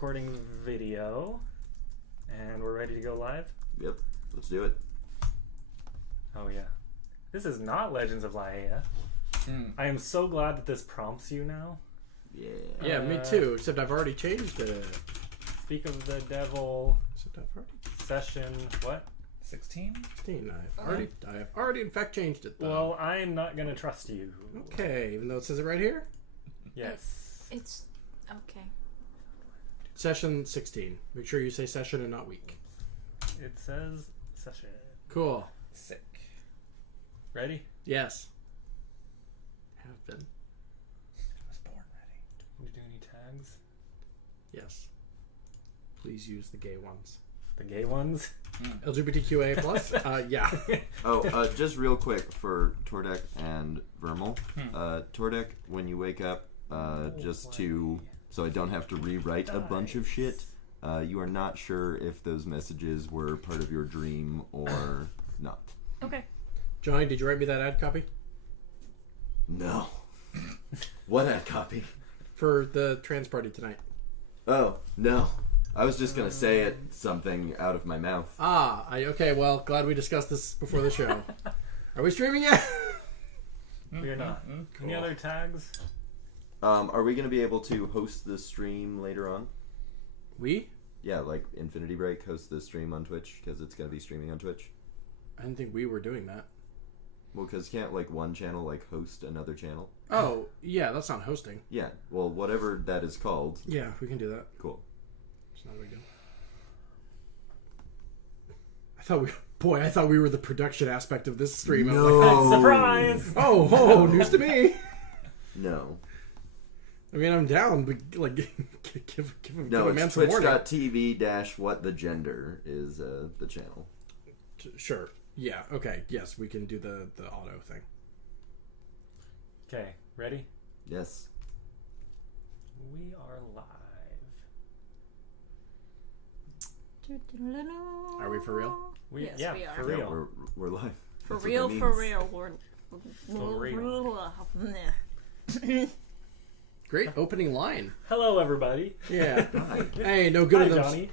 recording video, and we're ready to go live? Yep, let's do it. Oh yeah. This is not Legends of Laía. I am so glad that this prompts you now. Yeah. Yeah, me too, except I've already changed it. Speak of the Devil Except I've already session, what? 16? 16. I have already in fact changed it though. Well, I am not going to trust you. Okay, even though it says it right here. Yes. It's okay. Session 16. Make sure you say session and not week. It says session. Cool. Sick. Ready? Yes. Have been. I was born ready. Did you do any tags? Yes. Please use the gay ones. The gay ones? LGBTQA plus? Yeah. Oh, just real quick for Tordek and Vermal. Tordek, when you wake up, so I don't have to rewrite a bunch of shit, you are not sure if those messages were part of your dream or not. Okay. Johnny, did you write me that ad copy? No. What ad copy? For the trans party tonight. Oh, no. I was just gonna say it something out of my mouth. Okay, well, glad we discussed this before the show. Are we streaming yet? We are not. Cool. Any other tags? Are we gonna be able to host the stream later on? We? Yeah, like Infinity Break hosts the stream on Twitch, because it's gonna be streaming on Twitch. I didn't think we were doing that. Well, because can't like one channel like host another channel? Oh, yeah, that's not hosting. Yeah, well, whatever that is called. Yeah, we can do that. Cool. It's not a big deal. I thought we were the production aspect of this stream. I was like, Surprise! oh, news to me. No. I mean, I'm down, but like, give No, a man it's some warning. twitch.tv/whatthegender is the channel. Sure. Yeah. Okay. Yes, we can do the auto thing. Okay, ready? Yes. We are live. Are we for real? Yes, yeah, we are. for Yeah, real. we're live. For That's what real, that for means. real. Great opening line. Hello, everybody. Yeah. Hi. Hey, no good Hi, of them. Johnny.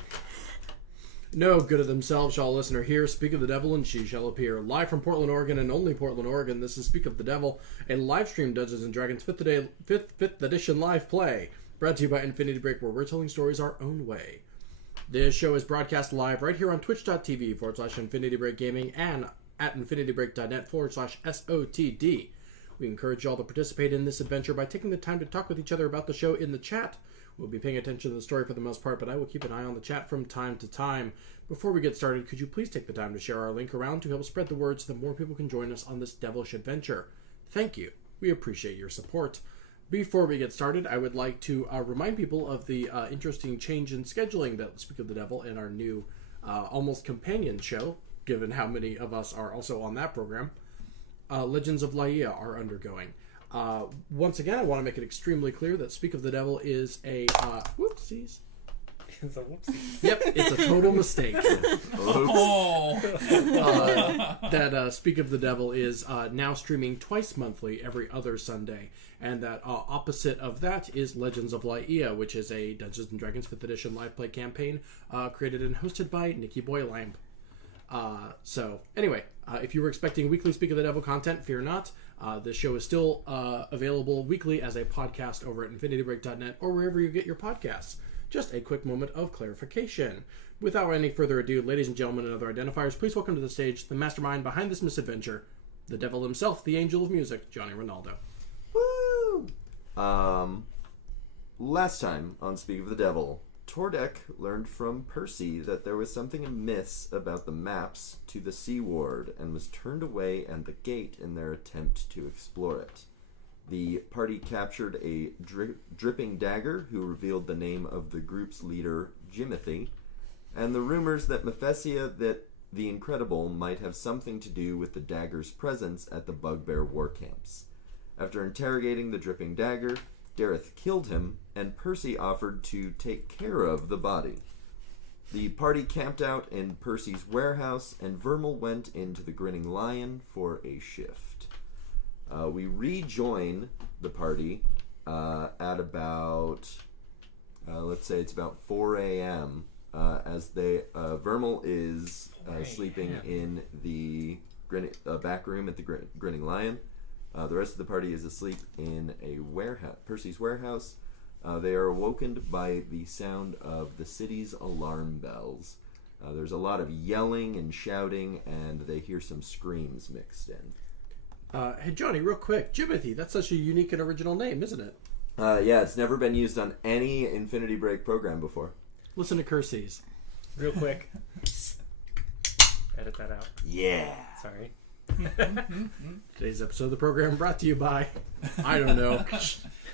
No good of themselves shall a listener hear. Speak of the devil, and she shall appear. Live from Portland, Oregon, and only Portland, Oregon. This is Speak of the Devil, a live stream Dungeons and Dragons 5th edition live play, brought to you by Infinity Break, where we're telling stories our own way. This show is broadcast live right here on twitch.tv/Infinity Break Gaming and at infinitybreak.net/SotD. We encourage you all to participate in this adventure by taking the time to talk with each other about the show in the chat. We'll be paying attention to the story for the most part, but I will keep an eye on the chat from time to time. Before we get started, could you please take the time to share our link around to help spread the word so that more people can join us on this devilish adventure? Thank you. We appreciate your support. Before we get started, I would like to remind people of the interesting change in scheduling that Speak of the Devil and our new almost companion show, given how many of us are also on that program, Legends of Laía, are undergoing. Once again, I want to make it extremely clear that Speak of the Devil is a whoopsies. It's a whoopsie. Yep, it's a total mistake. Oh! That Speak of the Devil is now streaming twice monthly, every other Sunday, and that opposite of that is Legends of Laía, which is a Dungeons and Dragons 5th edition live play campaign created and hosted by Nikki Boylamb. So anyway, if you were expecting weekly Speak of the Devil content, fear not. This show is still available weekly as a podcast over at infinitybreak.net or wherever you get your podcasts. Just a quick moment of clarification. Without any further ado, ladies and gentlemen and other identifiers, please welcome to the stage the mastermind behind this misadventure, the devil himself, the angel of music, Johnny Rinaldo. Woo! Last time on Speak of the Devil, Tordek learned from Percy that there was something amiss about the maps to the Sea Ward and was turned away at the gate in their attempt to explore it. The party captured a dripping dagger who revealed the name of the group's leader, Jimothy, and the rumors that Mephesia that the Incredible might have something to do with the dagger's presence at the Bugbear war camps. After interrogating the dripping dagger, Dareth killed him, and Percy offered to take care of the body. The party camped out in Percy's warehouse, and Vermal went into the Grinning Lion for a shift. We rejoin the party at about let's say it's about 4 a.m. As Vermal is sleeping in the back room at the Grinning Lion. The rest of the party is asleep in a warehouse, Percy's warehouse. They are awoken by the sound of the city's alarm bells. There's a lot of yelling and shouting, and they hear some screams mixed in. Hey, Johnny, real quick. Jimothy, that's such a unique and original name, isn't it? Yeah, it's never been used on any Infinity Break program before. Listen to Curses. Real quick. Edit that out. Yeah. Sorry. Today's episode of the program brought to you by, I don't know, I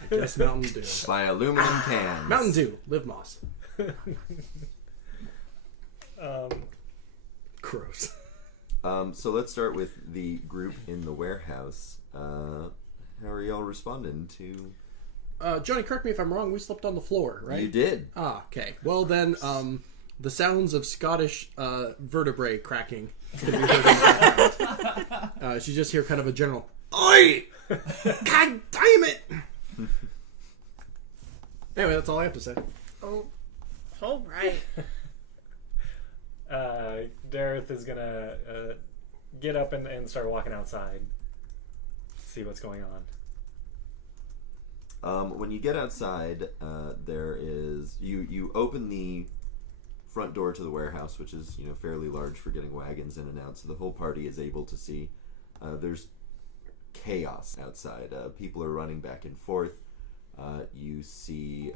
guess Mountain Dew. By aluminum cans. Mountain Dew. Live Moss. Gross. So let's start with the group in the warehouse. How are y'all responding to... Johnny, correct me if I'm wrong. We slept on the floor, right? You did. Ah, okay. Well then, the sounds of Scottish vertebrae cracking can be heard in the background. You just hear kind of a general, "Oi! God damn it!" Anyway, that's all I have to say. Oh, all right. Dareth is gonna get up and start walking outside. See what's going on. When you get outside, there is... You open the front door to the warehouse, which is fairly large for getting wagons in and out, so the whole party is able to see. There's chaos outside. People are running back and forth. You see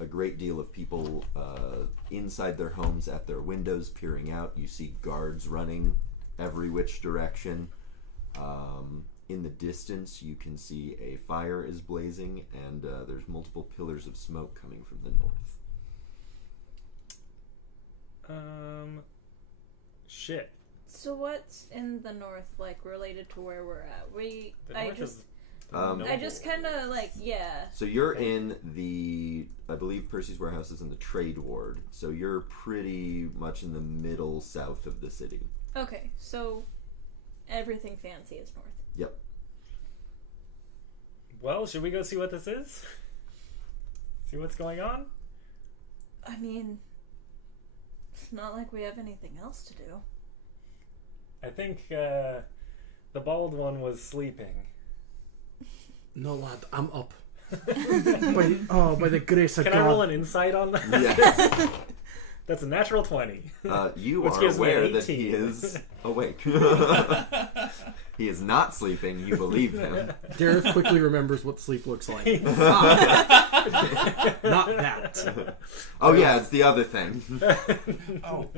a great deal of people inside their homes at their windows peering out. You see guards running every which direction. In the distance, you can see a fire is blazing, and there's multiple pillars of smoke coming from the north. Shit. So what's in the north, like, related to where we're at? The I north just... is the I just kind of, like, yeah. So you're in the... I believe Percy's warehouse is in the trade ward, so you're pretty much in the middle south of the city. Okay, so everything fancy is north. Yep. Well, should we go see what this is? See what's going on? I mean, it's not like we have anything else to do. I think the bald one was sleeping. No, lad, I'm up. by the grace of Can God. I roll an insight on that? Yes. That's a natural 20. You Which are gives me an aware that 18. he is awake. He is not sleeping. You believe him. Dareth quickly remembers what sleep looks like. Not that. Oh yeah, it's the other thing. Oh.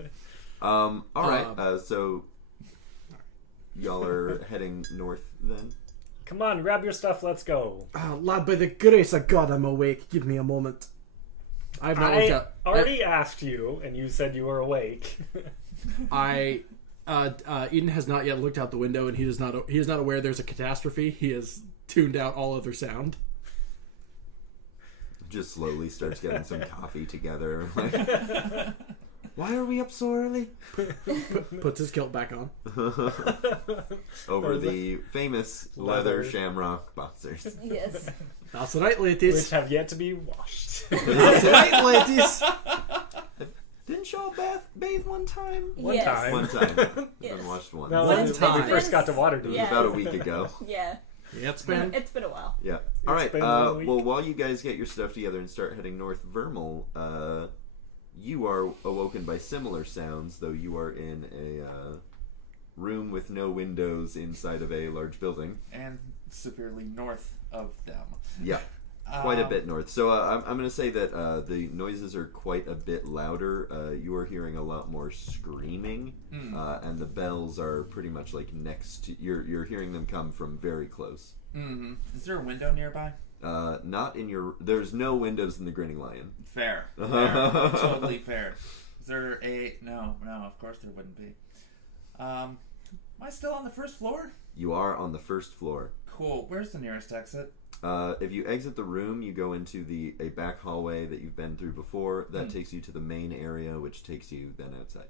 All right. So y'all are heading north then. Come on, grab your stuff, let's go. Lad, by the grace of God, I'm awake. Give me a moment. I have not looked I up. already asked you, and you said you were awake. Eden has not yet looked out the window, and he is not aware there's a catastrophe. He has tuned out all other sound. Just slowly starts getting some coffee together. Why are we up so early? Puts his kilt back on. Over the famous leather shamrock boxers. Yes. That's right, ladies. Which have yet to be washed. That's right, ladies. Didn't y'all bathe one time? One Yes. time. One time. Yes. Been washed once. No, One when time. we first got to Waterdeep. It was Yeah. about a week ago. Yeah. Yeah, it's been. It's been a while. Yeah. All right. been 1 week. Well, while you guys get your stuff together and start heading north, Vermal, you are awoken by similar sounds, though you are in a room with no windows inside of a large building. And severely north of them. Yeah. Quite a bit north. So I'm going to say that the noises are quite a bit louder. You are hearing a lot more screaming, and the bells are pretty much like next to... You're hearing them come from very close. Mm-hmm. Is there a window nearby? Not in your... There's no windows in the Grinning Lion. Fair. Totally fair. Is there a... No, of course there wouldn't be. Am I still on the first floor? You are on the first floor. Cool. Where's the nearest exit? If you exit the room, you go into a back hallway that you've been through before. That takes you to the main area, which takes you then outside.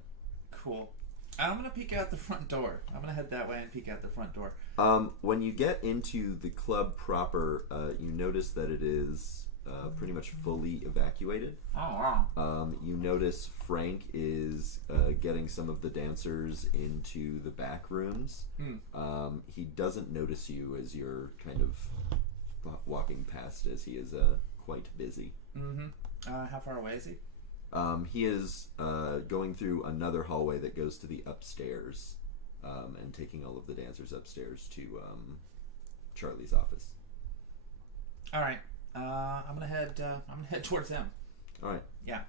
Cool. I'm going to peek out the front door. I'm going to head that way and peek out the front door. When you get into the club proper, you notice that it is pretty much fully evacuated. Oh, wow. You notice Frank is getting some of the dancers into the back rooms. He doesn't notice you as you're kind of walking past, as he is quite busy. How far away is he? He is going through another hallway that goes to the upstairs, and taking all of the dancers upstairs to Charlie's office. All right. I'm gonna head towards him. All right. Yeah.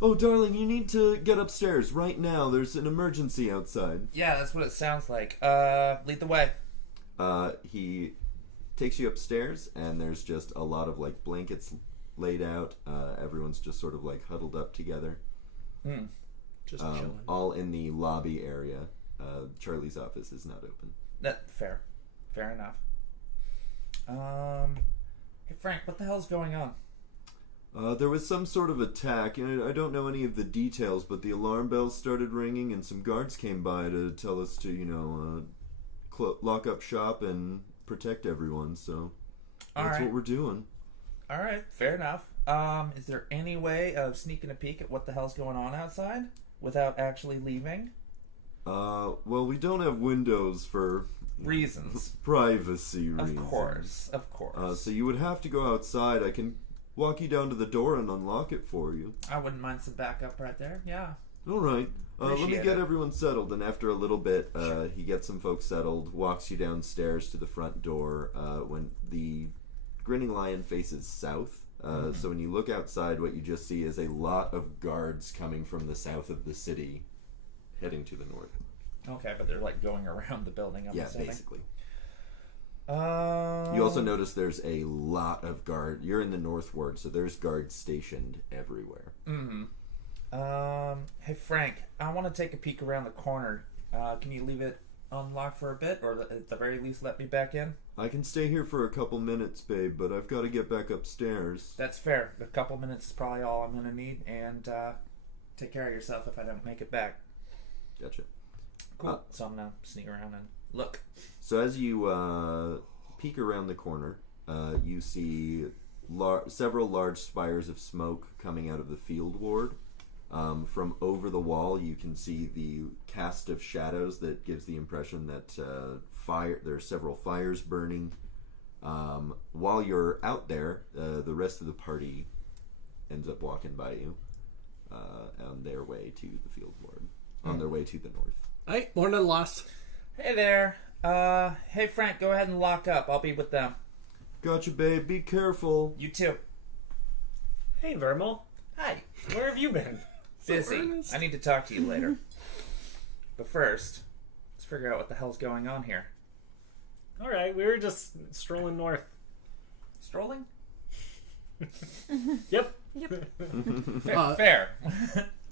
Oh, darling, you need to get upstairs right now. There's an emergency outside. Yeah, that's what it sounds like. Lead the way. He takes you upstairs, and there's just a lot of like blankets laid out. Everyone's just sort of like huddled up together. Just chilling. All in the lobby area. Charlie's office is not open. Fair enough. Hey Frank, what the hell's going on? There was some sort of attack, and I don't know any of the details, but the alarm bells started ringing, and some guards came by to tell us to, lock up shop and protect everyone. So that's what we're doing. All right, fair enough. Is there any way of sneaking a peek at what the hell's going on outside without actually leaving? Well, we don't have windows for Reasons. privacy reasons. Of course. So you would have to go outside. I can walk you down to the door and unlock it for you. I wouldn't mind some backup right there. Yeah. All right. Let me Appreciate get it. everyone settled, and after a little bit, he gets some folks settled, walks you downstairs to the front door. When the Grinning Lion faces south, so when you look outside, what you just see is a lot of guards coming from the south of the city, heading to the north. Okay, but they're like going around the building, I'm assuming. Basically. You also notice there's a lot of guard. You're in the north ward, so there's guards stationed everywhere. Hey Frank, I want to take a peek around the corner. Can you leave it unlocked for a bit, or at the very least let me back in? I can stay here for a couple minutes, babe, but I've got to get back upstairs. That's fair. A couple minutes is probably all I'm gonna need, and take care of yourself if I don't make it back. Gotcha. Cool. So I'm gonna sneak around and look. So as you peek around the corner, you see several large spires of smoke coming out of the field ward. From over the wall, you can see the cast of shadows that gives the impression that there are several fires burning. While you're out there, the rest of the party ends up walking by you on their way to the field ward, on their way to the north. Hey, morning, lass. Hey there. Hey Frank, go ahead and lock up. I'll be with them. Gotcha, babe. Be careful. You too. Hey, Vermal. Hi. Where have you been? Busy. earnest. I need to talk to you later. But first, let's figure out what the hell's going on here. All right, we were just strolling north. Strolling? Yep. Fair.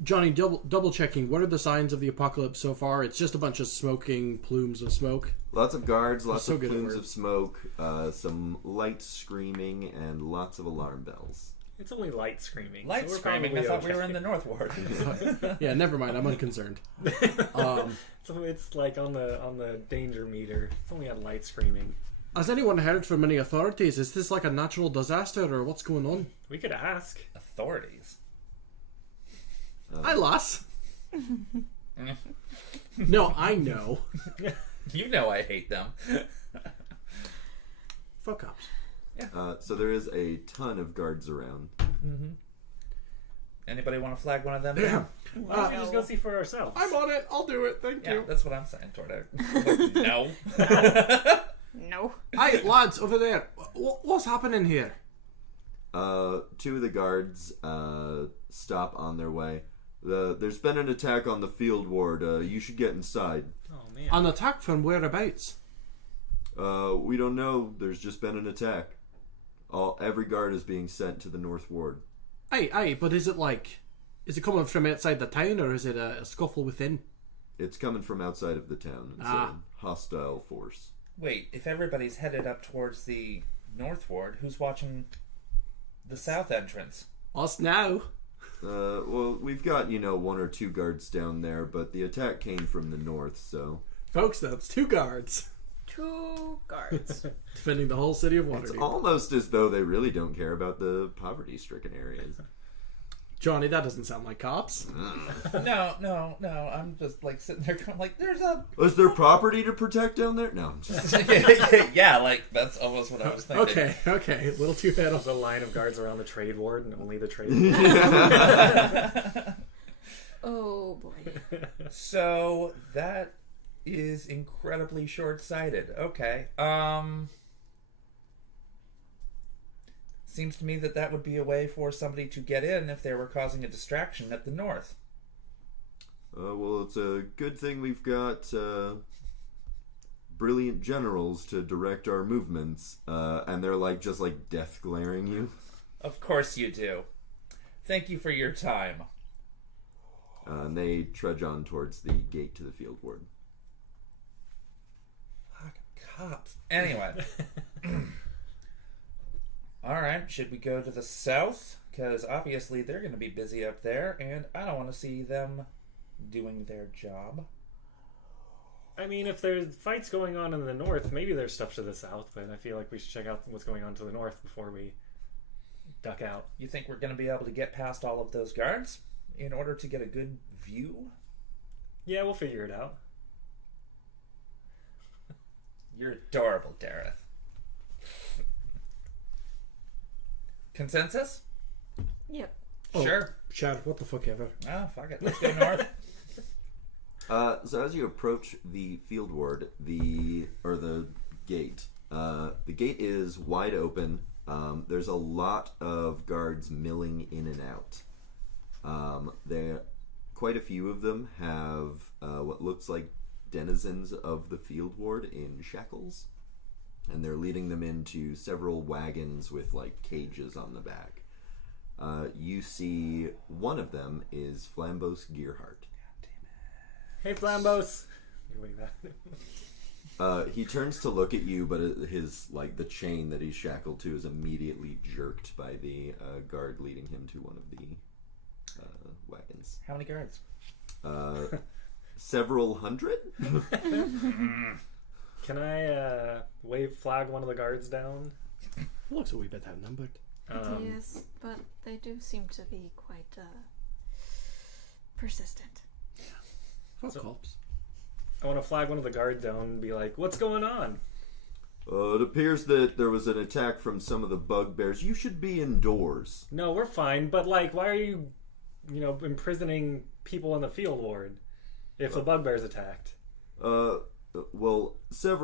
Johnny, double checking. What are the signs of the apocalypse so far? It's just a bunch of smoking plumes of smoke. Lots of guards, lots so of good at plumes words. of smoke, some light screaming, and lots of alarm bells. It's only light screaming. Light so we're screaming. I probably thought we okay. were in the North Ward. Yeah, never mind. I'm unconcerned. So it's like on the danger meter. It's only on light screaming. Has anyone heard from any authorities? Is this like a natural disaster or what's going on? We could ask. Authorities. Hi, lass. No, I know. You know I hate them. Fuck ups. So there is a ton of guards around. Anybody want to flag one of them? Yeah. Why don't we just go see for ourselves? I'm on it. I'll do it. Thank Yeah, you. that's what I'm saying, Tordo. No. No. Hi, lads, over there. What's happening here? Two of the guards stop on their way. There's been an attack on the field ward. You should get inside. Oh man. An attack from whereabouts? We don't know. There's just been an attack. Every guard is being sent to the north ward. Aye, but is it coming from outside the town or is it a scuffle within? It's coming from outside of the town. It's a hostile force. Wait, if everybody's headed up towards the North Ward, who's watching the south entrance? Us now. Well, we've got, one or two guards down there, but the attack came from the north, so... Folks, that's two guards. 2 guards. Defending the whole city of It's Waterdeep. almost as though they really don't care about the poverty-stricken areas. Johnny, that doesn't sound like cops. No. I'm just like sitting there going like, there's a... Is there property to protect down there? No. I'm just... yeah, like, that's almost what I was thinking. Okay. A little too head There's a line of guards around the trade ward, and only the trade ward. Oh boy. So, that is incredibly short-sighted. Okay. Seems to me that would be a way for somebody to get in if they were causing a distraction at the north. Well, it's a good thing we've got brilliant generals to direct our movements, and they're like just like death glaring you. Of course you do. Thank you for your time. And they trudge on towards the gate to the field ward. Fucking cops. Anyway. Alright, should we go to the south? Because obviously they're going to be busy up there, and I don't want to see them doing their job. I mean, if there's fights going on in the north, maybe there's stuff to the south, but I feel like we should check out what's going on to the north before we duck out. You think we're going to be able to get past all of those guards in order to get a good view? Yeah, we'll figure it out. You're adorable, Dareth. Consensus? Yep. Sure. Chad, what the fuck ever. Oh, fuck it. Let's go north. So as you approach the field ward, the gate, the gate is wide open. There's a lot of guards milling in and out. Quite a few of them have what looks like denizens of the field ward in shackles, and they're leading them into several wagons with like cages on the back. You see one of them is Flambos Gearheart. Hey, Flambos! You wave at him. He turns to look at you, but his the chain that he's shackled to is immediately jerked by the guard leading him to one of the wagons. How many guards? Several hundred? Can I flag one of the guards down? Looks a wee bit outnumbered. Yes, but they do seem to be quite persistent. Fuck cops. I want to flag one of the guards down and be like, what's going on? It appears that there was an attack from some of the bugbears. You should be indoors. No, we're fine, but why are you, imprisoning people in the field ward if the bugbears attacked? Well,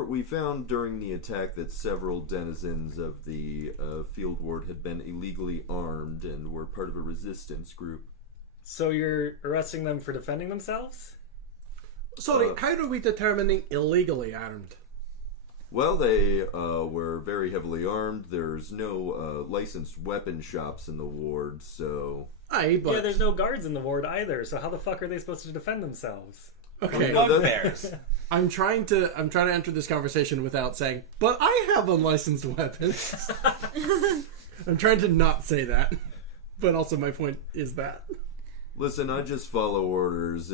we found during the attack that several denizens of the field ward had been illegally armed and were part of a resistance group. So you're arresting them for defending themselves? Sorry, how are we determining illegally armed? Well, they were very heavily armed. There's no licensed weapon shops in the ward, so... Aye, but... Yeah, there's no guards in the ward either, so how the fuck are they supposed to defend themselves? Okay. Bugbears. I'm trying to enter this conversation without saying, but I have unlicensed weapons. I'm trying to not say that, but also my point is that. Listen, I just follow orders.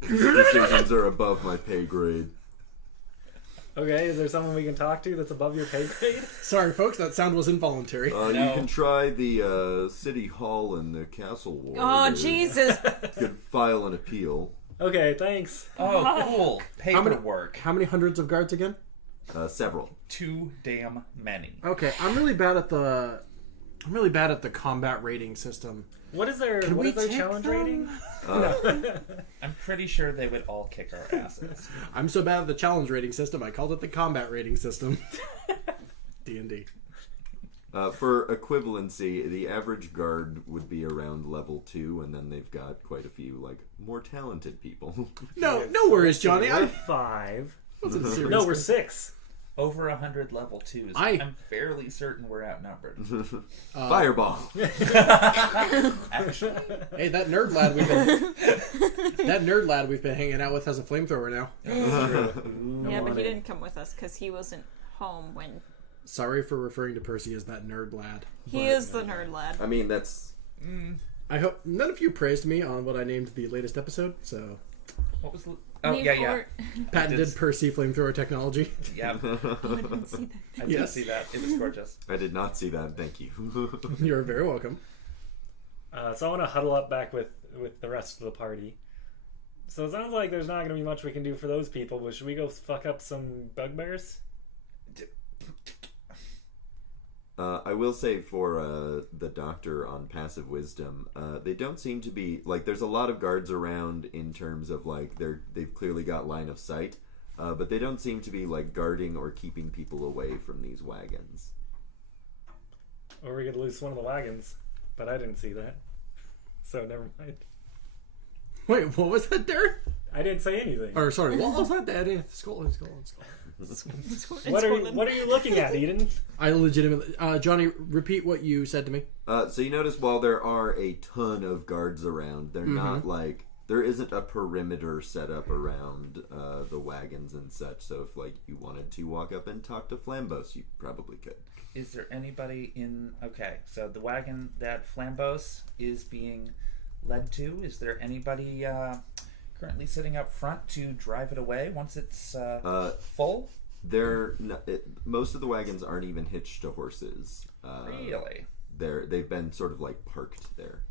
Decisions are above my pay grade. Okay, is there someone we can talk to that's above your pay grade? Sorry, folks, that sound was involuntary. You can try the city hall and the castle ward. Oh, Jesus! You could file an appeal. Okay, thanhanks. Oh, cool. Paperwork. How many hundreds of guards again? Several. Too damn many. Okay, I'm really bad at the combat rating system. What is their challenge rating? I'm pretty sure they would all kick our asses. I'm so bad at the challenge rating system, I called it the combat rating system. D&D. For equivalency, the average guard would be around level 2, and then they've got quite a few more talented people. No worries, Johnny. We're 5. No, we're 6. Over 100 level 2s. I'm fairly certain we're outnumbered. Fireball. Actually, Hey, that nerd lad we've been hanging out with has a flamethrower now. Yeah, but he didn't come with us because he wasn't home when... Sorry for referring to Percy as that nerd lad. He is the nerd lad. I mean, that's... I hope none of you praised me on what I named the latest episode, so... what was Oh, Leave yeah, yeah. or- Patented Percy flamethrower technology. Yep. Oh, I didn't see that. I did Yes. see that. It was gorgeous. I did not see that. Thank you. You're very welcome. So I want to huddle up back with the rest of the party. So it sounds like there's not going to be much we can do for those people, but should we go fuck up some bugbears? I will say for the doctor on passive wisdom, they don't seem to be like. There's a lot of guards around in terms of like they've clearly got line of sight, but they don't seem to be like guarding or keeping people away from these wagons. Or we could loose one of the wagons, but I didn't see that. So never mind. Wait, what was that, Derek? I didn't say anything. Or sorry, what was that, Daddy? Skull. What are you looking at, Eden? I legitimately, Johnny, repeat what you said to me. So you notice while there are a ton of guards around, they're not like there isn't a perimeter set up around the wagons and such. So if like you wanted to walk up and talk to Flambos, you probably could. Is there anybody in... Okay, so the wagon that Flambos is being led to, is there anybody currently sitting up front to drive it away once it's full? Most of the wagons aren't even hitched to horses. Really? They've been sort of like parked there.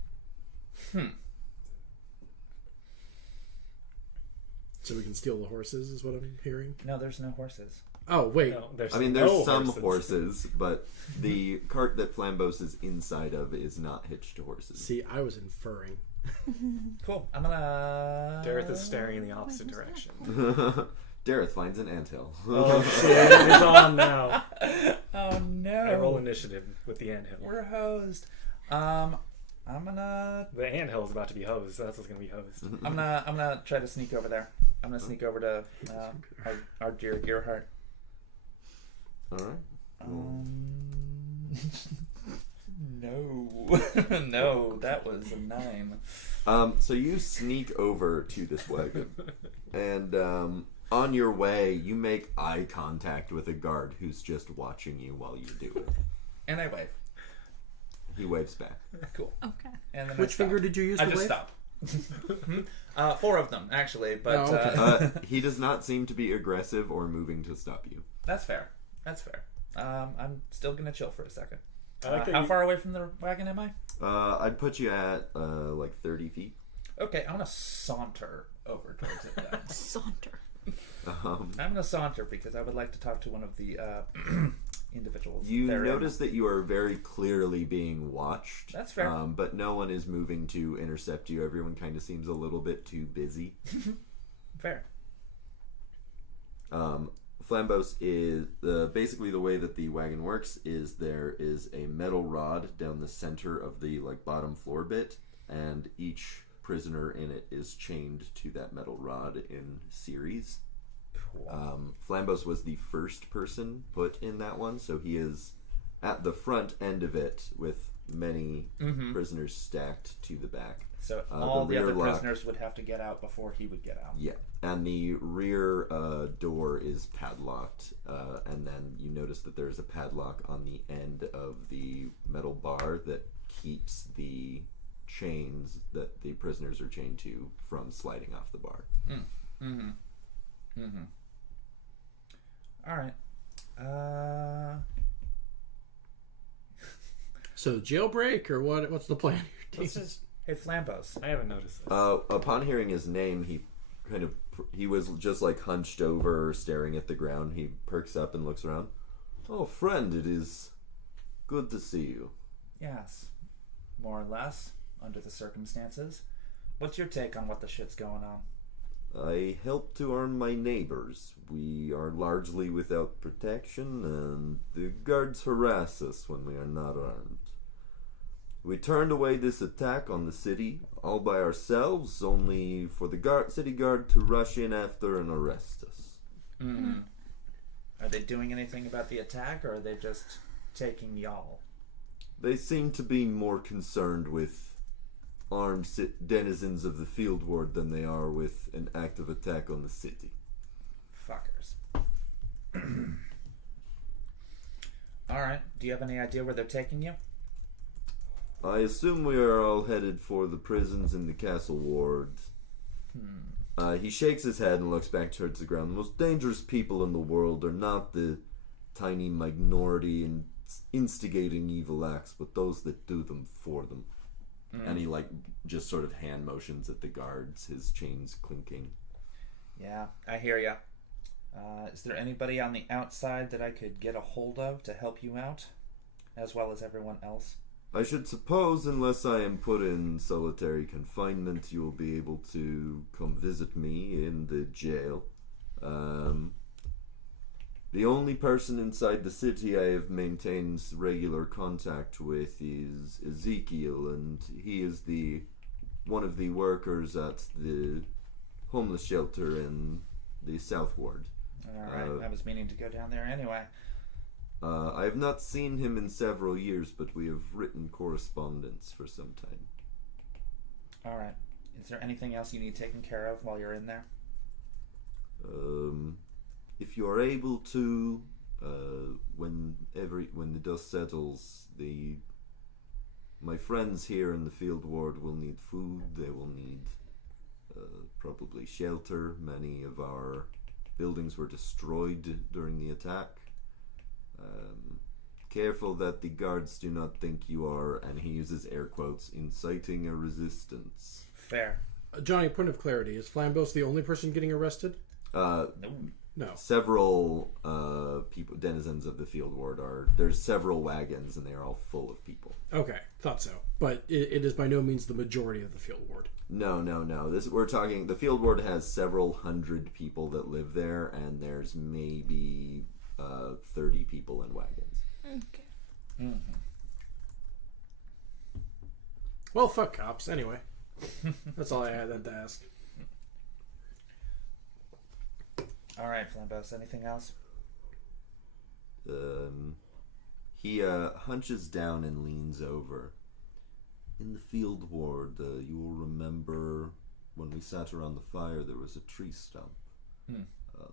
So we can steal the horses, is what I'm hearing. No, there's no horses. Oh, wait. No, there's There's some horses, but the cart that Flambos is inside of is not hitched to horses. See, I was inferring. Cool. I'm gonna... Dareth is staring in the opposite direction. Dareth finds an anthill. Oh shit, it's on now. Oh no. I roll initiative with the anthill. We're hosed. I'm gonna... The anthill is about to be hosed, so that's what's going to be hosed. I'm gonna try to sneak over there. I'm gonna sneak over to our dear Gearheart. Alright. No. No, that was a 9. So you sneak over to this wagon, and on your way, you make eye contact with a guard who's just watching you while you do it. And I wave. He waves back. Cool. Okay. And then Which finger did you use I to just wave? stop. 4 of them, actually, but Oh, okay. He does not seem to be aggressive or moving to stop you. that's fair. That's fair. I'm still gonna chill for a second. I like that How you- far away from the wagon am I? I'd put you at like 30 feet. Okay, I'm gonna saunter over towards it then. Saunter. Um, I'm gonna saunter because I would like to talk to one of the individuals. you therein. notice that you are very clearly being watched. That's fair. But no one is moving to intercept you. Everyone kind of seems a little bit too busy. Fair. Flambos is basically the way that the wagon works is there is a metal rod down the center of the like bottom floor bit, and each prisoner in it is chained to that metal rod in series. Cool. Flambos was the first person put in that one, so he is at the front end of it with many prisoners stacked to the back. So all the rear other lock- prisoners would have to get out before he would get out. Yeah, and the rear door is padlocked, and then you notice that there's a padlock on the end of the metal bar that keeps the chains that the prisoners are chained to from sliding off the bar. All right. So jailbreak or what? What's the plan? Let's just... Hey, Flambos. I haven't noticed this. Upon hearing his name, he was just like hunched over, staring at the ground. He perks up and looks around. Oh, friend, it is good to see you. Yes, more or less, under the circumstances. What's your take on what the shit's going on? I help to arm my neighbors. We are largely without protection, and the guards harass us when we are not armed. We turned away this attack on the city all by ourselves, only for the city guard to rush in after and arrest us. Are they doing anything about the attack, or are they just taking y'all? They seem to be more concerned with armed denizens of the field ward than they are with an active attack on the city. Fuckers. Alright, do you have any idea where they're taking you? I assume we are all headed for the prisons in the castle ward. He shakes his head and looks back towards the ground. The most dangerous people in the world are not the tiny minority in instigating evil acts, but those that do them for them. And he just sort of hand motions at the guards, his chains clinking. Yeah, I hear ya. Is there anybody on the outside that I could get a hold of to help you out, as well as everyone else? I should suppose, unless I am put in solitary confinement, you will be able to come visit me in the jail. The only person inside the city I have maintained regular contact with is Ezekiel, and he is one of the workers at the homeless shelter in the South Ward. Alright, I was meaning to go down there anyway. I have not seen him in several years, but we have written correspondence for some time. Alright. Is there anything else you need taken care of while you're in there? If you are able to, when the dust settles, my friends here in the field ward will need food. They will need probably shelter. Many of our buildings were destroyed during the attack. Careful that the guards do not think you are, and he uses air quotes, inciting a resistance. Fair. Johnny, point of clarity. Is Flambos the only person getting arrested? No. Several people, denizens of the field ward there's several wagons and they are all full of people. Okay, thought so. But it is by no means the majority of the field ward. No. The field ward has several hundred people that live there, and there's maybe 30 people in wagons. Okay. Mm-hmm. Well, fuck cops, anyway. That's all I had then to ask. Alright, Flambos, anything else? He hunches down and leans over. In the field ward, you will remember when we sat around the fire, there was a tree stump.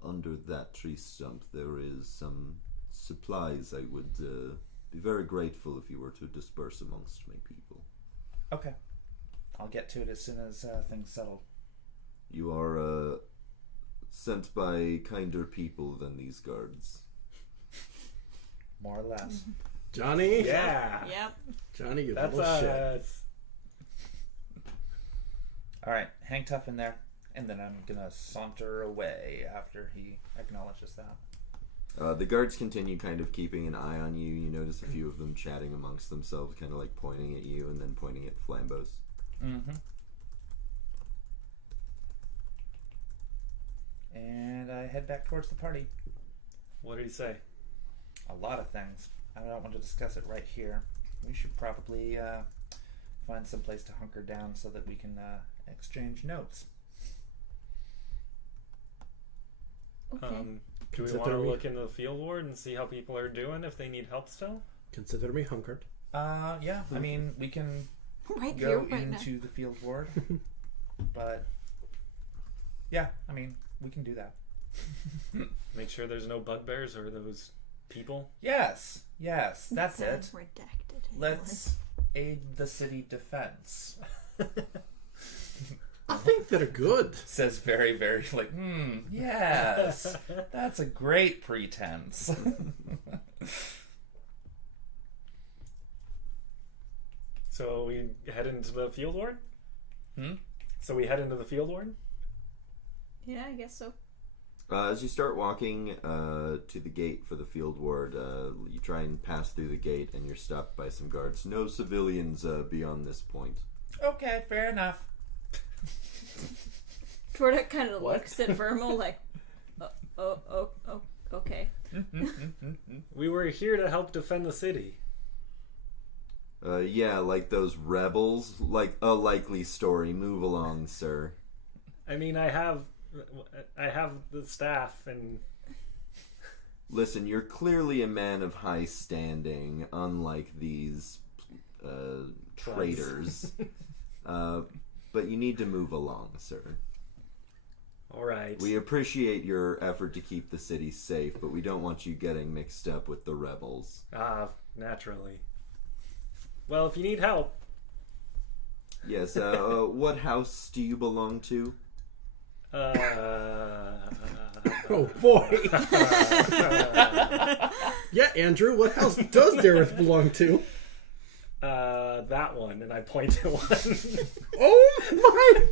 Under that tree stump, there is some supplies. I would be very grateful if you were to disperse amongst my people. Okay. I'll get to it as soon as things settle. You are sent by kinder people than these guards. More or less. Johnny? Yeah. Yep. Johnny, you That's little shit. Alright, hang tough in there. And then I'm gonna saunter away after he acknowledges that. The guards continue kind of keeping an eye on you. You notice a few of them chatting amongst themselves, kind of like pointing at you and then pointing at Flambos. Mm-hmm. And I head back towards the party. What did he say? A lot of things. I don't want to discuss it right here. We should probably find some place to hunker down so that we can exchange notes. Okay. Do we want to look into the field ward and see how people are doing, if they need help still? Consider me hunkered. Yeah, I mean, we can Right go here, right into now. the field ward. But, yeah, I mean, we can do that. Make sure there's no bugbears or those people. Yes, that's it. Redacted. Let's aid the city defense. I think they're good. Says very, very like, yes, that's a great pretense. So we head into the field ward? Hmm? So we head into the field ward? Yeah, I guess so. As you start walking to the gate for the field ward, you try and pass through the gate and you're stopped by some guards. No civilians beyond this point. Okay, fair enough. Tordak kind of looks at Vermo like, okay. We were here to help defend the city. Yeah, like those rebels. Like a likely story. Move along, sir. I mean, I have the staff and... Listen, you're clearly a man of high standing, unlike these traitors. But you need to move along, sir. All right. We appreciate your effort to keep the city safe, but we don't want you getting mixed up with the rebels. Naturally. Well, if you need help... Yes, what house do you belong to? Oh boy. Yeah, Andrew, what house does Dareth belong to? That one, and I point to one. Oh my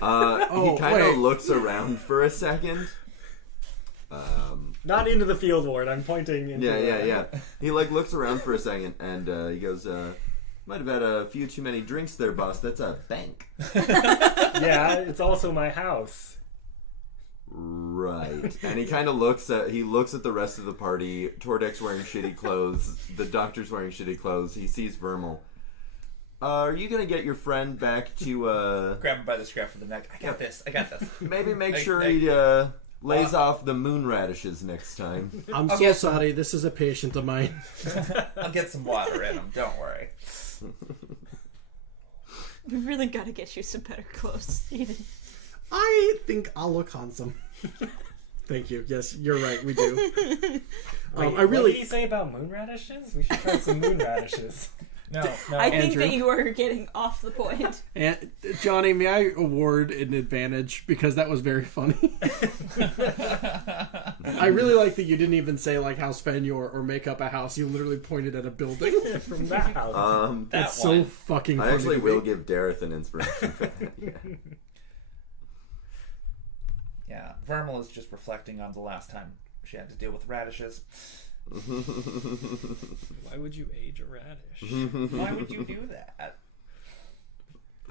god! He kind of wait. looks around for a second. Not into the field ward. I'm pointing. Into Yeah. He looks around for a second and he goes, "Might have had a few too many drinks there, boss. That's a bank." Yeah, it's also my house. Right. And he kind of looks at the rest of the party. Tordek's wearing shitty clothes. The doctor's wearing shitty clothes. He sees Vermal. Are you gonna get your friend back to Grab him by the scruff of the neck. I got this. maybe make Hey, sure hey. he lays off the moon radishes next time? I'm I'll so get sorry. This is a patient of mine. I'll get some water in him. Don't worry. We really gotta get you some better clothes, Eden. I think I'll look handsome. Thank you. Yes, you're right. We do. Wait, I what really. did he say about moon radishes? We should try some moon radishes. No. I think Andrew? that you are getting off the point. And Johnny, may I award an advantage because that was very funny. I really like that you didn't even say like House Fenyor or make up a house. You literally pointed at a building. From that house. That's so one. fucking funny. I actually to will me. give Dareth an inspiration for that. Yeah. Yeah, Vermal is just reflecting on the last time she had to deal with radishes. Why would you age a radish? Why would you do that?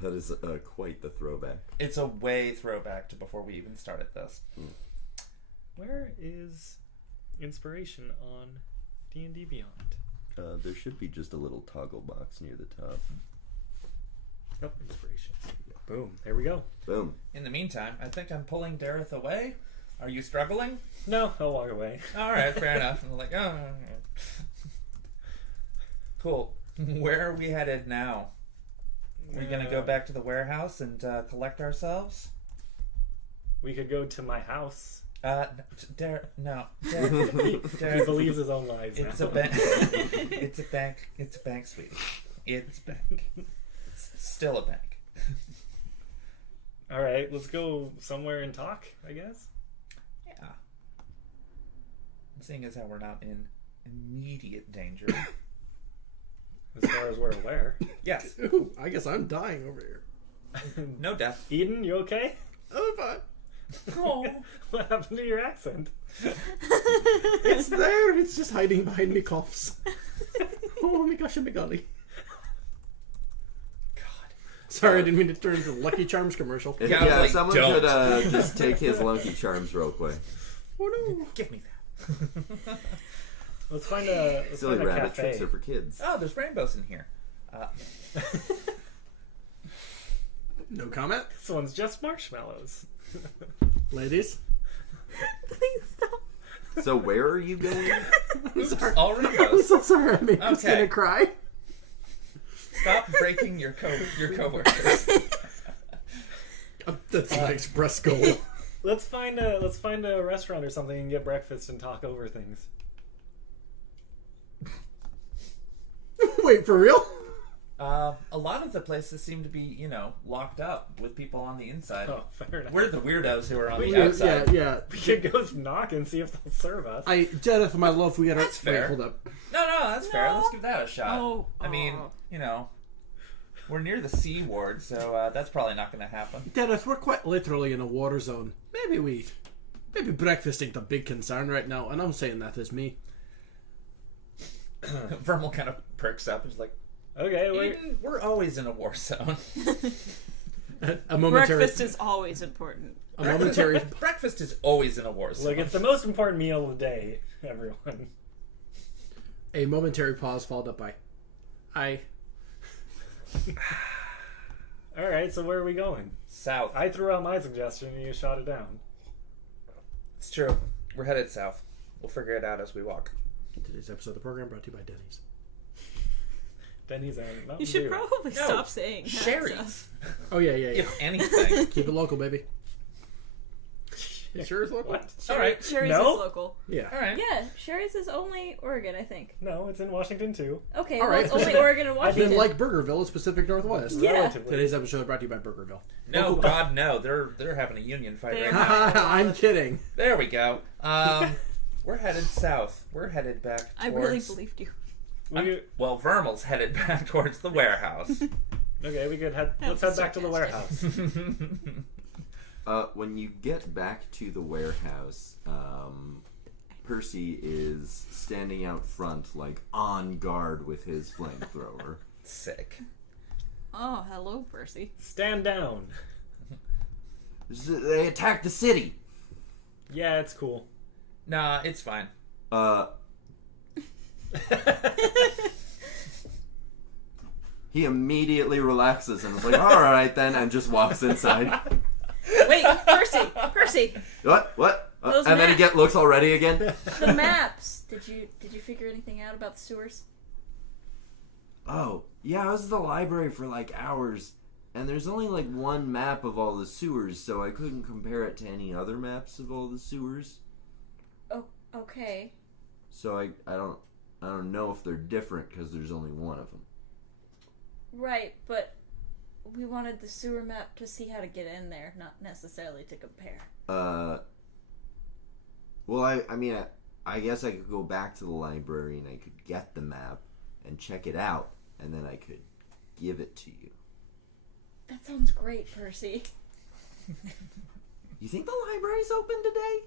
That is quite the throwback. It's a way throwback to before we even started this. Where is inspiration on D&D Beyond? There should be just a little toggle box near the top. Oh, inspiration. Boom. There we go. Boom. In the meantime, I think I'm pulling Dareth away. Are you struggling? No, I'll walk away. All right, fair enough. I'm like, oh. Cool. Where are we headed now? Are we going to go back to the warehouse and collect ourselves? We could go to my house. No. He Dareth, believes his own lies it's now. a bank. It's a bank. It's a bank, sweetie. It's a bank. It's still a bank. All right, let's go somewhere and talk, I guess. Yeah. Seeing as how we're not in immediate danger. As far as we're aware. Yes. Ooh, I guess I'm dying over here. No death. Eden, you okay? Oh, fine. Oh. What happened to your accent? It's there. It's just hiding behind me coughs. Oh my gosh, oh my golly. God. Sorry, I didn't mean to turn into a Lucky Charms commercial. If, Yeah, I was like, someone don't. could just take his Lucky Charms real quick. Oh no. Give me that. Let's find a Silly rabbit cafe. tricks are for kids. Oh, there's rainbows in here. No comment, This one's just marshmallows. ladies. Please stop. So where are you going? Oops, all I'm rainbows. so sorry. I made Okay. Christina cry. Stop breaking your coworkers. That's my express goal. Let's find a restaurant or something and get breakfast and talk over things. Wait, for real? A lot of the places seem to be, locked up with people on the inside. Oh, fair enough. We're the weirdos who are on the Yeah, outside. yeah. We could go knock and see if they'll serve us. Jennifer, my love, we gotta. That's fair. Wait, hold up. No, that's fair. No. Let's give that a shot. Oh, I mean, we're near the C ward, so that's probably not going to happen. Dennis, we're quite literally in a water zone. Maybe breakfast ain't a big concern right now, and I'm saying that as me. Vermal kind of perks up and is like, Okay, we're always in a war zone. A momentary. Breakfast is always important. A momentary. Breakfast is always in a war zone. look, it's the most important meal of the day, everyone. A momentary pause followed up by, All right, so where are we going? South. I threw out my suggestion and you shot it down. It's true. We're headed south. We'll figure it out as we walk. Today's episode of the program brought to you by Denny's. Denny's and Mountain You should Dew. probably No, stop saying that Sherry's. stuff. Oh yeah. If anything. Keep it local, baby. Sure is local? What? All right. Sherry's No? is local. Yeah. All right. Yeah, Sherry's is only Oregon, I think. No, it's in Washington too. Okay, All well, right. it's only Oregon and Then Washington. like Burgerville, it's Pacific Northwest. Yeah. Relatively. Today's episode brought to you by Burgerville. No, God, no. They're having a union fight right now. I'm kidding. There we go. We're headed south. We're headed back towards... I really believed you. Well, Vermal's headed back towards the warehouse. Okay, we could head. Let's head back to the warehouse. When you get back to the warehouse, Percy is standing out front, like on guard with his flamethrower. Sick. Oh, hello, Percy. Stand down. They attacked the city. Yeah, it's cool. Nah, it's fine. He immediately relaxes and is like, "All right then," and just walks inside. Wait, Percy! What? Those And then he maps. looks all ready again. The maps. Did you figure anything out about the sewers? Oh, yeah, I was at the library for like hours, and there's only like one map of all the sewers, so I couldn't compare it to any other maps of all the sewers. Oh, okay. So I don't know if they're different because there's only one of them. Right, but we wanted the sewer map to see how to get in there, not necessarily to compare. Well, I guess I could go back to the library and I could get the map and check it out, and then I could give it to you. That sounds great, Percy. You think the library's open today?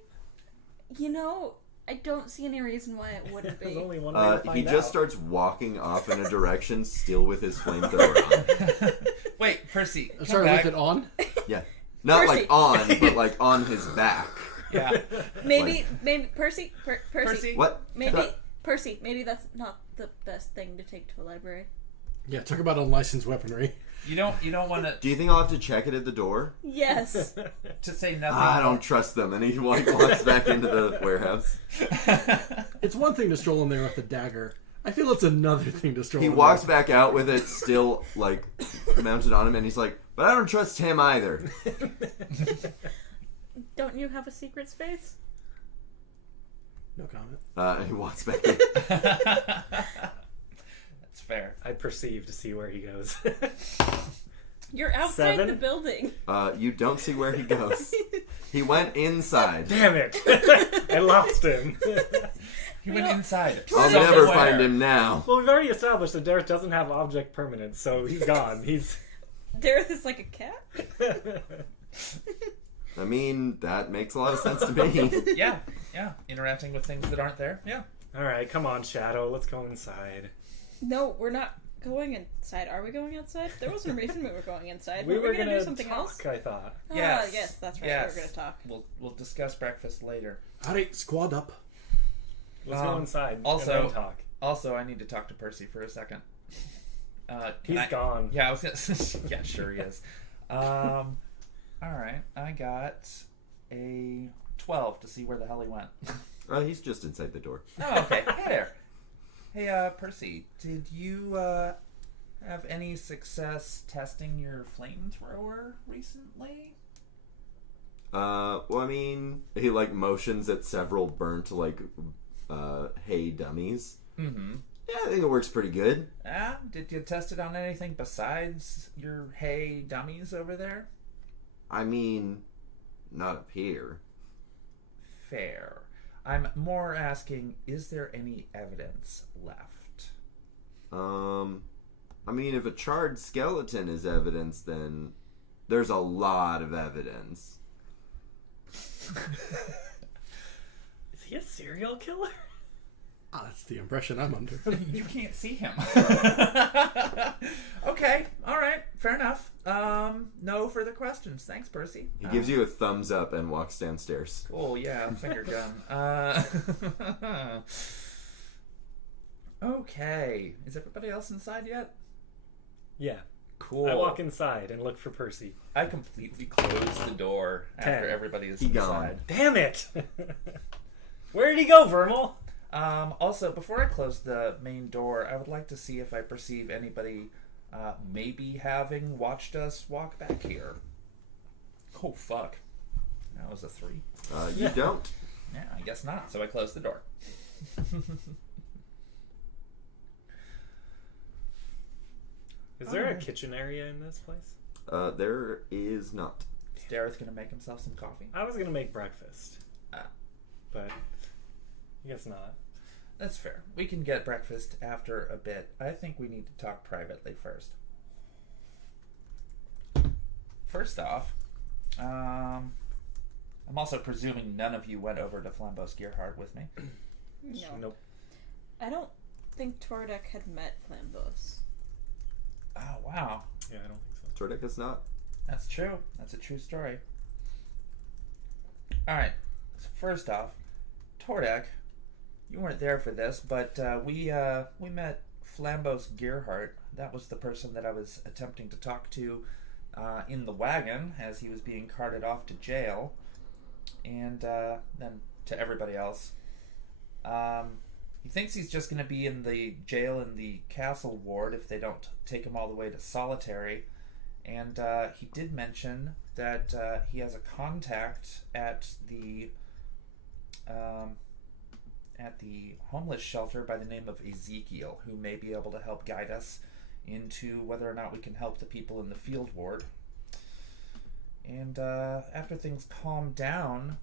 You know, I don't see any reason why it wouldn't There's be. only one way to find He out. just starts walking off in a direction, still with his flamethrower on. Wait, Percy, come Sorry, back. with it on? Yeah, not Percy. like on, but like on his back. Yeah. Maybe Percy. Percy? What? Percy. Maybe that's not the best thing to take to a library. Yeah, talk about unlicensed weaponry. You don't want Do you think I'll have to check it at the door? Yes. to say nothing. I don't trust them. And he walks back into the warehouse. It's one thing to stroll in there with a dagger. I feel it's another thing to stroll He in walks there. back out with it still like mounted on him, and he's like, "But I don't trust him either." Don't you have a secret space? No comment. And he walks back in. That's fair. I perceive to see where he goes. You're outside 7? the building. You don't see where he goes. He went inside. Damn it! I lost him. He went inside. I'll Somewhere. never find him now. Well, we've already established that Dareth doesn't have object permanence, so he's gone. He's. Dareth is like a cat? I mean, that makes a lot of sense to me. Yeah. Interacting with things that aren't there. Yeah. Alright, come on, Shadow. Let's go inside. No, we're not going inside. Are we going outside? There wasn't a reason we were going inside. We were going to gonna do something talk, else? I thought. Yes. Yes, that's right. Yes. We were going to talk. We'll discuss breakfast later. Alright, squad up. Let's go inside. also- and then talk. Also, I need to talk to Percy for a second. He's gone. Yeah, I was gonna. Yeah, sure he is. All right, I got a 12 to see where the hell he went. He's just inside the door. Oh, okay. Hey there. Hey, Percy, did you have any success testing your flamethrower recently? Well, I mean, he like motions at several burnt like hay dummies. Mm-hmm. Yeah, I think it works pretty good. Did you test it on anything besides your hay dummies over there? I mean, not up here. Fair. I'm more asking, is there any evidence left? I mean, if a charred skeleton is evidence, then there's a lot of evidence. Is he a serial killer? That's the impression I'm under. You can't see him. Okay, all right, fair enough. No further questions. Thanks, Percy. He gives you a thumbs up and walks downstairs. Oh yeah, finger gun. Okay, is everybody else inside yet? Yeah. Cool. I walk inside and look for Percy. I completely close the door after 10. everybody is He inside. Damn it! Where did he go, Vermal? Also, before I close the main door, I would like to see if I perceive anybody maybe having watched us walk back here. Oh, fuck. That was a 3. You don't. Yeah, I guess not. So I closed the door. Is there a kitchen area in this place? There is not. Is Dareth going to make himself some coffee? I was gonna make breakfast, but I guess not. That's fair. We can get breakfast after a bit. I think we need to talk privately first. First off, I'm also presuming none of you went over to Flambos Gearheart with me. No. Nope. I don't think Tordek had met Flambos. Oh, wow. Yeah, I don't think so. Tordek is not. That's true. That's a true story. Alright. So first off, Tordek, you weren't there for this, but we met Flambos Gearheart. That was the person that I was attempting to talk to in the wagon as he was being carted off to jail. And then to everybody else. He thinks he's just going to be in the jail in the castle ward if they don't take him all the way to solitary. And he did mention that he has a contact at the homeless shelter by the name of Ezekiel, who may be able to help guide us into whether or not we can help the people in the field ward. And after things calmed down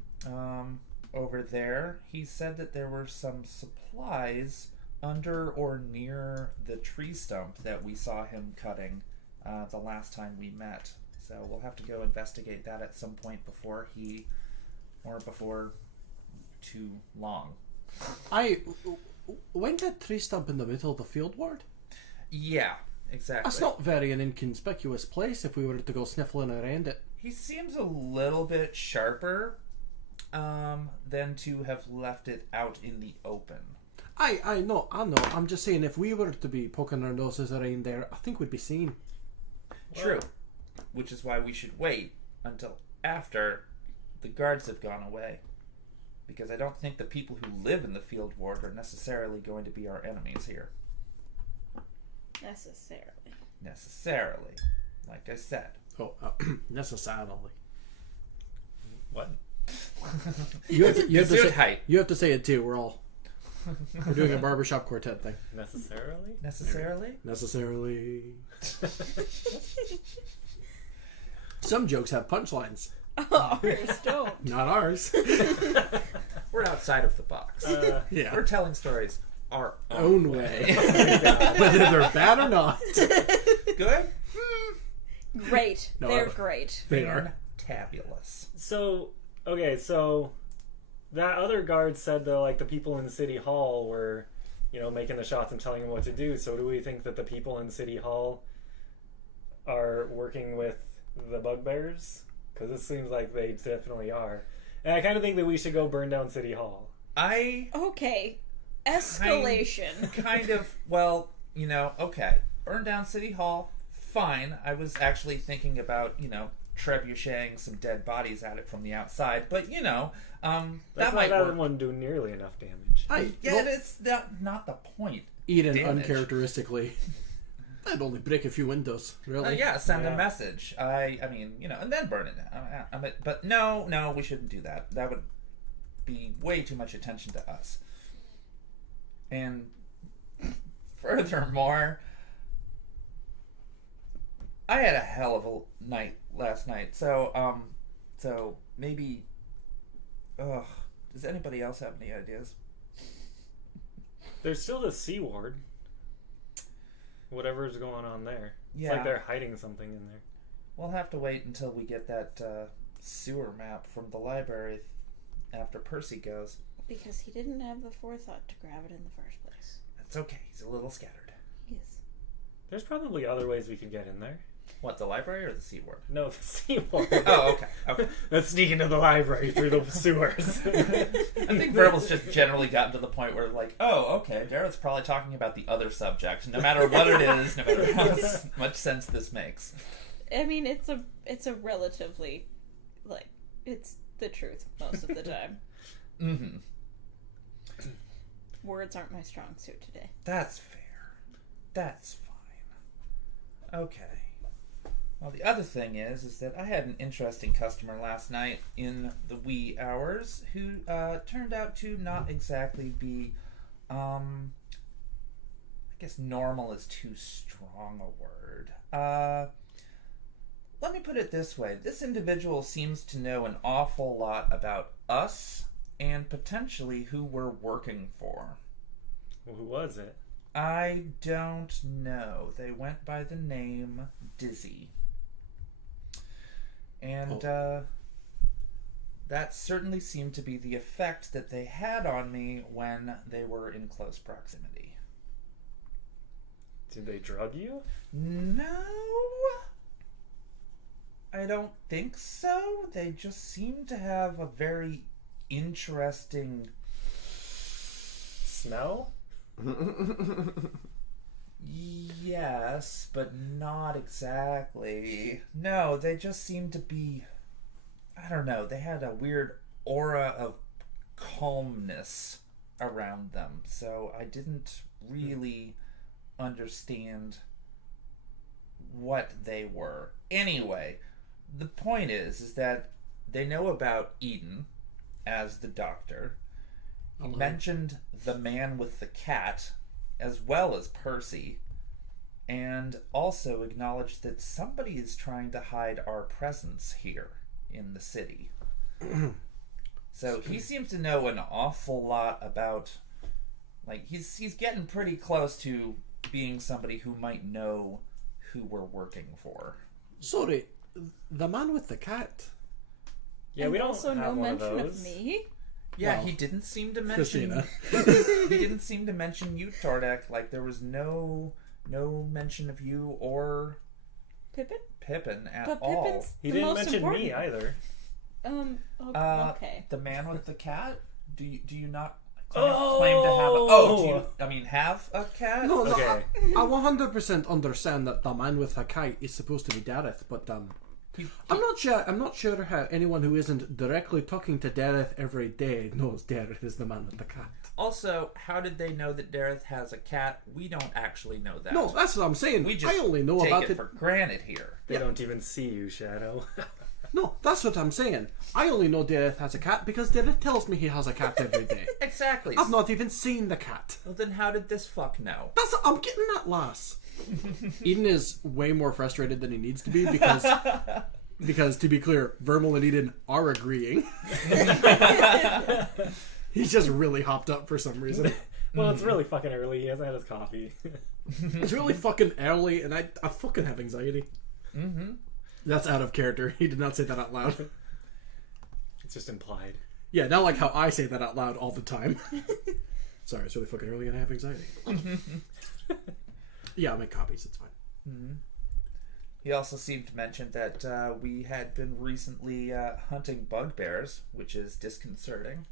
over there, he said that there were some supplies under or near the tree stump that we saw him cutting the last time we met. So we'll have to go investigate that at some point before too long. Went that tree stump in the middle of the field ward? Yeah, exactly. That's not very an inconspicuous place if we were to go sniffling around it. He seems a little bit sharper than to have left it out in the open. I know. I'm just saying, if we were to be poking our noses around there, I think we'd be seen. True. Which is why we should wait until after the guards have gone away. Because I don't think the people who live in the field ward are necessarily going to be our enemies here. Necessarily. Like I said. Oh, necessarily. What? You have to say, height. you have to say it too. We're doing a barbershop quartet thing. Necessarily? Necessarily. Some jokes have punchlines. Ours don't. Not ours. We're outside of the box. Yeah. We're telling stories our Own way. Whether they're bad or not. Good? Great. No, They're great. They are. Fantabulous. So that other guard said that like the people in City Hall were, making the shots and telling him what to do. So do we think that the people in City Hall are working with the bugbears? Because it seems like they definitely are. And I kind of think that we should go burn down City Hall. Okay. Escalation. Kind of, well, okay. Burn down City Hall, fine. I was actually thinking about, trebucheting some dead bodies at it from the outside. But, that might work. That wouldn't do nearly enough damage. It's not the point. Eaten Damage. uncharacteristically. That'd only break a few windows, really. Send a message. I mean, and then burn it down. But no, we shouldn't do that. That would be way too much attention to us. And furthermore, I had a hell of a night last night. So maybe. Does anybody else have any ideas? There's still the C ward. Whatever's going on there. Yeah. It's like they're hiding something in there. We'll have to wait until we get that sewer map from the library after Percy goes. Because he didn't have the forethought to grab it in the first place. That's okay. He's a little scattered. Yes. There's probably other ways we could get in there. What, the library or the C ward? No, the C ward. Oh, okay. Let's sneak into the library through the sewers. I think Verbal's just generally gotten to the point where, like, oh, okay, Darren's probably talking about the other subject, no matter what it is, no matter how much sense this makes. I mean, it's a relatively, it's the truth most of the time. Mm-hmm. Words aren't my strong suit today. That's fair. That's fine. Okay. Well, the other thing is that I had an interesting customer last night in the wee hours who turned out to not exactly be, I guess normal is too strong a word. Let me put it this way. This individual seems to know an awful lot about us and potentially who we're working for. Well, who was it? I don't know. They went by the name Dizzy. And that certainly seemed to be the effect that they had on me when they were in close proximity. Did they drug you? No, I don't think so. They just seem to have a very interesting Smell? Yes, but not exactly. No, they just seem to be, I don't know, they had a weird aura of calmness around them. So I didn't really understand what they were. Anyway, the point is that they know about Eden as the doctor. He mentioned the man with the cat as well as Percy, and also acknowledged that somebody is trying to hide our presence here in the city. So he seems to know an awful lot about, like, he's getting pretty close to being somebody who might know who we're working for. Sorry, the man with the cat. Yeah, and we don't also have no one mention of of those. me. Yeah, Well, he didn't seem to mention. Christina. He didn't seem to mention you, Tordek. Like there was no mention of you or Pippin? Pippin at But all. Pippin's He the didn't most mention important. me either. Okay. The man with the cat. Do you not Oh! claim to have? Do you have a cat? No, no, Okay. I 100% understand that the man with the kite is supposed to be Dareth, but I'm not sure how anyone who isn't directly talking to Dareth every day knows Dareth is the man with the cat. Also, how did they know that Dareth has a cat? We don't actually know that. No, that's what I'm saying. we just I only know take about it for granted here. They don't even see you, Shadow. No, that's what I'm saying. I only know Dareth has a cat because Dareth tells me he has a cat every day. Exactly. I've not even seen the cat. Well, then how did this fuck know? I'm getting that, lass. Eden is way more frustrated than he needs to be because to be clear, Vermal and Eden are agreeing. He's just really hopped up for some reason. Well, it's really fucking early. He hasn't had his coffee. It's really fucking early, and I fucking have anxiety. Mm-hmm. That's out of character. He did not say that out loud. It's just implied. Yeah, not like how I say that out loud all the time. Sorry, it's really fucking early and I have anxiety. Yeah, I'll make copies. It's fine. Mm-hmm. He also seemed to mention that we had been recently hunting bugbears, which is disconcerting.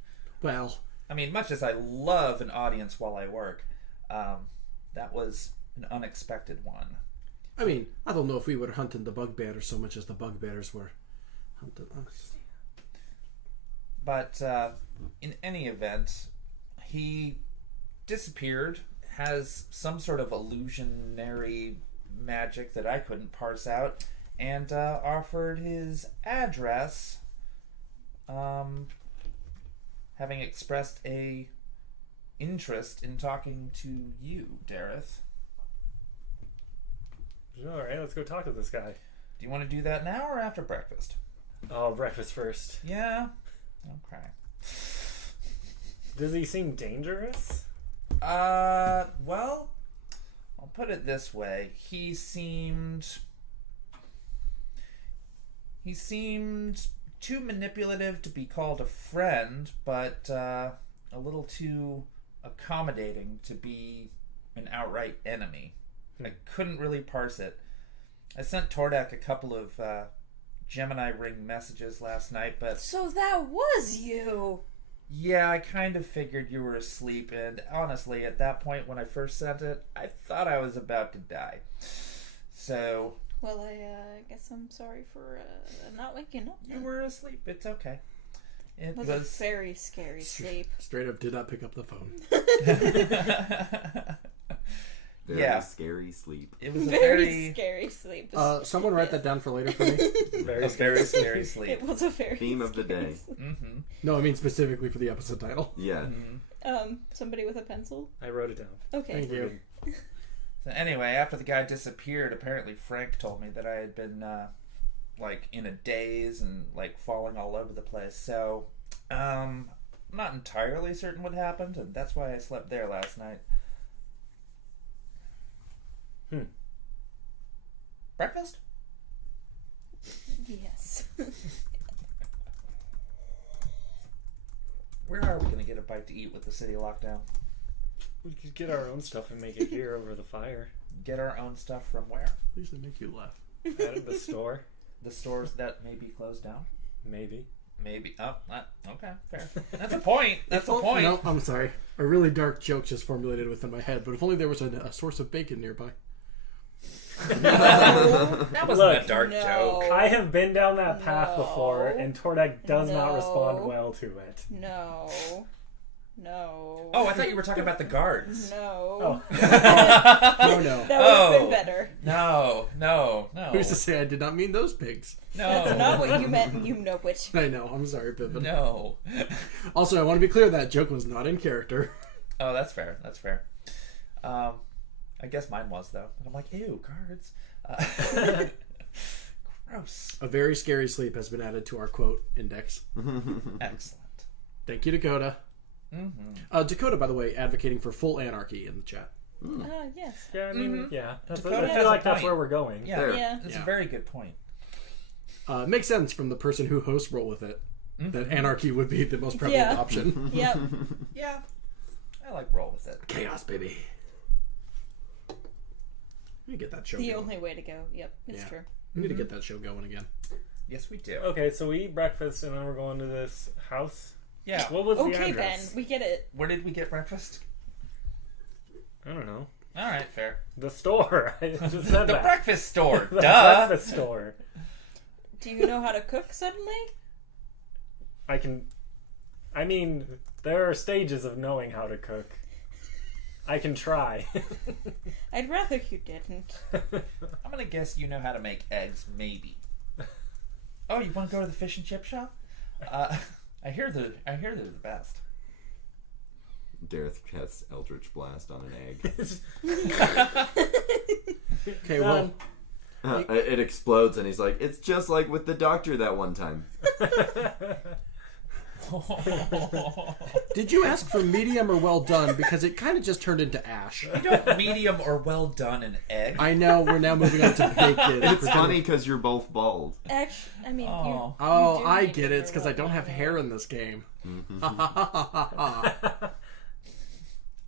Well, I mean, much as I love an audience while I work, that was an unexpected one. I mean, I don't know if we were hunting the bugbears so much as the bugbears were hunting us. But in any event, he disappeared, has some sort of illusionary magic that I couldn't parse out, and offered his address, having expressed a interest in talking to you, Dareth. Alright, let's go talk to this guy. Do you want to do that now or after breakfast? Oh, breakfast first. Yeah? Okay. Does he seem dangerous? Well, I'll put it this way. He seemed too manipulative to be called a friend, but a little too accommodating to be an outright enemy. I couldn't really parse it. I sent Tordek a couple of Gemini ring messages last night, but So that was you. yeah, I kind of figured you were asleep, and honestly, at that point when I first sent it, I thought I was about to die. So Well, I guess I'm sorry for not waking up. you were asleep. It's okay. It It was a very scary sleep. Straight up did not pick up the phone. Very scary sleep. It was a Very scary sleep. Someone write that down for later for me. very scary sleep. It was a very Theme of the scary day. sleep. Mm-hmm. No, I mean specifically for the episode title. Yeah. Somebody with a pencil? I wrote it down. Okay. Thank you. So anyway, after the guy disappeared, apparently Frank told me that I had been like in a daze and like falling all over the place. So I'm not entirely certain what happened, and that's why I slept there last night. Breakfast? Yes. Where are we going to get a bite to eat with the city lockdown? We could get our own stuff and make it here over the fire. Get our own stuff from where? Please they make you laugh. At the store, The stores that may be closed down? maybe. Maybe. Oh, okay, fair. That's a point. That's a point. No, I'm sorry. A really dark joke just formulated within my head, but if only there was a source of bacon nearby. That wasn't Look, a dark no. joke. I have been down that path No. before, and Tordek does not No. respond well to it. No. No. Oh, I thought you were talking about the guards. No. No. That would have been better. No. Who's to say I did not mean those pigs? That's No. not what you meant. You know which. I know. I'm sorry, Pippin. No. Also, I want to be clear that joke was not in character. Oh, that's fair. That's fair. I guess mine was though. And I'm like, ew, guards. Gross. A very scary sleep has been added to our quote index. Excellent. Thank you, Dakota. Mm-hmm. Dakota, by the way, advocating for full anarchy in the chat. Yes. Yeah, I mean, yeah. Dakota I has feel a like that's point. where we're going. Yeah, Fair. Yeah. That's Yeah. a very good point. Makes sense from the person who hosts Roll With It that anarchy would be the most prevalent Yeah. option. Yep. Yeah. I like roll with it. Chaos, baby. We need to get that show The going. only way to go. Yep. It's Yeah. true. We need to get that show going again. Yes, we do. Okay, so we eat breakfast, and then we're going to this house. Yeah. What was the Okay, Ben. address? We get it. Where did we get breakfast? I don't know. All right, fair. The store. I just said The that. breakfast store. The Duh. breakfast store. Do you know how to cook suddenly? I mean, there are stages of knowing how to cook. I can try. I'd rather you didn't. I'm gonna guess you know how to make eggs, maybe. Oh, you want to go to the fish and chip shop? I hear they're the best. Dareth casts Eldritch Blast on an egg. Okay, well, It explodes, and he's like, "It's just like with the doctor that one time." did you ask for medium or well done? Because it kind of just turned into ash. You don't medium or well done an egg. I know, we're now moving on to bacon. It's funny because you're both bald. Actually, I mean, Oh. Oh, do I need get to it. It's because I don't have hair in this game.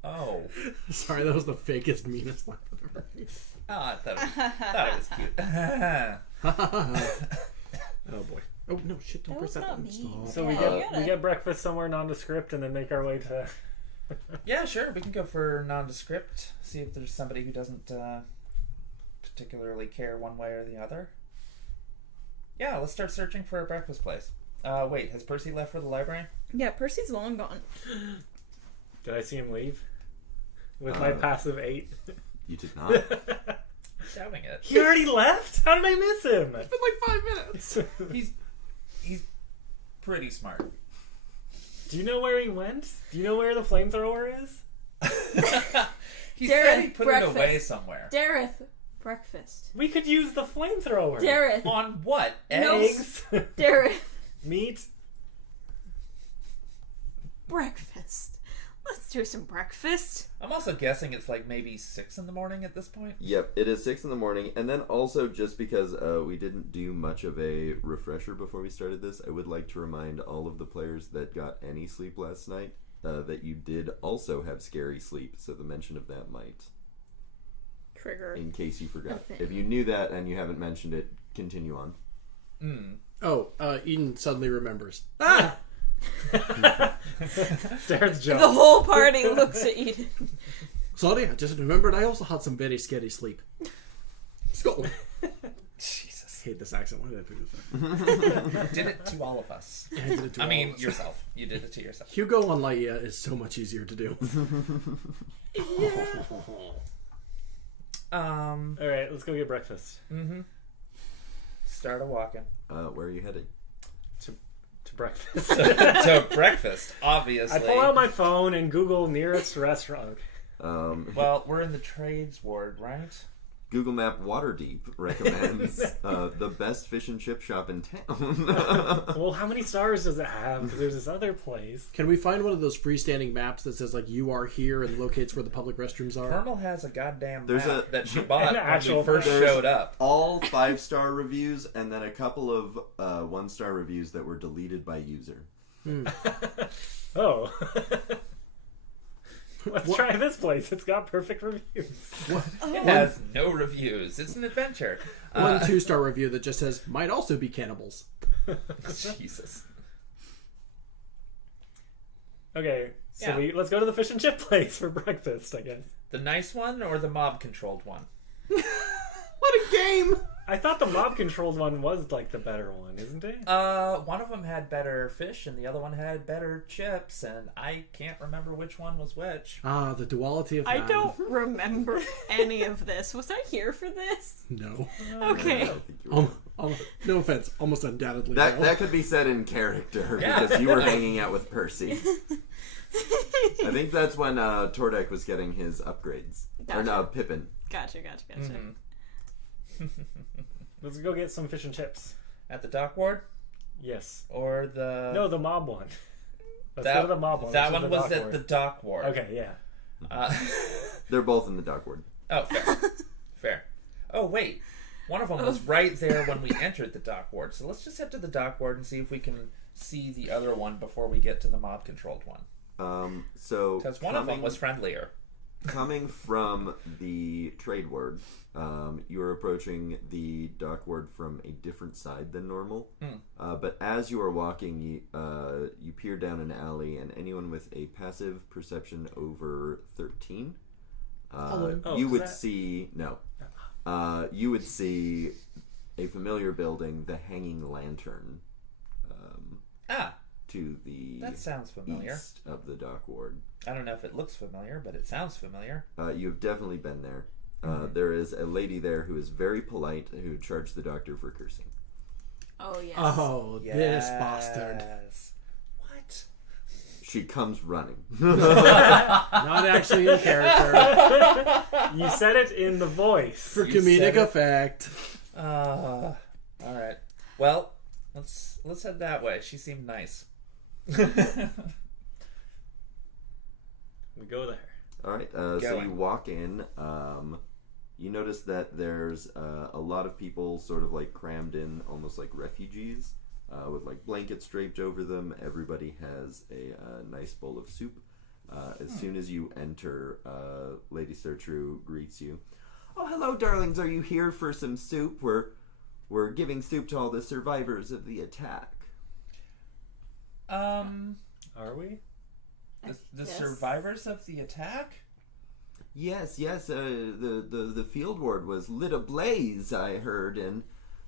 Oh. Sorry, that was the fakest, meanest laugh I've ever made. Oh, I thought it was cute. Oh boy. Oh no, shit! Don't That press was that not button. me. Stop. So Yeah, we get breakfast somewhere nondescript, and then make our way to. Yeah, sure. We can go for nondescript. See if there's somebody who doesn't particularly care one way or the other. Yeah, let's start searching for a breakfast place. Wait, has Percy left for the library? Yeah, Percy's long gone. Did I see him leave? With my passive 8. You did not. Doubting it. He already left? How did I miss him? It's been like 5 minutes. He's pretty smart. Do you know where he went? Do you know where the flamethrower is? He Dareth, said he put breakfast. it away somewhere. Dareth, breakfast. We could use the flamethrower. Dareth, On what? No. Eggs? Eggs, Dareth, meat. breakfast. Let's do some breakfast. I'm also guessing it's like maybe 6 in the morning at this point. Yep, it is 6 in the morning, and then also just because we didn't do much of a refresher before we started this, I would like to remind all of the players that got any sleep last night that you did also have scary sleep, so the mention of that might, Trigger. in case you forgot. Okay. If you knew that and you haven't mentioned it, continue on. Oh, Eden suddenly remembers. Ah! There's Joe. The whole party looks at Eden. Sorry, I just remembered I also had some very scary sleep. Scotland. Jesus. I hate this accent. Why did I pick this You did it to all of us. up? I did it to I all mean, of us. yourself. You did it to yourself. Hugo on Laía is so much easier to do. All right, let's go get breakfast. Start a walking. Where are you headed? To breakfast. To breakfast, obviously. I pull out my phone and Google nearest restaurant. Well, we're in the trades ward, right? Google Map Waterdeep recommends the best fish and chip shop in town. Well, how many stars does it have? Because there's this other place. Can we find one of those freestanding maps that says, like, you are here and locates where the public restrooms are? Thermal has a goddamn There's map that she bought An when actual we first There's showed up. all 5-star reviews, and then a couple of 1-star reviews that were deleted by user. Oh. Let's try this place. It's got perfect reviews. It has no reviews. It's an adventure. One 2-star review that just says, might also be cannibals. Jesus. Okay, so Yeah. let's go to the fish and chip place for breakfast, I guess. The nice one or the mob-controlled one? What a game! I thought the mob-controlled one was, like, the better one, isn't it? One of them had better fish and the other one had better chips, and I can't remember which one was which. Ah, the duality of I man. don't remember any of this. Was I here for this? No. Okay. I don't think you were. No offense, almost undoubtedly That no. that could be said in character Yeah. because you were hanging out with Percy. I think that's when Tordek was getting his upgrades. Or no, Pippin. Gotcha. Let's go get some fish and chips. At the dock ward? Yes. Or the... No, the mob one. Let's go to the mob one. That which is one the was dock at ward. the dock ward. Okay, yeah. They're both in the dock ward. Oh, fair. Fair. Oh, wait. One of them was right there when we entered the dock ward. So let's just head to the dock ward and see if we can see the other one before we get to the mob-controlled one. So Because one of them was friendlier. Coming from the trade ward, you are approaching the dock ward from a different side than normal. But as you are walking, you peer down an alley, and anyone with a passive perception over 13, you would see you would see a familiar building, the Hanging Lantern, to the That sounds familiar. east of the dock ward. I don't know if it looks familiar, but it sounds familiar. You have definitely been there. There is a lady there who is very polite, who charged the doctor for cursing. Oh, yes. Oh, this bastard. What? She comes running. Not actually in character. You said it in the voice. For You comedic said it. effect. All right. Well, let's head that way. She seemed nice. We go there. All right, so Going. you walk in. You notice that there's a lot of people sort of like crammed in, almost like refugees, with like blankets draped over them. Everybody has a nice bowl of soup. As soon as you enter, Lady Sertru greets you. Oh, hello, darlings. Are you here for some soup? We're giving soup to all the survivors of the attack. Are we? The Yes. survivors of the attack? Yes. The field ward was lit ablaze, I heard, and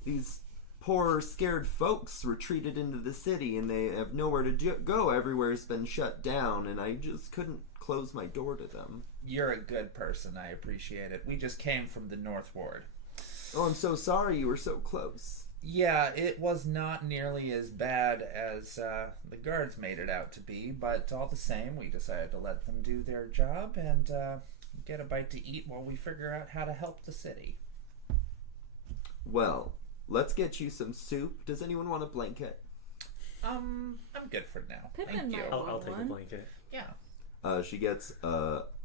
these poor, scared folks retreated into the city, and they have nowhere to go. Everywhere's been shut down, and I just couldn't close my door to them. You're a good person. I appreciate it. We just came from the North Ward. Oh, I'm so sorry you were so close. Yeah, it was not nearly as bad as the guards made it out to be, but all the same, we decided to let them do their job and get a bite to eat while we figure out how to help the city. Well, let's get you some soup. Does anyone want a blanket? I'm good for now. Pippin Thank you. might. I'll take a One. blanket. Yeah. She gets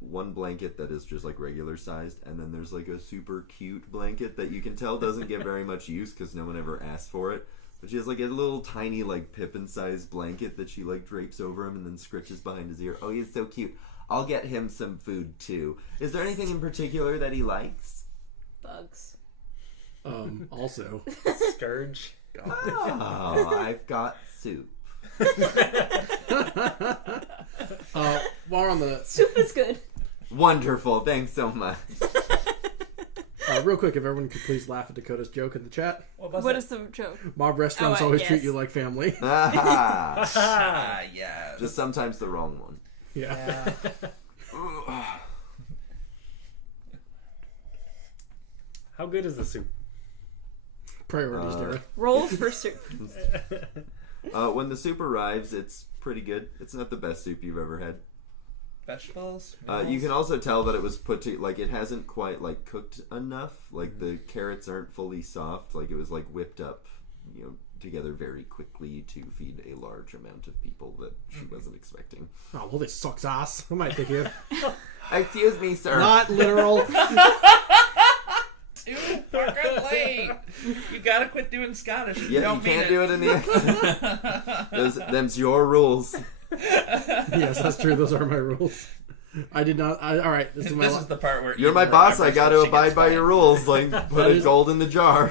one blanket that is just like regular sized, and then there's like a super cute blanket that you can tell doesn't get very much use because no one ever asked for it. But she has like a little tiny like Pippin sized blanket that she like drapes over him and then scritches behind his ear. Oh, he's so cute. I'll get him some food too. Is there anything in particular that he likes? Bugs. Also. Scourge. Oh, I've got soup. While we're on the... Soup is good. Wonderful. Thanks so much. real quick, if everyone could please laugh at Dakota's joke in the chat. What is the joke? Mob restaurants Oh, always yes. treat you like family. Ah, Ah, yeah. just sometimes the wrong one. Yeah. How good is the soup? Priorities, Darren. Rolls for soup. When the soup arrives, it's pretty good. It's not the best soup you've ever had. Vegetables. You can also tell that it was put to like it hasn't quite like cooked enough. Like the carrots aren't fully soft. Like it was like whipped up, together very quickly to feed a large amount of people that she wasn't expecting. Oh, well, this sucks ass. I might think of. Excuse me, sir. Not literal. Too fucking late. You gotta quit doing Scottish. Yeah, you can't do it in the accent. Them's your rules. Yes, that's true. Those are my rules. I did not. All right, this is my. This is the part where You're my boss. I got to abide by your rules. Like put a gold in the jar.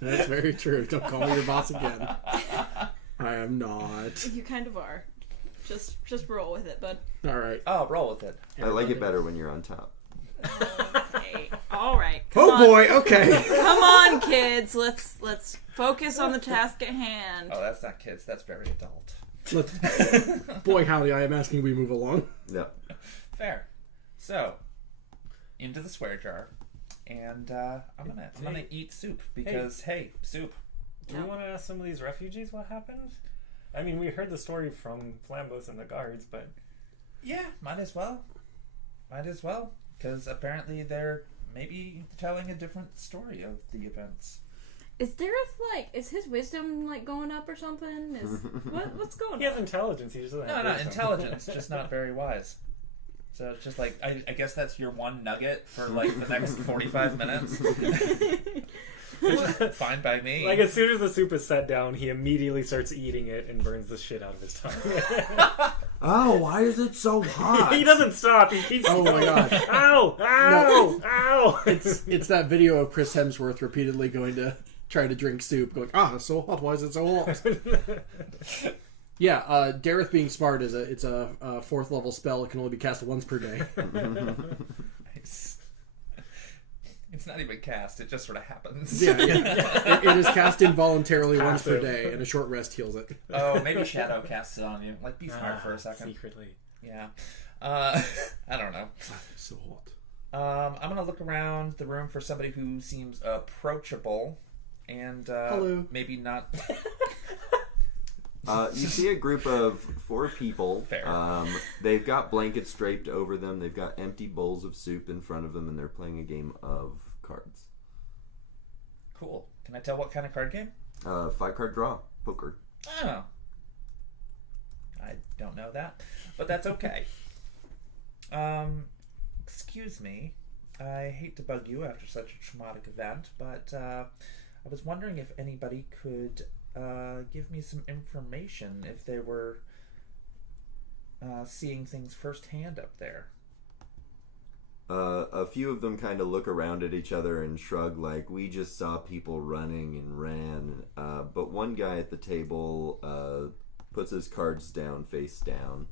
That's very true. Don't call me your boss again. I am not. You kind of are. Just roll with it, bud. All right. Oh, roll with it. I like it better when you're on top. Okay. All right. Oh boy. Okay. Come on, kids. Let's focus on the task at hand. Oh, that's not kids. That's very adult. Boy, howdy! I am asking we move along. Yeah. Fair. So, into the swear jar, and I'm gonna eat soup because hey, soup. Do we want to ask some of these refugees what happened? I mean, we heard the story from Flambos and the guards, but Yeah, might as well. Because apparently they're maybe telling a different story of the events. Is is his wisdom going up or something? What's going he on? has intelligence. He just doesn't have No, wisdom. intelligence, just not very wise. So it's just like I guess that's your one nugget for like the next 45 minutes. Which is fine by me. Like as soon as the soup is set down, he immediately starts eating it and burns the shit out of his tongue. Oh, why is it so hot? He doesn't stop. He keeps. Oh my god! Ow! Ow! Ow! It's that video of Chris Hemsworth repeatedly going to try to drink soup, going, it's so hot. Why is it so hot? Yeah, Dareth being smart is a fourth level spell. It can only be cast once per day. Nice. It's not even cast, it just sort of happens. Yeah. It is cast involuntarily once per day, and a short rest heals it. Oh, maybe Shadow casts it on you. Like, be smart for a second. Secretly. Yeah. I don't know. It's so hot. I'm gonna look around the room for somebody who seems approachable, and Hello. maybe not. You see a group of 4 people. Fair. They've got blankets draped over them. They've got empty bowls of soup in front of them, and they're playing a game of cards. Cool. Can I tell what kind of card game? 5-card draw. Poker. Oh. I don't know that, but that's okay. Excuse me. I hate to bug you after such a traumatic event, but I was wondering if anybody could give me some information if they were seeing things firsthand up there. A few of them kind of look around at each other and shrug like, we just saw people running and ran. But one guy at the table puts his cards down, face down.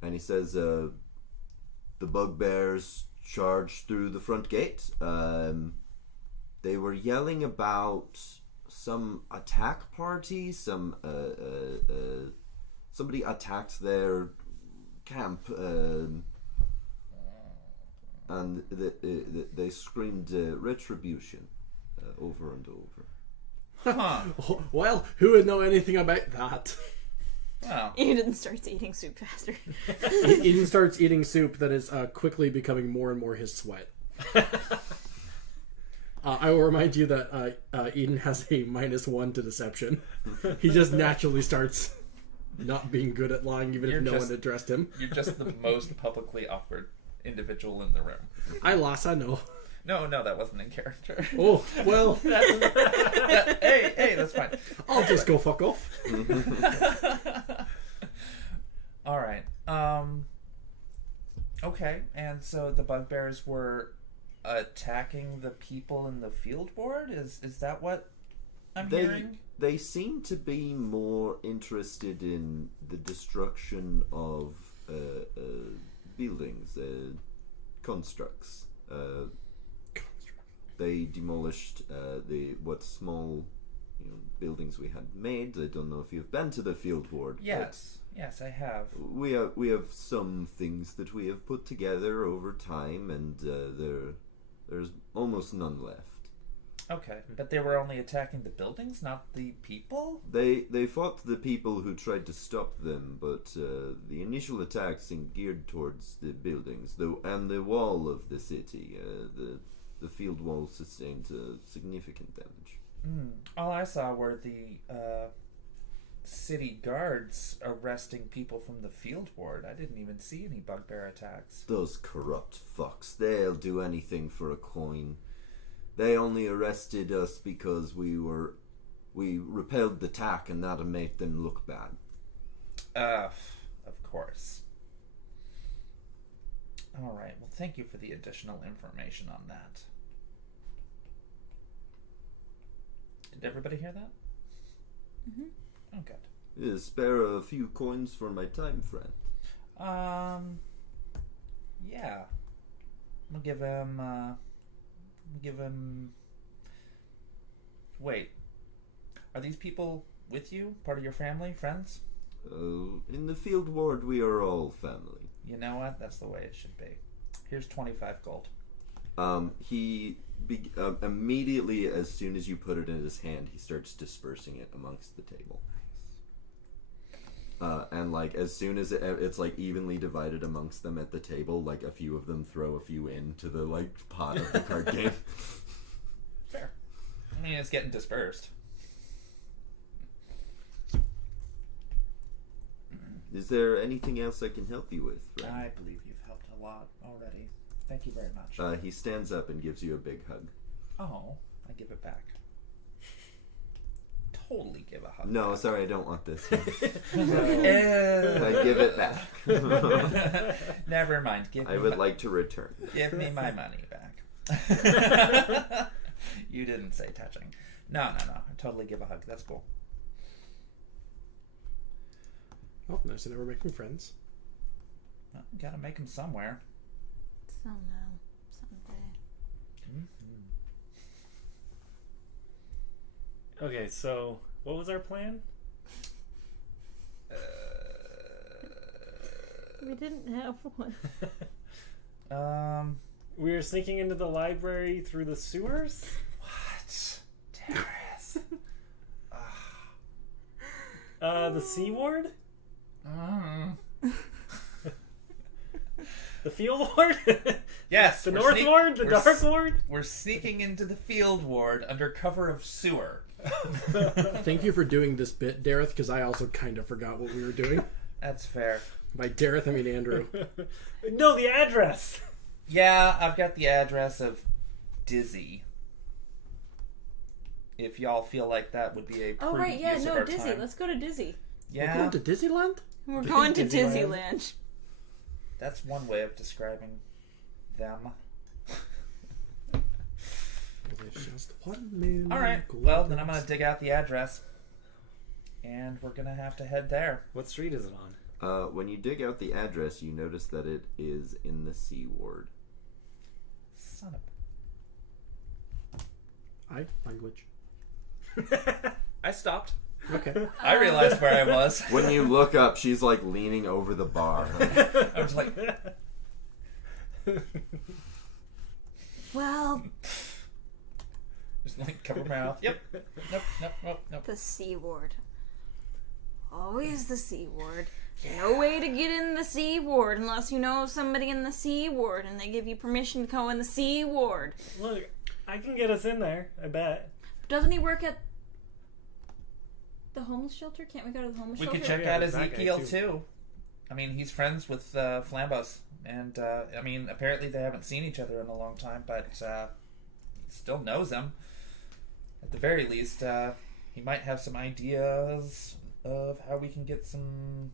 And he says, the bugbears charged through the front gate. They were yelling about some attack party. Somebody attacked their camp, and they screamed retribution over and over. Huh. Well, who would know anything about that? Wow. Eden starts eating soup faster. Eden starts eating soup that is quickly becoming more and more his sweat. I will remind you that Eden has a -1 to deception. He just naturally starts not being good at lying, even if no one addressed him. You're just the most publicly awkward individual in the room. I know. No, that wasn't in character. Oh, well. Hey, that's fine. I'll just go fuck off. All right. Okay, and so the bugbears were attacking the people in the field board? Is that what I'm hearing? They seem to be more interested in the destruction of buildings, constructs. They demolished what small buildings we had made. I don't know if you've been to the field board. Yes, I have. We have some things that we have put together over time, and There's almost none left. Okay, but they were only attacking the buildings, not the people? They fought the people who tried to stop them, but the initial attacks seemed geared towards the buildings, and the wall of the city. The field wall sustained significant damage. All I saw were the city guards arresting people from the field ward. I didn't even see any bugbear attacks. Those corrupt fucks, they'll do anything for a coin. They only arrested us because we repelled the attack, and that made them look bad. Of course. Alright, well thank you for the additional information on that. Did everybody hear that? Mm-hmm. Oh, good. Spare a few coins for my time, friend. Yeah. I'll give him, Wait. Are these people with you? Part of your family? Friends? In the field ward, we are all family. You know what? That's the way it should be. Here's 25 gold. Immediately, as soon as you put it in his hand, he starts dispersing it amongst the table. And like as soon as it's like evenly divided amongst them at the table, like a few of them throw a few into the like pot of the card game. Fair. I mean, it's getting dispersed. Is there anything else I can help you with, friend? I believe you've helped a lot already. Thank you very much. He stands up and gives you a big hug. Oh, I give it back. Totally give a hug. No, back. sorry, I don't want this. I I give it back. Never mind. I would like to return. Give me my money back. You didn't say touching. No. I totally give a hug. That's cool. Oh, nice to know we're making friends. Well, gotta make them somewhere. Somehow, someday. Okay, so what was our plan? We didn't have one. We were sneaking into the library through the sewers? What? Terrace. The C ward? The field ward? Yes. The north ward? The dark ward? We're sneaking into the field ward under cover of sewer. Thank you for doing this bit, Dareth, because I also kind of forgot what we were doing. That's fair. By Dareth, I mean Andrew. No, the address! Yeah, I've got the address of Dizzy. If y'all feel like that would be a Oh, prudent right, yeah, use of no, our Dizzy. time. Let's go to Dizzy. We're Yeah, going to Disneyland? We're going to Disneyland. Disneyland. that's one way of describing them. There's just 1 million. Alright, well, then I'm going to dig out the address. And we're going to have to head there. What street is it on? When you dig out the address, you notice that it is in the C ward. Son of Language. I stopped. Okay. I realized where I was. When you look up, she's like leaning over the bar. I was like, Well, just like cover my mouth. Yep. Nope. the C ward. Always the C ward. No way to get in the C ward unless you know somebody in the C ward and they give you permission to go in the C ward. Look, I can get us in there, I bet. Doesn't he work at the homeless shelter? Can't we go to the homeless We shelter? could check Yeah, out there's that guy, Ezekiel too. too. I mean, he's friends with Flambos, and I mean, apparently they haven't seen each other in a long time, but he still knows him. At the very least, he might have some ideas of how we can get some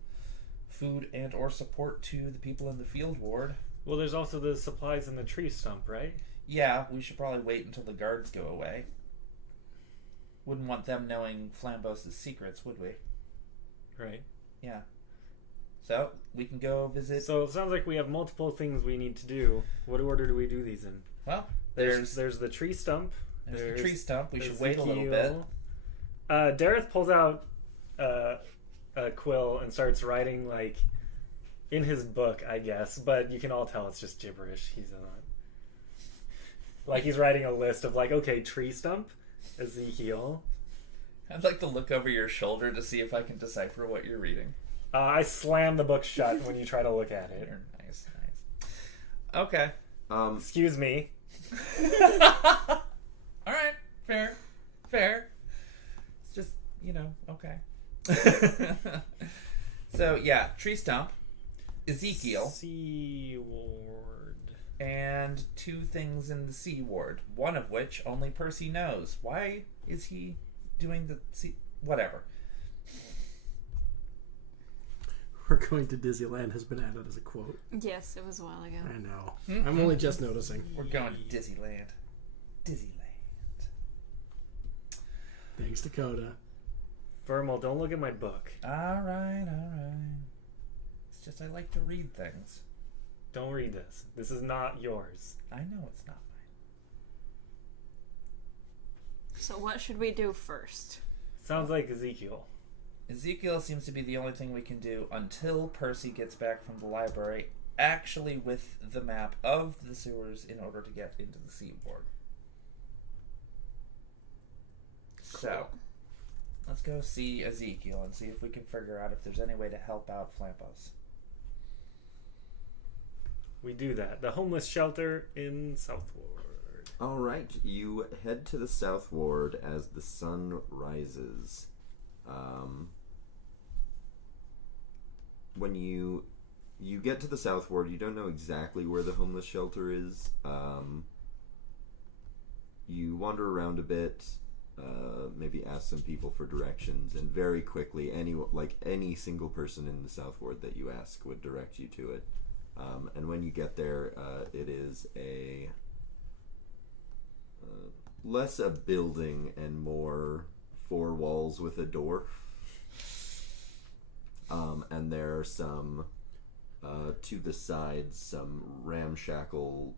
food and or support to the people in the field ward. Well, there's also the supplies in the tree stump, right? Yeah, we should probably wait until the guards go away. Wouldn't want them knowing Flambos' secrets, would we? Right. Yeah. So, we can go visit... So it sounds like we have multiple things we need to do. What order do we do these in? Well, There's the tree stump. there's the tree stump. We should there's wait a little bit. Ezekiel. Dareth pulls out a quill and starts writing, like, in his book, I guess. But you can all tell it's just gibberish. He's not... Like he's writing a list of like, okay, tree stump, Ezekiel. I'd like to look over your shoulder to see if I can decipher what you're reading. I slam the book shut when you try to look at it. You're nice. Okay. Excuse me. All right. Fair. It's just, okay. So, yeah, tree stump, Ezekiel, C ward. and 2 things in the C ward, one of which only Percy knows. Why is he doing the C... Whatever. We're going to Disneyland has been added as a quote. Yes, it was a while ago. I know. I'm only just noticing. We're going to Disneyland. Thanks, Dakota. Vermal, don't look at my book. All right. It's just I like to read things. Don't read this. This is not yours. I know it's not mine. So what should we do first? Sounds like Ezekiel. Ezekiel seems to be the only thing we can do until Percy gets back from the library, actually with the map of the sewers in order to get into the sea ward. So, let's go see Ezekiel and see if we can figure out if there's any way to help out Flambos. We do that. The homeless shelter in South Ward. All right, you head to the South Ward as the sun rises. When you get to the South Ward, you don't know exactly where the homeless shelter is. You wander around a bit, maybe ask some people for directions, and very quickly, any single person in the South Ward that you ask would direct you to it. And when you get there, it is less a building and more 4 walls with a door. And there are some, to the sides, some ramshackle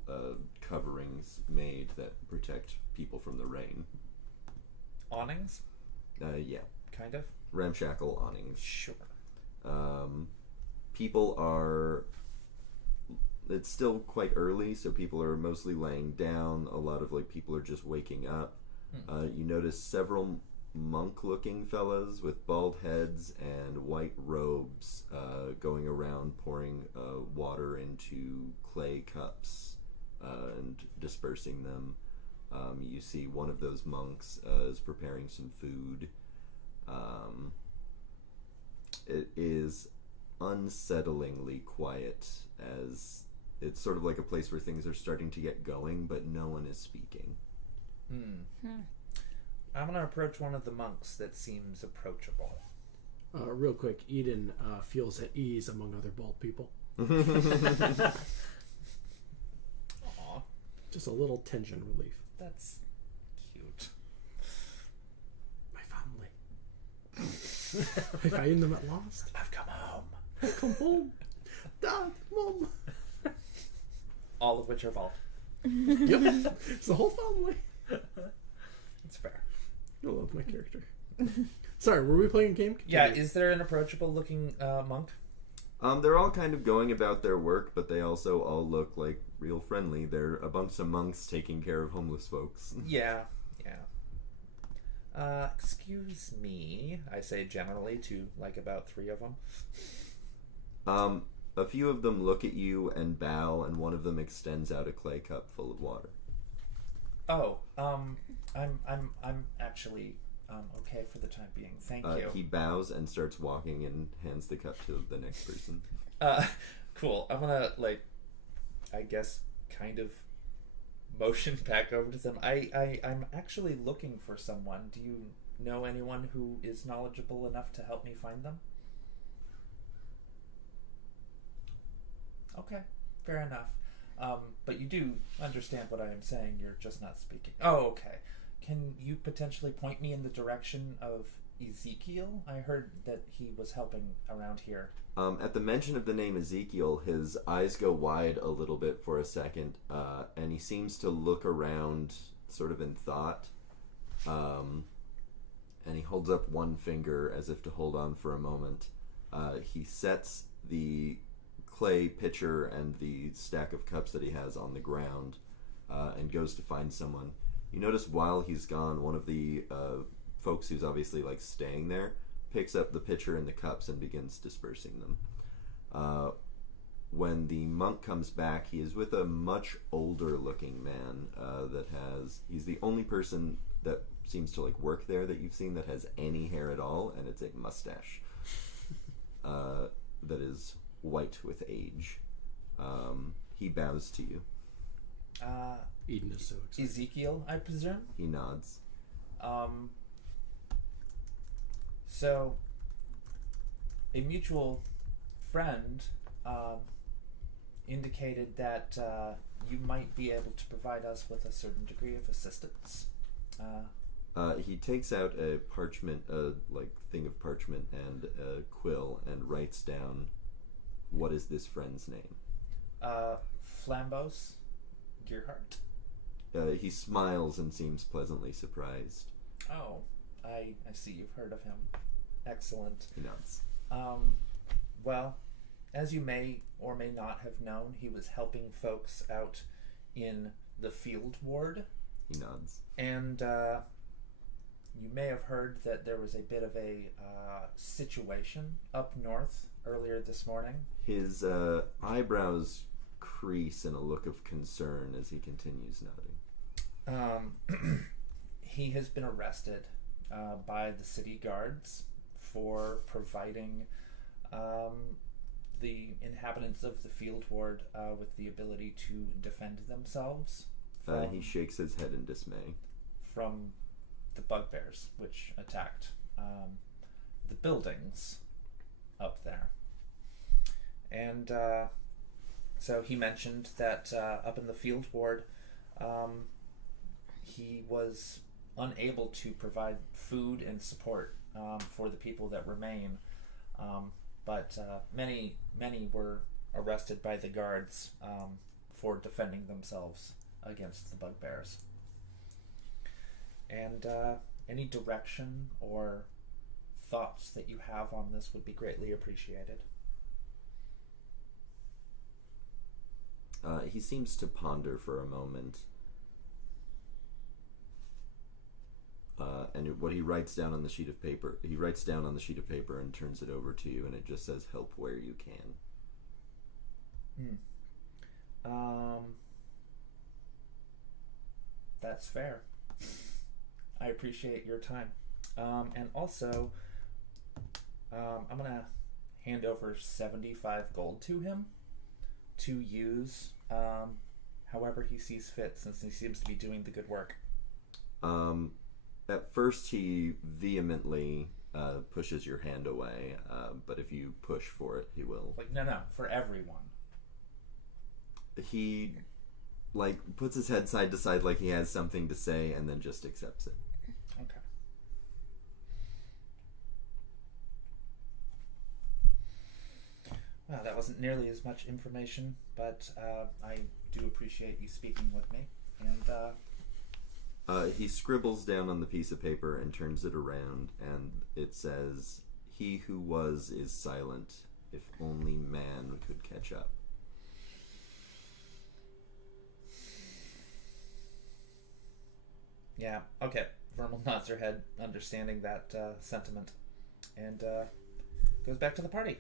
coverings made that protect people from the rain. Awnings? Yeah. Kind of? Ramshackle awnings. Sure. People are... It's still quite early, so people are mostly laying down. A lot of people are just waking up. You notice several monk-looking fellas with bald heads and white robes going around pouring water into clay cups and dispersing them. You see one of those monks is preparing some food. It is unsettlingly quiet, as it's sort of like a place where things are starting to get going, but no one is speaking. I'm going to approach one of the monks that seems approachable. Real quick, Eden feels at ease among other bald people. Aw, Just a little tension relief. that's cute. My family. I find them at last. I've come home. I come home. Dad, Mom. All of which are vault. Yep. It's the whole family. It's fair. I love my character. Sorry, were we playing a game? Yeah, is there an approachable looking monk? They're all kind of going about their work, but they also all look like real friendly. They're a bunch of monks taking care of homeless folks. Yeah. Excuse me, I say generally to about 3 of them. A few of them look at you and bow, and one of them extends out a clay cup full of water. Oh, I'm actually okay for the time being. Thank you. He bows and starts walking and hands the cup to the next person. Cool. I'm gonna I guess kind of motion back over to them. I'm actually looking for someone. Do you know anyone who is knowledgeable enough to help me find them? Okay, fair enough. But you do understand what I am saying. You're just not speaking. Oh, okay. Can you potentially point me in the direction of Ezekiel? I heard that he was helping around here. At the mention of the name Ezekiel, his eyes go wide a little bit for a second, and he seems to look around sort of in thought. And he holds up one finger as if to hold on for a moment. He sets the clay pitcher and the stack of cups that he has on the ground, and goes to find someone. You notice while he's gone, one of the folks who's obviously like staying there picks up the pitcher and the cups and begins dispersing them. When the monk comes back, he is with a much older looking man he's the only person that seems to like work there that you've seen that has any hair at all, and it's a mustache that is white with age. He bows to you. Eden is so excited. Ezekiel, I presume? He nods. So, a mutual friend indicated that you might be able to provide us with a certain degree of assistance. He takes out a parchment, thing of parchment and a quill, and writes down, what is this friend's name? Flambos Gearheart. He smiles and seems pleasantly surprised. Oh, I see you've heard of him. Excellent. He nods. Well, as you may or may not have known, he was helping folks out in the field ward. He nods. And you may have heard that there was a bit of a situation up north earlier this morning. His eyebrows crease in a look of concern as he continues nodding. He has been arrested by the city guards for providing the inhabitants of the field ward with the ability to defend themselves. He shakes his head in dismay. From the bugbears, which attacked the buildings up there. And so he mentioned that up in the field ward, he was unable to provide food and support for the people that remain. But many were arrested by the guards for defending themselves against the bugbears. And any direction or thoughts that you have on this would be greatly appreciated. He seems to ponder for a moment. And what he writes down on the sheet of paper, and turns it over to you, and it just says, help where you can. That's fair. I appreciate your time. And also, I'm going to hand over 75 gold to him to use however he sees fit, since he seems to be doing the good work. At first he vehemently pushes your hand away, but if you push for it, he will. Like, no, for everyone. He, puts his head side to side like he has something to say, and then just accepts it. Okay. Well, that wasn't nearly as much information, but I do appreciate you speaking with me. And he scribbles down on the piece of paper and turns it around, and it says, he who was is silent, if only man could catch up. Yeah, okay. Vermal nods her head, understanding that sentiment, and goes back to the party.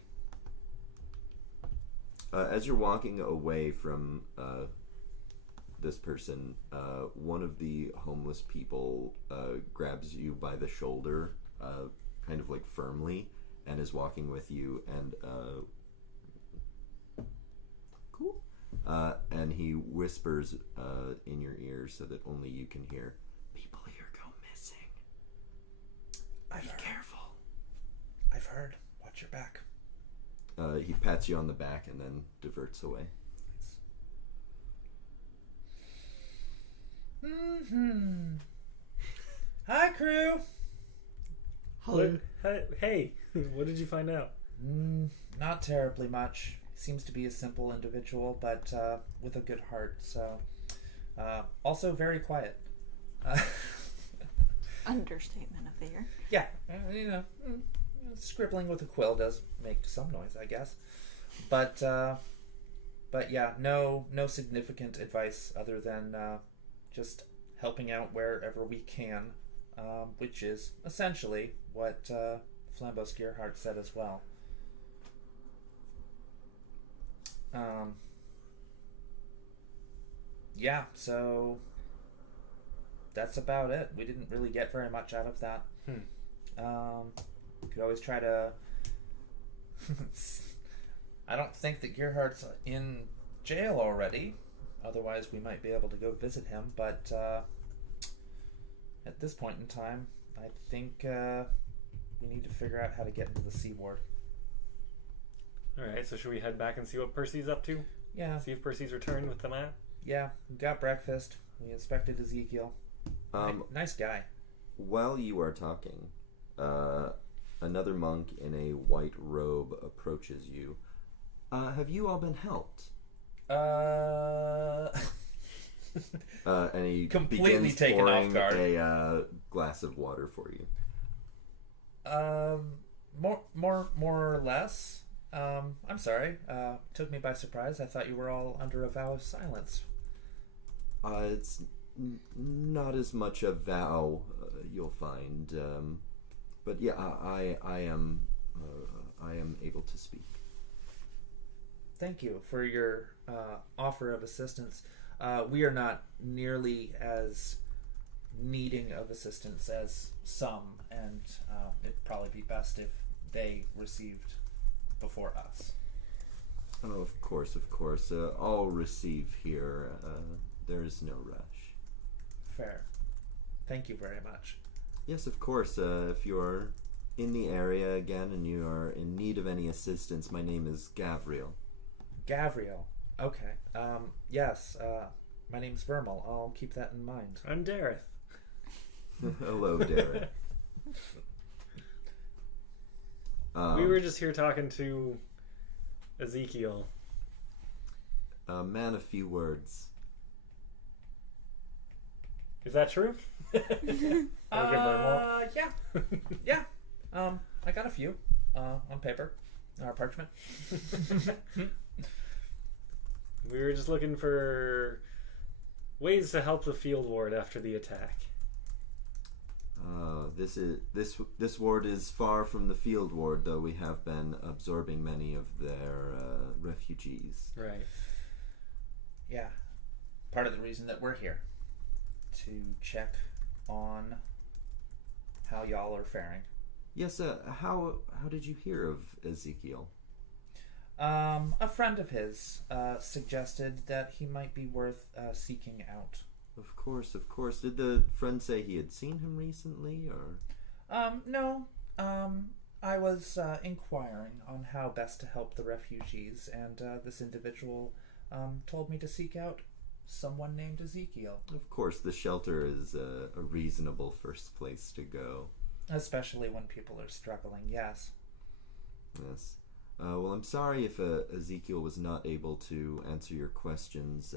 As you're walking away from this person, one of the homeless people grabs you by the shoulder, kind of like firmly, and is walking with you, and cool. And he whispers in your ear so that only you can hear, people here go missing. Be careful. I've heard. Watch your back. He pats you on the back and then diverts away. Hi, crew. Hello. Hey, what did you find out? Not terribly much. Seems to be a simple individual, but with a good heart. So, also very quiet. Understatement of the year. Yeah, scribbling with a quill does make some noise, I guess. But But yeah, no significant advice other than just helping out wherever we can, which is essentially what Flambos Gearheart said as well. Yeah, so that's about it. We didn't really get very much out of that. Could always try to... I don't think that Gearhart's in jail already. Otherwise, we might be able to go visit him. But at this point in time, I think we need to figure out how to get into the Sea Ward. Alright, so should we head back and see what Percy's up to? Yeah. See if Percy's returned with the map? Yeah, we got breakfast. We inspected Ezekiel. Nice guy. While you are talking, another monk in a white robe approaches you. Have you all been helped? And he Completely begins taken off pouring guard. a glass of water for you. More or less. I'm sorry. Took me by surprise. I thought you were all under a vow of silence. It's not as much a vow, you'll find. But yeah, I am able to speak. Thank you for your offer of assistance. We are not nearly as needing of assistance as some, and it'd probably be best if they received before us. Oh, of course. I'll receive here. There is no rush. Fair. Thank you very much. Yes, of course. If you are in the area again and you are in need of any assistance, my name is Gavriel. Gavriel. Okay. Yes. My name's Vermal. I'll keep that in mind. I'm Dareth. Hello, Darren. We were just here talking to Ezekiel. Man, a few words. Is that true? Yeah. Yeah. I got a few on paper or parchment. We were just looking for ways to help the field ward after the attack. This ward is far from the field ward, though we have been absorbing many of their refugees. Right. Yeah. Part of the reason that we're here, to check on how y'all are faring. Yes, how did you hear of Ezekiel? A friend of his suggested that he might be worth seeking out. Of course. Did the friend say he had seen him recently, or? No. I was inquiring on how best to help the refugees, and this individual told me to seek out someone named Ezekiel. Of course, the shelter is a reasonable first place to go. Especially when people are struggling, yes. Yes. Well, I'm sorry if Ezekiel was not able to answer your questions.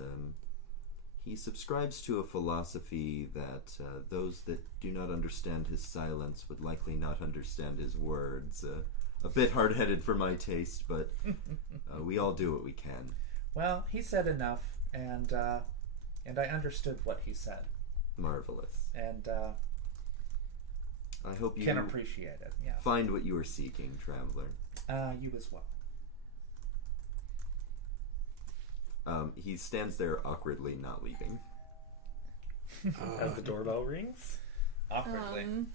He subscribes to a philosophy that those that do not understand his silence would likely not understand his words. A bit hard-headed for my taste, but we all do what we can. Well, he said enough, and I understood what he said. Marvelous. And I hope you can appreciate it. Yeah. Find what you are seeking, traveler. You as well. He stands there awkwardly, not leaving. As the doorbell rings. Awkwardly.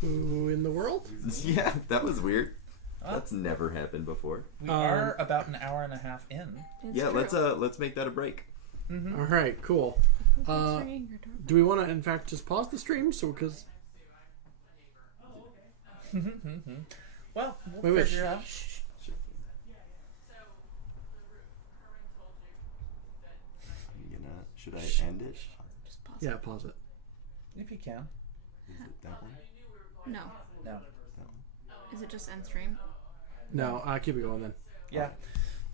Who in the world? Yeah, that was weird. That's never happened before. We are about an hour and a half in. Yeah, let's make that a break. Mm-hmm. All right, cool. Do we want to, in fact, just pause the stream? So, because well, we'll figure out. Should I end it? Just pause. yeah, pause it. If you can. Is it that one? No. No. Is it just end stream? No, keep it going then. Yeah.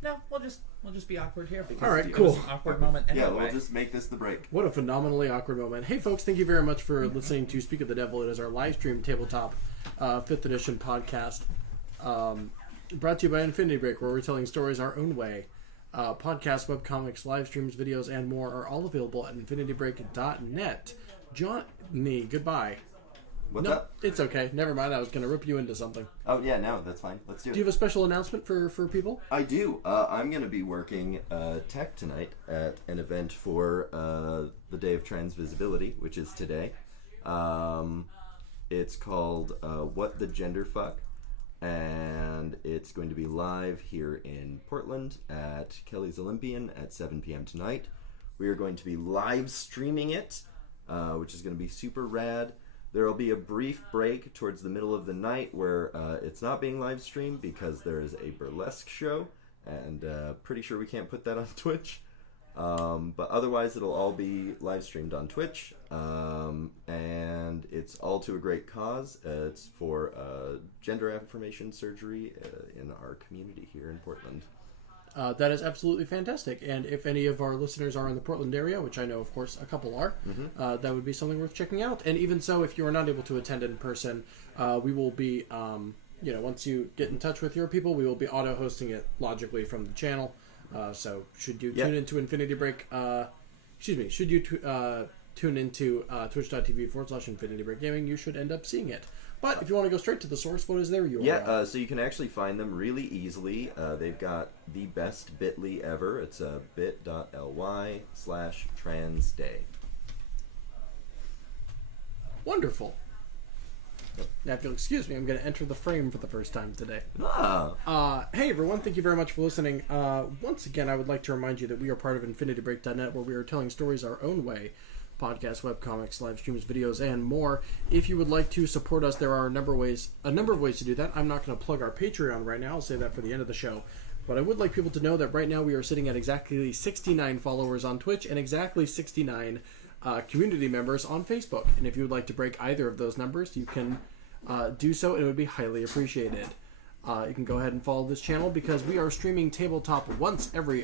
No, we'll just be awkward here because All right, it cool. was an awkward moment anyway. Yeah, we'll just make this the break. What a phenomenally awkward moment. Hey, folks, thank you very much for listening to Speak of the Devil. It is our live stream tabletop 5th edition podcast brought to you by Infinity Break, where we're telling stories our own way. Podcasts, webcomics, live streams, videos, and more are all available at infinitybreak.net. Johnny, goodbye. What's No, up? it's okay. Never mind. I was going to rip you into something. Oh, yeah, no, that's fine. Let's do it. Do you have a special announcement for people? I do. I'm going to be working tech tonight at an event for the Day of Transvisibility, which is today. It's called What the Gender Fuck, and it's going to be live here in Portland at Kelly's Olympian at 7 p.m. tonight. We are going to be live streaming it, which is going to be super rad. There will be a brief break towards the middle of the night where it's not being live streamed because there is a burlesque show, and pretty sure we can't put that on Twitch. But otherwise, it'll all be live streamed on Twitch, and it's all to a great cause. It's for gender affirmation surgery in our community here in Portland. That is absolutely fantastic. And if any of our listeners are in the Portland area, which I know, of course, a couple are, that would be something worth checking out. And even so, if you are not able to attend in person, we will be, once you get in touch with your people, we will be auto-hosting it logically from the channel. So should you tune into Infinity Break, should you tune into twitch.tv/Infinity Break Gaming, you should end up seeing it. But if you want to go straight to the source, what is their URL? Yeah, so you can actually find them really easily. They've got the best bit.ly ever. It's bit.ly/transday. Wonderful. Now, if you'll excuse me, I'm going to enter the frame for the first time today. Hey, everyone. Thank you very much for listening. Once again, I would like to remind you that we are part of InfinityBreak.net, where we are telling stories our own way. Podcasts, webcomics, live streams, videos, and more. If you would like to support us, there are a number of ways to do that. I'm not going to plug our Patreon right now. I'll say that for the end of the show. But I would like people to know that right now we are sitting at exactly 69 followers on Twitch and exactly 69 community members on Facebook. And if you would like to break either of those numbers, you can do so, and it would be highly appreciated. You can go ahead and follow this channel because we are streaming tabletop once every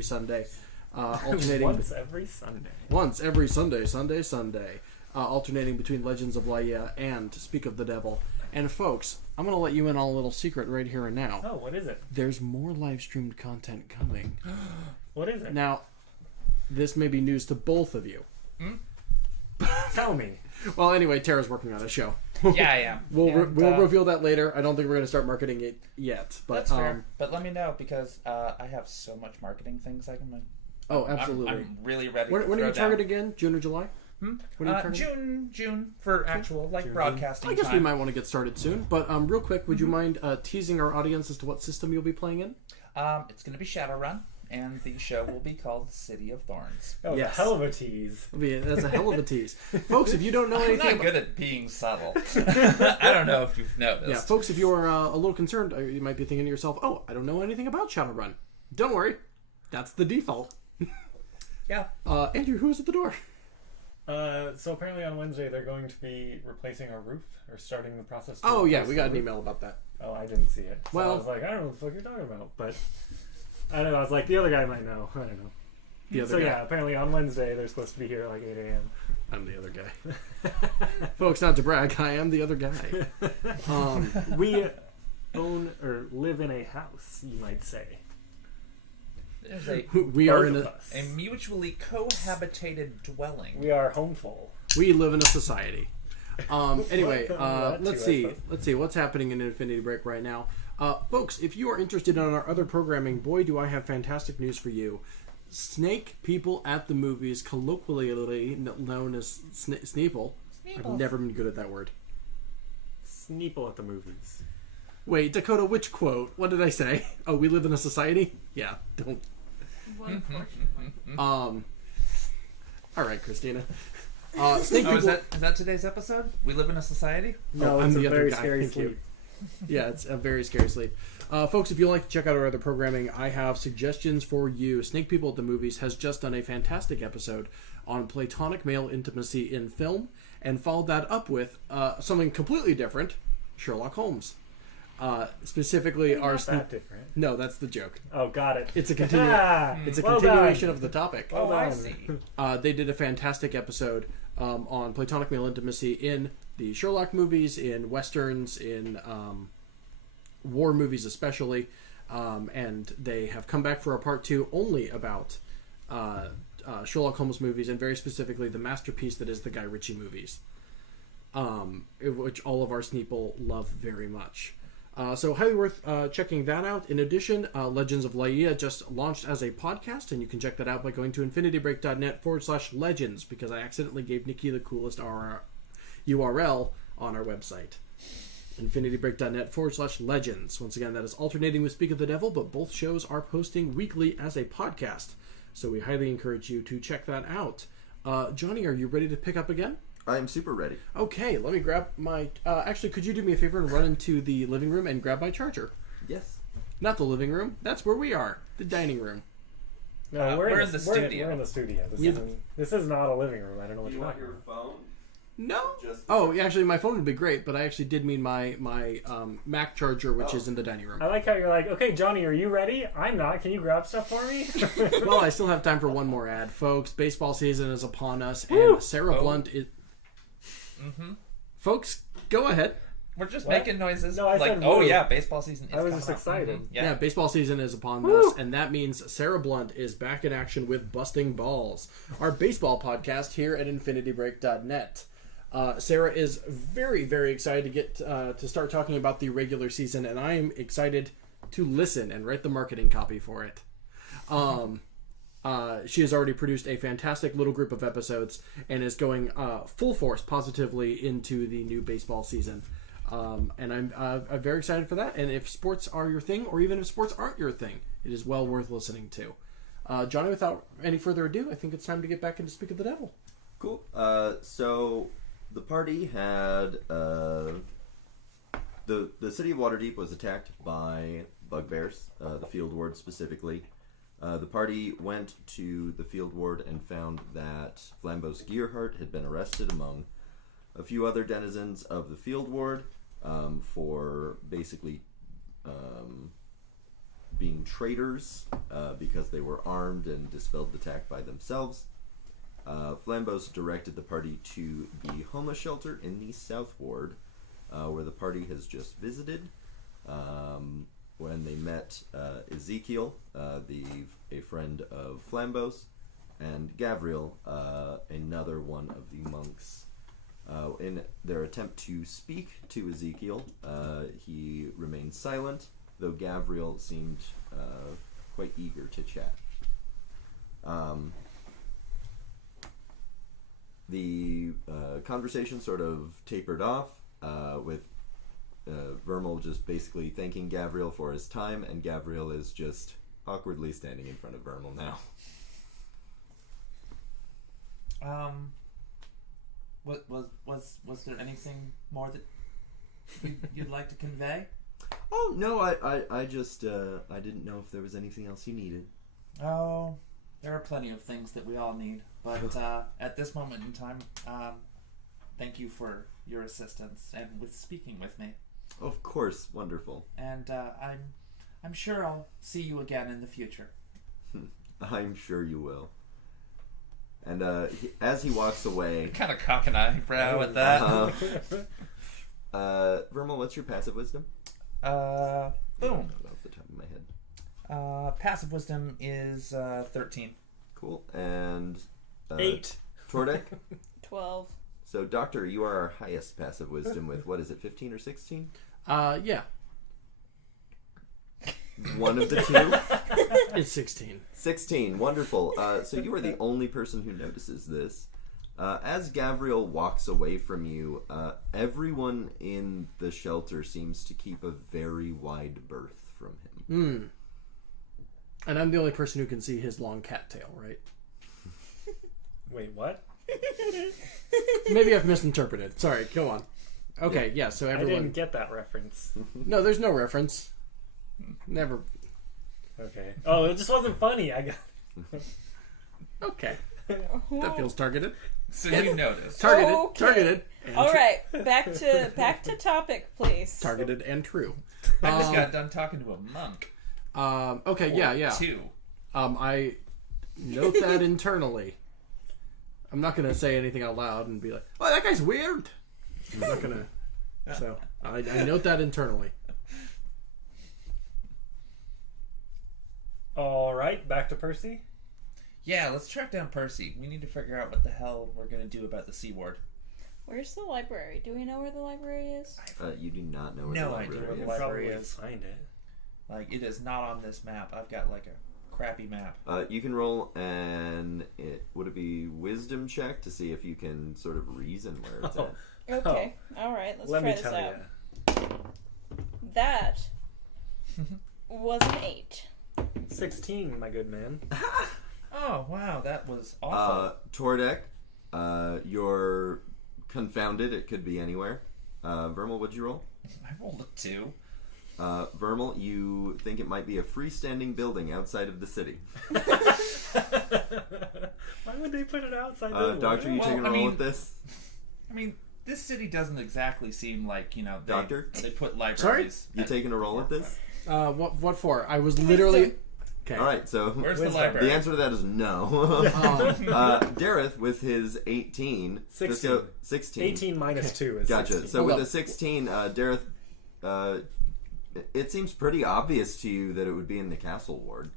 Sunday. Alternating once every Sunday. Once every Sunday. Alternating between Legends of Laía and Speak of the Devil. And folks, I'm going to let you in on a little secret right here and now. Oh, what is it? There's more live streamed content coming. What is it? Now, this may be news to both of you. Tell me. Well, anyway, Tara's working on a show. Yeah, I am. We'll reveal that later. I don't think we're going to start marketing it yet. But, that's fair. But let me know because I have so much marketing things I can. Oh, absolutely. I'm really ready. When are you targeted again? June or July? When are you June for actual broadcasting. I guess we might want to get started soon. But real quick, would you mind teasing our audience as to what system you'll be playing in? It's going to be Shadowrun, and the show will be called City of Thorns. Oh, yes. A hell of a tease. That's a hell of a tease. Folks, if you don't know anything... I'm not good at being subtle. I don't know if you've noticed. Yeah, folks, if you're a little concerned, you might be thinking to yourself, oh, I don't know anything about Shadowrun. Don't worry. That's the default. Yeah. Andrew, who is at the door? So apparently on Wednesday they're going to be replacing our roof or starting the process. Oh yeah, we got an email about that. Oh, I didn't see it. So well, I was like, I don't know what the fuck you're talking about, but I don't know. I was like, the other guy might know. I don't know. Yeah, apparently on Wednesday they're supposed to be here at like 8 a.m. I'm the other guy. Folks, not to brag, I am the other guy. We own or live in a house, you might say. We are in a mutually cohabitated dwelling. We are homeful. We live in a society. Anyway, let's see what's happening in Infinity Break right now. Folks, if you are interested in our other programming, boy, do I have fantastic news for you. Snake People at the Movies, colloquially known as Sneeple. I've never been good at that word. Sneeple at the Movies. Wait, Dakota, which quote? What did I say? Oh, we live in a society? Yeah, don't. All right, Christina. Snake People... is that today's episode? We live in a society? No, I'm it's the a other very guy. scary sleep. Yeah, it's a very scary sleep. Folks, if you'd like to check out our other programming, I have suggestions for you. Snake People at the Movies has just done a fantastic episode on platonic male intimacy in film, and followed that up with something completely different, Sherlock Holmes. Specifically, our that different. No, that's the joke. Oh, got it. It's a continuation of the topic. Oh, I see. They did a fantastic episode on platonic male intimacy in the Sherlock movies, in westerns, in war movies especially. and they have come back for a part 2 only about Sherlock Holmes movies, and very specifically the masterpiece that is the Guy Ritchie movies, which all of our Sneeple love very much. So highly worth checking that out. In addition, Legends of Laía just launched as a podcast, and you can check that out by going to infinitybreak.net/legends, because I accidentally gave Nikki the coolest URL on our website. infinitybreak.net/legends. Once again, that is alternating with Speak of the Devil, but both shows are posting weekly as a podcast. So we highly encourage you to check that out. Johnny, are you ready to pick up again? I am super ready. Okay, let me grab my... actually, could you do me a favor and run into the living room and grab my charger? Yes. Not the living room. That's where we are. The dining room. No, we're in the studio. We're in the studio. This is not a living room. I don't know what You you're want talking your about. phone? No. Just Oh, actually, my phone would be great, but I actually did mean my Mac charger, which is in the dining room. I like how you're like, okay, Johnny, are you ready? I'm not. Can you grab stuff for me? Well, I still have time for one more ad, folks. Baseball season is upon us, Woo! and Sarah Blunt is... Folks, go ahead. We're just What? making noises. No, I like, said oh woo. yeah, baseball season is I was coming just up. excited. Yeah, baseball season is upon Woo! us, and that means Sarah Blunt is back in action with Busting Balls, our baseball podcast here at infinitybreak.net. Sarah is very, very excited to get to start talking about the regular season, and I am excited to listen and write the marketing copy for it. She has already produced a fantastic little group of episodes and is going full force positively into the new baseball season. And I'm very excited for that. And if sports are your thing, or even if sports aren't your thing, it is well worth listening to. Johnny, without any further ado, I think it's time to get back into Speak of the Devil. Cool. So the party had the city of Waterdeep was attacked by bugbears, the field ward specifically. The party went to the field ward and found that Flambos Gearheart had been arrested among a few other denizens of the field ward for basically being traitors because they were armed and dispelled the attack by themselves. Flambos directed the party to the homeless shelter in the South Ward, where the party has just visited. When they met Ezekiel, a friend of Flambos, and Gavriel, another one of the monks. In their attempt to speak to Ezekiel, he remained silent, though Gavriel seemed quite eager to chat. The conversation sort of tapered off with Vermal just basically thanking Gavriel for his time, and Gavriel is just awkwardly standing in front of Vermal now. Was there anything more that you'd like to convey? Oh no, I just I didn't know if there was anything else you needed. Oh, there are plenty of things that we all need, but at this moment in time, thank you for your assistance and with speaking with me. Of course, wonderful. And I'm sure I'll see you again in the future. I'm sure you will. And as he walks away, Kind of cock an eyebrow at that. Vermal, what's your passive wisdom? Boom. I don't know off the top of my head. Passive wisdom is 13. Cool. And 8. Tordek. 12. So, Doctor, you are our highest passive wisdom with, what is it, 15 or 16? Yeah. One of the two? It's 16. 16. Wonderful. So you are the only person who notices this. As Gavriel walks away from you, everyone in the shelter seems to keep a very wide berth from him. And I'm the only person who can see his long cattail, right? Wait, what? Maybe I've misinterpreted. Sorry, go on. Okay, yeah, so I everyone... didn't get that reference. No, there's no reference. Never. Okay. Oh, it just wasn't funny. I got. Okay. That feels targeted. So you noticed. Targeted. Okay. Targeted. And All right, back to topic, please. Targeted and true. I just got done talking to a monk. Okay, Or yeah. two. I note that internally. I'm not going to say anything out loud and be like, oh, that guy's weird. I'm not going to. So, I note that internally. All right, back to Percy. Yeah, let's track down Percy. We need to figure out what the hell we're going to do about the C Ward. Where's the library? Do we know where the library is? You do not know where No the idea library where the is. library Probably is. find it. Like, it is not on this map. I've got, like, a crappy map. You can roll would it be wisdom check to see if you can sort of reason where it's at? Okay. Alright, let's Let try me this tell out. you. That was an 8. 16, my good man. Oh, wow, that was awful. Tordek, you're confounded. It could be anywhere. Vermal, what'd you roll? I rolled a 2. Vermal, you think it might be a freestanding building outside of the city. Why would they put it outside the Doctor, you Well, taking a I roll mean- with this? I mean, this city doesn't exactly seem like, you know, Doctor? they put libraries. You taking a roll at this? What for? I was literally... Okay. All right, so Where's the Wisdom. library? the answer to that is no. Dareth, with his 18... 16. 16. 18 minus 2 is Gotcha. 16. So Hold with up. a 16, Dareth, it seems pretty obvious to you that it would be in the castle ward.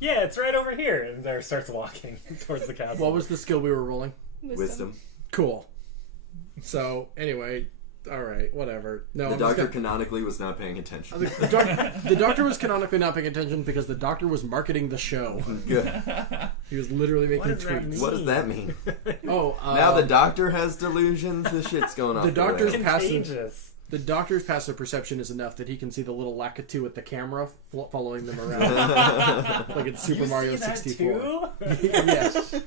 Yeah, it's right over here. And there starts walking towards the castle. What was the skill we were rolling? Wisdom. Cool. So, anyway, alright, whatever. No, The I'm just doctor gonna- canonically was not paying attention. the doctor was canonically not paying attention because the doctor was marketing the show. Good. He was literally making What does that tweets. mean? What does that mean? Oh, Now the doctor has delusions. The shit's going on. The doctor's passive. Contagious. The doctor's passive perception is enough that he can see the little Lakitu at the camera following them around, like in Super You Mario see that 64. too? Yes.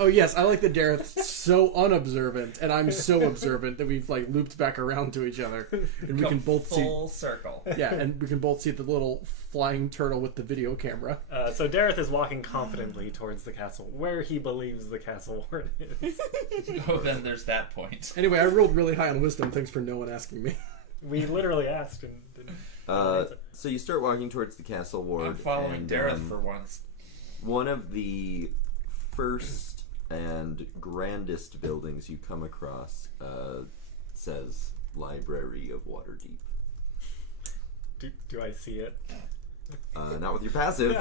Oh yes, I like that Dareth's so unobservant, and I'm so observant that we've like looped back around to each other, and we can both see. Full circle. Yeah, and we can both see the little flying turtle with the video camera. So Dareth is walking confidently towards the castle, where he believes the castle ward is. Oh, then there's that point. Anyway, I rolled really high on wisdom. Thanks for no one asking me. We literally asked and didn't. So you start walking towards the castle ward. I'm following and, Dareth for once. one of the first and grandest buildings you come across says Library of Waterdeep. Do I see it? Not with your passive.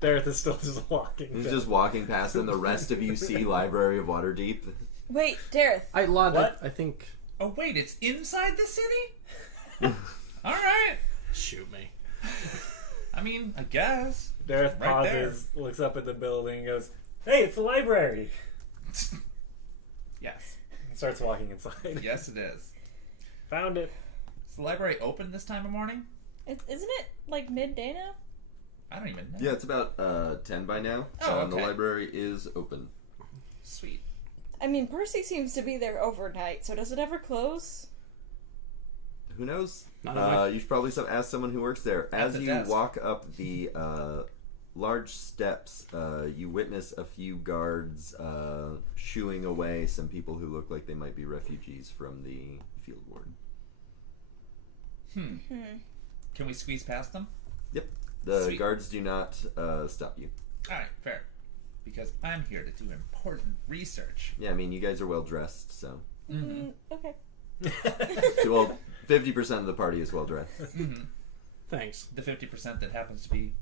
Dareth is still just walking. He's down. just walking past, and the rest of you see Library of Waterdeep. Wait, Dareth. I lied. What? I think. Oh, wait, it's inside the city? Alright. Shoot me. I mean, I guess. Dareth Right pauses, looks up at the building, and goes, "Hey, it's the library!" Yes. And starts walking inside. Yes, it is. Found it. Is the library open this time of morning? Isn't it like midday now? I don't even know. Yeah, it's about 10 by now. Oh, The okay. library is open. Sweet. I mean, Percy seems to be there overnight, so does it ever close? Who knows? Not enough. You should probably ask someone who works there. As the you desk. walk up the large steps, you witness a few guards shooing away some people who look like they might be refugees from the field ward. Can we squeeze past them? Yep. The Sweet. guards do not stop you. Alright, fair. Because I'm here to do important research. Yeah, I mean, you guys are well dressed, so. Okay. Well, 50% of the party is well dressed. Thanks. The 50% that happens to be...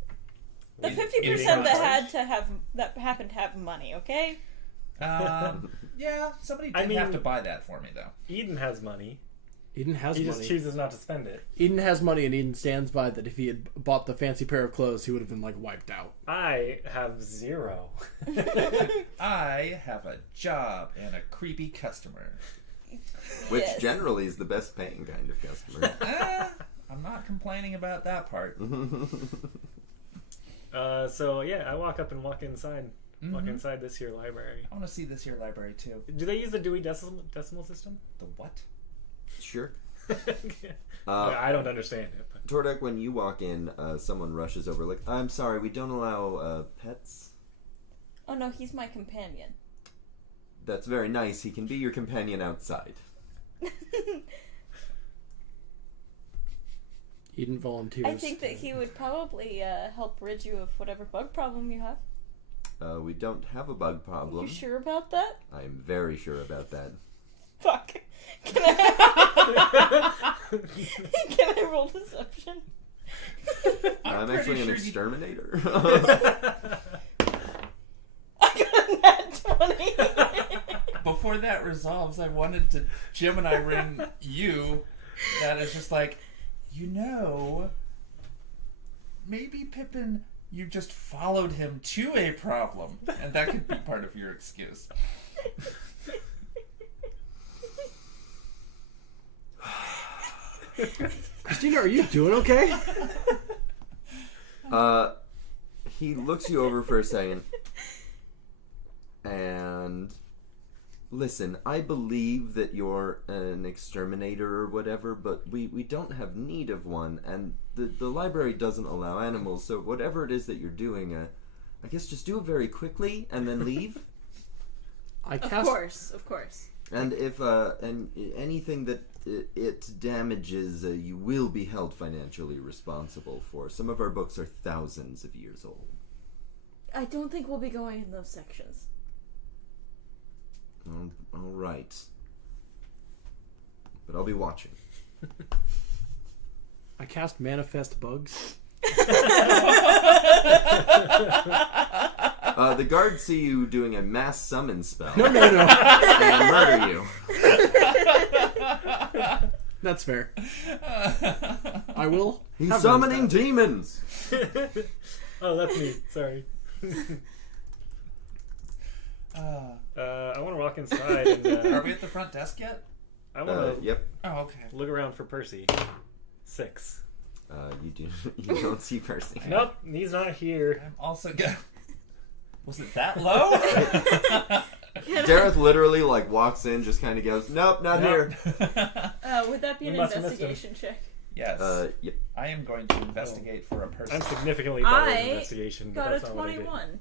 The in- 50% in that charge. happened to have money, okay? Yeah, somebody I did have mean- to buy that for me, though. Eden has money. Eden has He money. just chooses not to spend it. Eden has money, and Eden stands by that. If he had bought the fancy pair of clothes, he would have been like wiped out. I have 0. I have a job and a creepy customer. Which Yes. generally is the best paying kind of customer. I'm not complaining about that part. So yeah, I walk up and walk inside. Walk inside this here library. I want to see this here library, too. Do they use the Dewey Decimal System? The what? Sure. I don't understand it. But. Tordek, when you walk in, someone rushes over like, I'm sorry, we don't allow pets. Oh no, he's my companion. That's very nice. He can be your companion outside. Eden volunteers. I think that he would probably help rid you of whatever bug problem you have. We don't have a bug problem. You sure about that? I'm very sure about that. Fuck. Can I roll deception? I'm pretty actually an sure exterminator. I got that 20. Before that resolves, I wanted to Gemini ring you. That is just like, maybe Pippin, you just followed him to a problem, and that could be part of your excuse. Christina, are you doing okay? He looks you over for a second, and listen, I believe that you're an exterminator or whatever, but we don't have need of one, and the library doesn't allow animals, so whatever it is that you're doing, I guess just do it very quickly and then leave. I Of cast. course. And if and anything that it damages, you will be held financially responsible for. Some of our books are thousands of years old. I don't think we'll be going in those sections. All right, but I'll be watching. I cast manifest bugs. The guards see you doing a mass summon spell No. and murder you. That's fair. I will. He's have summoning that. demons. Oh, that's me. Sorry. Uh, I want to walk inside and are we at the front desk yet? I want to Yep. Oh, okay. look around for Percy. 6. You don't see Percy. Nope, he's not here. I'm also gonna... Was it that low? Dareth literally walks in, just kind of goes, "Nope, not Nope. here." Would that be We an must have missed him. investigation check? Yes. Yep. I am going to investigate for a person. I'm significantly better I at investigation, but Got a that's not what I did. 21.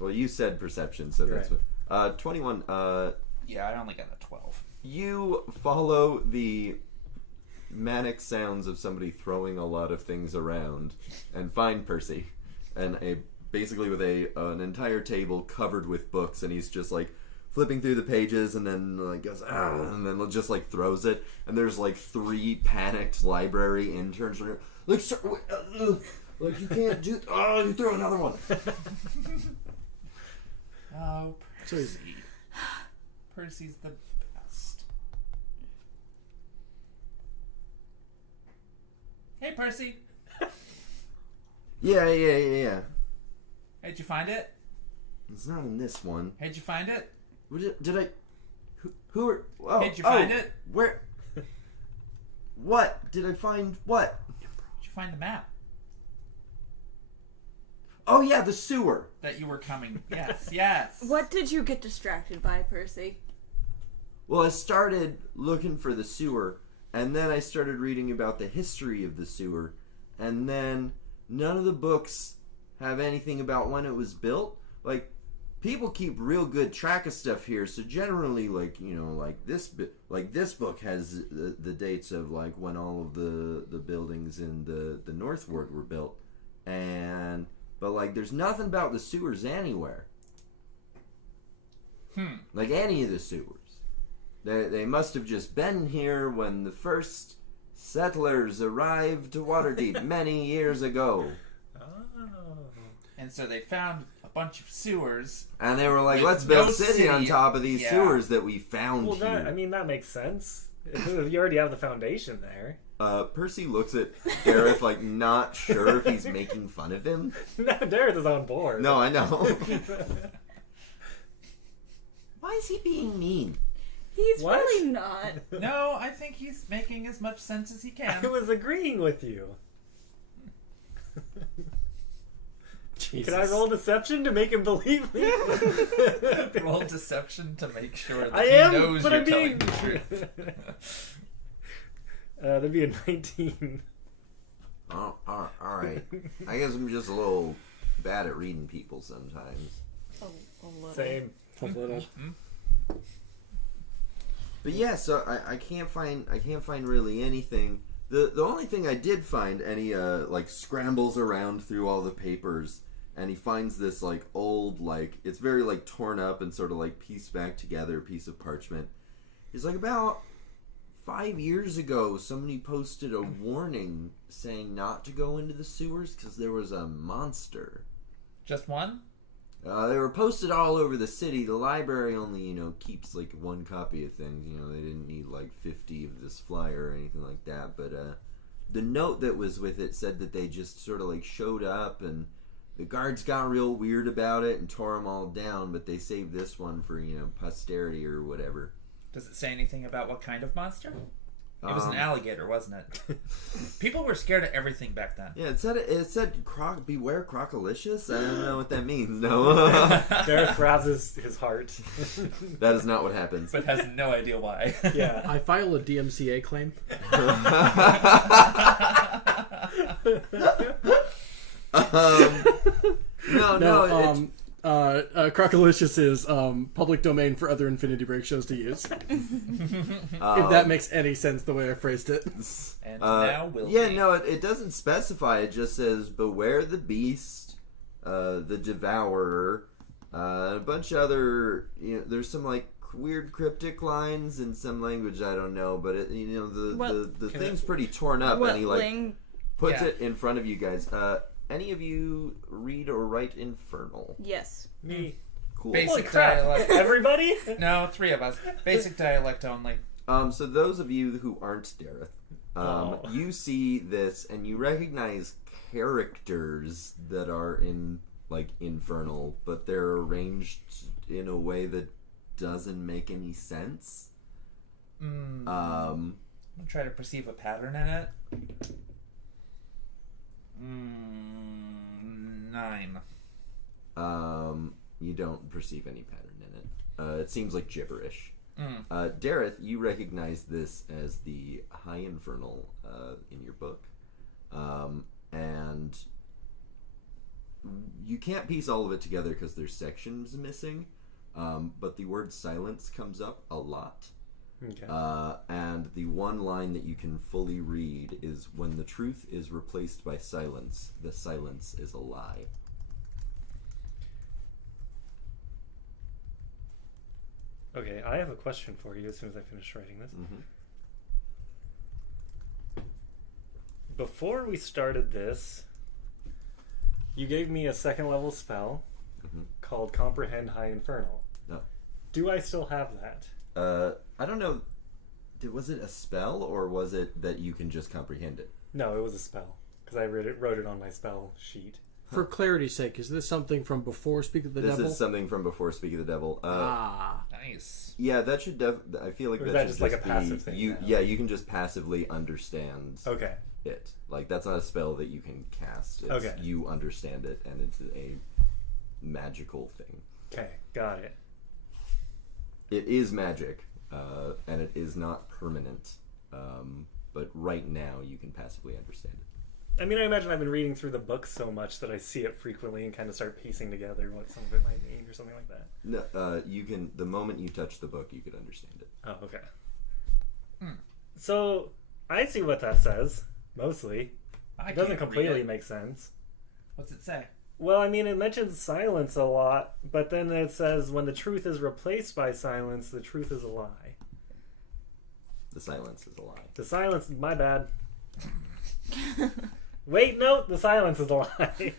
Well, you said perception, so that's Right. what. 21. Yeah, I only got a 12. You follow the manic sounds of somebody throwing a lot of things around and find Percy, and basically with an entire table covered with books, and he's just flipping through the pages, and then goes and then just throws it, and there's 3 panicked library interns sir, you can't do you threw another one. Oh, So Percy. Percy's the best. Hey, Percy. Yeah. How'd you find it? It's not in this one. How'd you find it? Did I? Who are? Oh, Did you find it? Where? What did I find? What? Did you find the map Oh yeah, the sewer. that you were coming? Yes. What did you get distracted by, Percy? Well, I started looking for the sewer, and then I started reading about the history of the sewer, and then none of the books have anything about when it was built. People keep real good track of stuff here, so generally, this book has the dates of when all of the buildings in the North Ward were built, but there's nothing about the sewers anywhere. Any of the sewers. They must have just been here when the first settlers arrived to Waterdeep many years ago. Oh. And so they found a bunch of sewers. And they were like, With let's build no a city on city. top of these Yeah. sewers that we found Well, here. that makes sense. If you already have the foundation there. Percy looks at Gareth not sure if he's making fun of him. No, Dareth is on board. No, I know. Why is he being mean? He's What? really not. No, I think he's making as much sense as he can. I was agreeing with you. Jesus. Can I roll deception to make him believe me? Roll deception to make sure that I he am, knows but you're I'm telling being. the truth. That'd be a 19. Oh, all right. I guess I'm just a little bad at reading people sometimes. A little. Same. A little. But yeah, so I can't find really anything. The only thing I did find, and he scrambles around through all the papers, and he finds this old it's very torn up and sort of pieced back together piece of parchment. He's about 5 years ago, somebody posted a warning saying not to go into the sewers because there was a monster. Just one? They were posted all over the city. The library only, keeps like one copy of things. They didn't need like 50 of this flyer or anything like that. But the note that was with it said that they just sort of like showed up and the guards got real weird about it and tore them all down. But they saved this one for, posterity or whatever. Does it say anything about what kind of monster? It was an alligator, wasn't it? People were scared of everything back then. Yeah, it said beware crocalicious. I don't know what that means. No. Gareth grabs his heart. That is not what happens. But has no idea why. Yeah. I file a DMCA claim. No. Crocalicious is public domain for other Infinity Break shows to use. If that makes any sense the way I phrased it. And now will it doesn't specify. It just says beware the beast, the devourer, a bunch of other. There's some like weird cryptic lines in some language I don't know, but it, the thing's pretty torn up, and he puts it in front of you guys. Any of you read or write Infernal? Yes. Me. Cool. Basic dialect. Everybody? No, 3 of us. Basic dialect only. So those of you who aren't Dareth, you see this and you recognize characters that are in like Infernal, but they're arranged in a way that doesn't make any sense. I'm gonna try to perceive a pattern in it. 9. You don't perceive any pattern in it. It seems like gibberish. Dareth, you recognize this as the High Infernal in your book. And you can't piece all of it together because there's sections missing. But the word silence comes up a lot. Okay. And the one line that you can fully read is, when the truth is replaced by silence, the silence is a lie. Okay, I have a question for you as soon as I finish writing this. Mm-hmm. Before we started this, you gave me a 2nd level spell called Comprehend High Infernal. No. Do I still have that? I don't know. Was it a spell, or was it that you can just comprehend it? No, it was a spell. Because I wrote it on my spell sheet. For clarity's sake, is this something from before Speak of the Devil? This is something from before Speak of the Devil. Nice. Yeah, that should I feel like Or is that that should just like a be, passive thing now? Yeah, you can just passively understand Okay. it. Like, that's not a spell that you can cast. It's, Okay. You understand it, and it's a magical thing. Okay, got it. It is magic, and it is not permanent. But right now, you can passively understand it. I mean, I imagine I've been reading through the book so much that I see it frequently and kind of start piecing together what some of it might mean or something like that. No, you can. The moment you touch the book, you could understand it. Oh, okay. So, I see what that says, mostly. It doesn't completely make sense. What's it say? Well, I mean, it mentions silence a lot, but then it says when the truth is replaced by silence, the truth is a lie. The silence is a lie. The silence, my bad. Wait, no, the silence is a lie.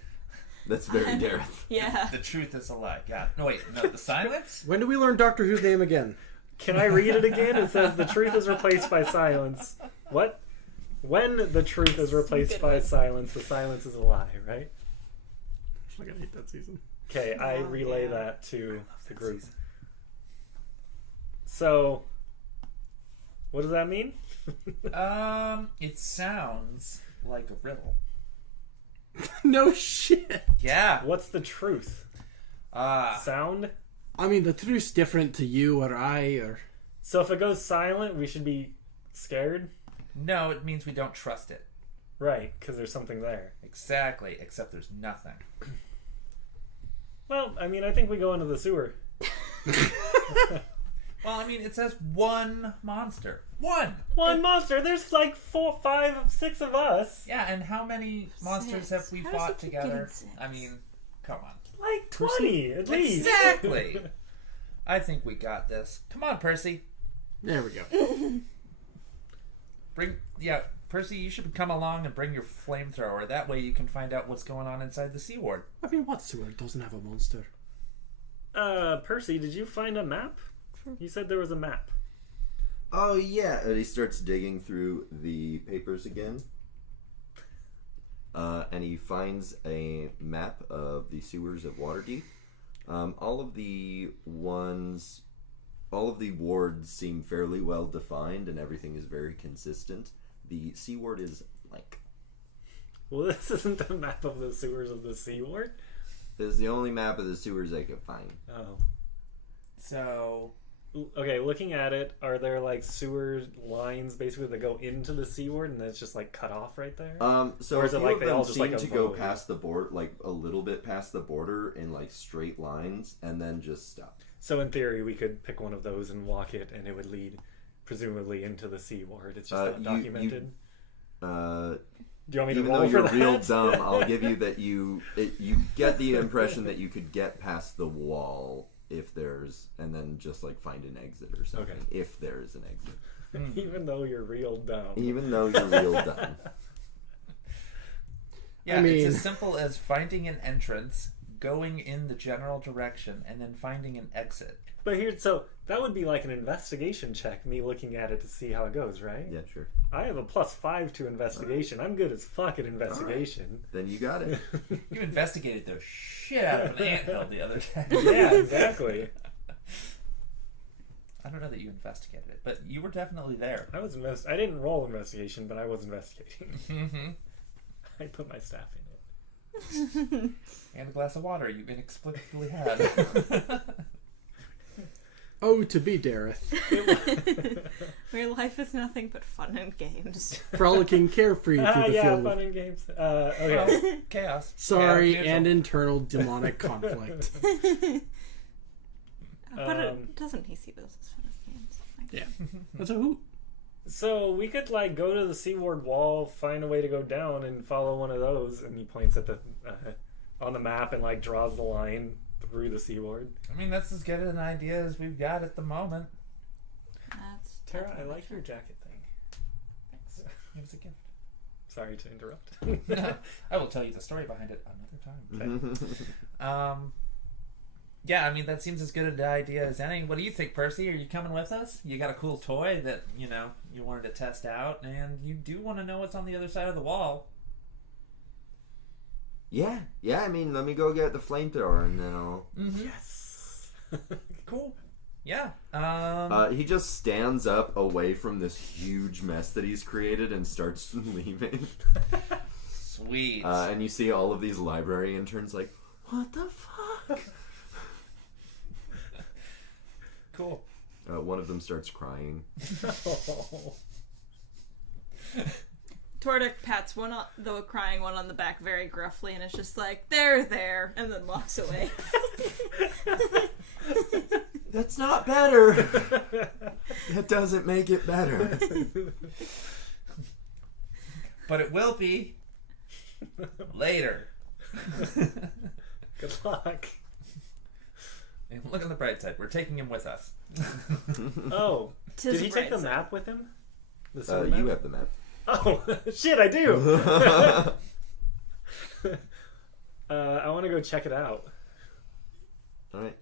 That's very Dareth. Yeah. The truth is a lie. God. No, wait. No, the silence? When do we learn Doctor Who's name again? Can I read it again? It says the truth is replaced by silence. What? When the truth is replaced by silence, the silence is a lie, right? I hate that season. Okay, I relay that to the group. So, what does that mean? It sounds like a riddle. No shit. Yeah. What's the truth? Sound? I mean, the truth's different to you or I or... So if it goes silent, we should be scared? No, it means we don't trust it. Right, because there's something there. Exactly, except there's nothing. Well, I mean, I think we go into the sewer. Well, I mean, it says one monster. One monster! There's like 4, 5, 6 of us. Yeah, and how many monsters have we How does fought it keep together? getting 6? I mean, come on. Like 20, at least. Exactly. I think we got this. Come on, Percy. There we go. Percy, you should come along and bring your flamethrower. That way you can find out what's going on inside the Sea Ward. I mean, what sewer doesn't have a monster? Percy, did you find a map? You said there was a map. Oh, yeah. And he starts digging through the papers again. And he finds a map of the sewers of Waterdeep. All of the wards seem fairly well defined, and everything is very consistent. The Sea Ward is like... Well, this isn't the map of the sewers of the Sea Ward. This is the only map of the sewers I could find. Oh. So... Okay, looking at it, are there like sewer lines basically that go into the Sea Ward and then it's just like cut off right there? So or a is it few like of they them all just seem like to go avoid? past the border, like a little bit past the border in like straight lines, and then just stop. So in theory, we could pick one of those and walk it, and it would lead presumably into the Sea Ward. It's just not documented. Do you want me to even roll though for you're that? real dumb, I'll give you that you get the impression that you could get past the wall if there's, and then just like find an exit or something. Okay. If there is an exit. Even though you're real dumb. Even though you're real dumb. Yeah, I mean... it's as simple as finding an entrance, going in the general direction, and then finding an exit. But so that would be like an investigation check, me looking at it to see how it goes, right? Yeah, sure. I have a +5 to investigation. I'm good as fuck at investigation. Then you got it. You investigated the shit out of an anthill the other day. Yeah, exactly. I don't know that you investigated it, but you were definitely there. I didn't roll investigation, but I was investigating. Mm-hmm. I put my staff in it. And a glass of water you inexplicably had. Oh, to be Dareth. Where life is nothing but fun and games. Frolicking carefree through the yeah, field. fun and games. Okay. Well, chaos. Sorry, Chaos and neutral. internal demonic conflict. But doesn't he see those as fun as games? Yeah. That's a hoot. So we could like go to the Sea Ward wall, find a way to go down, and follow one of those. And he points at the on the map and like draws the line through the Sea Ward. I mean, that's as good an idea as we've got at the moment. That's Tara, I definitely like true. your jacket thing. Thanks. It was a gift. Sorry to interrupt. No, I will tell you the story behind it another time. Yeah, I mean, that seems as good an idea as any. What do you think, Percy? Are you coming with us? You got a cool toy that, you wanted to test out, and you do want to know what's on the other side of the wall. Yeah, I mean, let me go get the flamethrower and then I'll... Mm-hmm. Yes. Cool. Yeah. He just stands up away from this huge mess that he's created and starts leaving. Sweet. And you see all of these library interns like, what the fuck? Cool. One of them starts crying. Oh. Tordek pats the crying one on the back very gruffly and is just like, there, and then walks away. That's not better. That doesn't make it better. But it will be later. Good luck. And look on the bright side. We're taking him with us. Oh, Tis did he take the bright map with him? The sewer map? You have the map. Oh, shit, I do. I want to go check it out. Alright.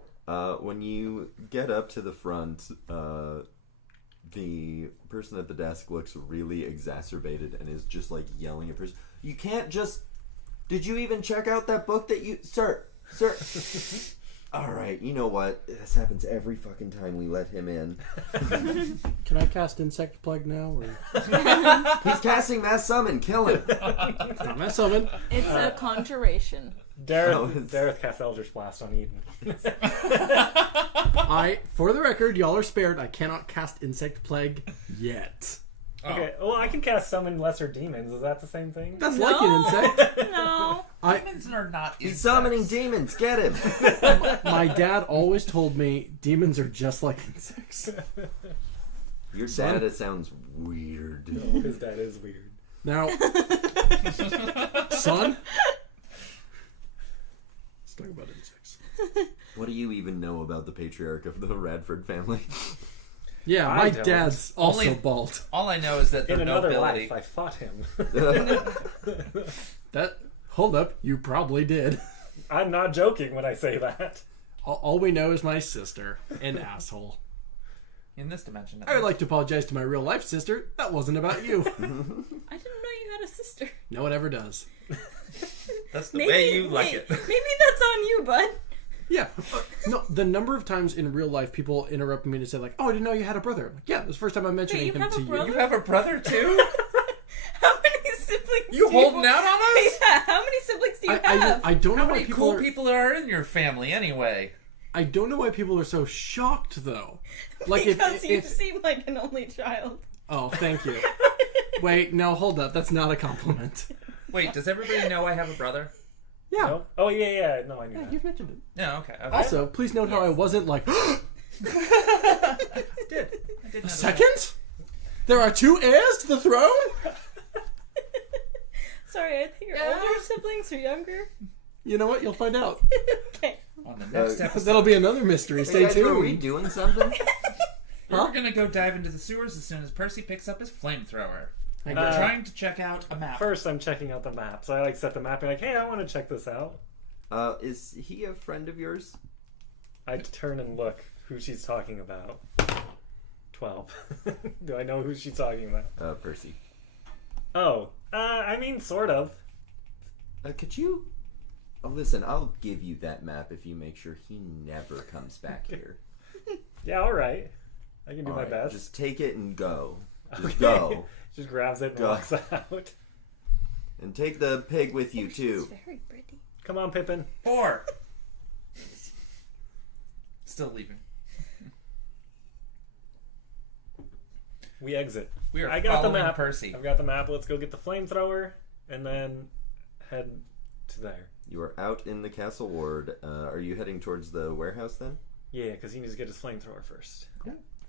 When you get up to the front, the person at the desk looks really exacerbated and is just like yelling at person. You can't just... Did you even check out that book that you... Sir. Alright, you know what? This happens every fucking time we let him in. Can I cast Insect Plague now? Or... He's casting Mass Summon. Kill him. Not Mass Summon. It's a conjuration. Dareth cast Eldritch Blast on Eden. For the record, y'all are spared. I cannot cast Insect Plague yet. Okay, well, I can cast Summon Lesser Demons. Is that the same thing? That's like an insect. No. Demons are not He's insects. summoning demons. Get him. My dad always told me demons are just like insects. Your dad sounds weird. No, his dad is weird. Now, son, let's talk about insects. What do you even know about the patriarch of the Radford family? Yeah, I my don't. dad's also Only- bald. All I know is that the In another nobility. life, I fought him. Hold up, you probably did. I'm not joking when I say that. All we know is my sister, an asshole. In this dimension. I would like to apologize to my real life sister. That wasn't about you. I didn't know you had a sister. No one ever does. That's the way you like it. Maybe that's on you, bud. Yeah. No, the number of times in real life people interrupt me to say, like, oh, I didn't know you had a brother. I'm like, yeah, it was the first time I mentioned Wait, you him have to a you. brother? You have a brother too? How many siblings You do holding out on us? Yeah, how many siblings do you have? I don't know How why many people cool are, people are in your family anyway? I don't know why people are so shocked, though. Like, because you if seem like an only child. Oh, thank you. Wait, no, hold up. That's not a compliment. Wait, does everybody know I have a brother? Yeah. No? Oh, yeah. No, I knew Yeah, that. you've mentioned it. No, okay. Also, please note how I wasn't like, I did know that. second? There are 2 heirs to the throne? Sorry, I think your older siblings are younger. You know what? You'll find out. Okay. On the next episode, That'll be another mystery. Hey Stay guys, are we tuned. doing something? we're gonna go dive into the sewers as soon as Percy picks up his flamethrower. And we're Uh, trying to check out a map. First, I'm checking out the map. So I set the map and hey, I want to check this out. Is he a friend of yours? I turn and look who she's talking about. 12. Do I know who she's talking about? Percy. Oh, I mean, sort of. Could you... Oh, listen, I'll give you that map if you make sure he never comes back here. Yeah, all right. I can do All my right, best. just take it and go. Just Okay. go. Just grabs it and Go. walks out. And take the pig with you, too. She's very pretty. Come on, Pippin. 4. Still leaving. We exit. We are I got the following map. Percy. I've got the map. Let's go get the flamethrower and then head to there. You are out in the castle ward. Are you heading towards the warehouse then? Yeah, because he needs to get his flamethrower first.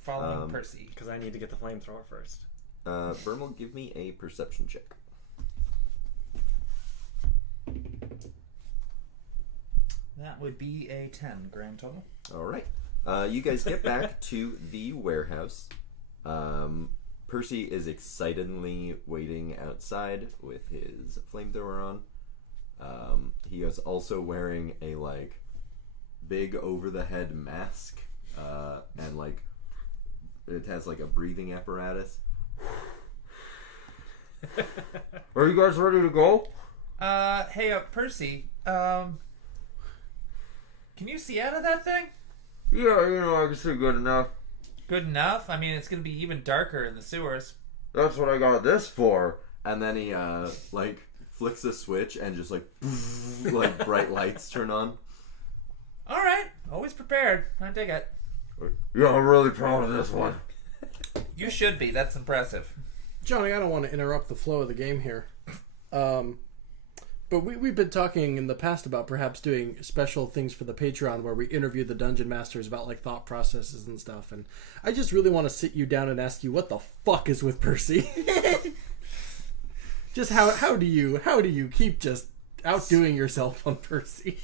Following Percy. Because I need to get the flamethrower first. Bermal, give me a perception check. That would be a 10 grand total. All right. You guys get back to the warehouse. Percy is excitedly waiting outside with his flamethrower on. He is also wearing a big over-the-head mask, and it has a breathing apparatus. Are you guys ready to go? Hey, Percy, can you see out of that thing? Yeah, I can see good enough. Good enough? I mean, it's gonna be even darker in the sewers. That's what I got this for. And then he flicks a switch and just bright lights turn on. Alright, always prepared. I dig it. Yeah, I'm really proud of this one. You should be, that's impressive. Johnny, I don't want to interrupt the flow of the game here. But we've been talking in the past about perhaps doing special things for the Patreon where we interview the dungeon masters about thought processes and stuff. And I just really want to sit you down and ask you what the fuck is with Percy? Just how do you keep just outdoing yourself on Percy?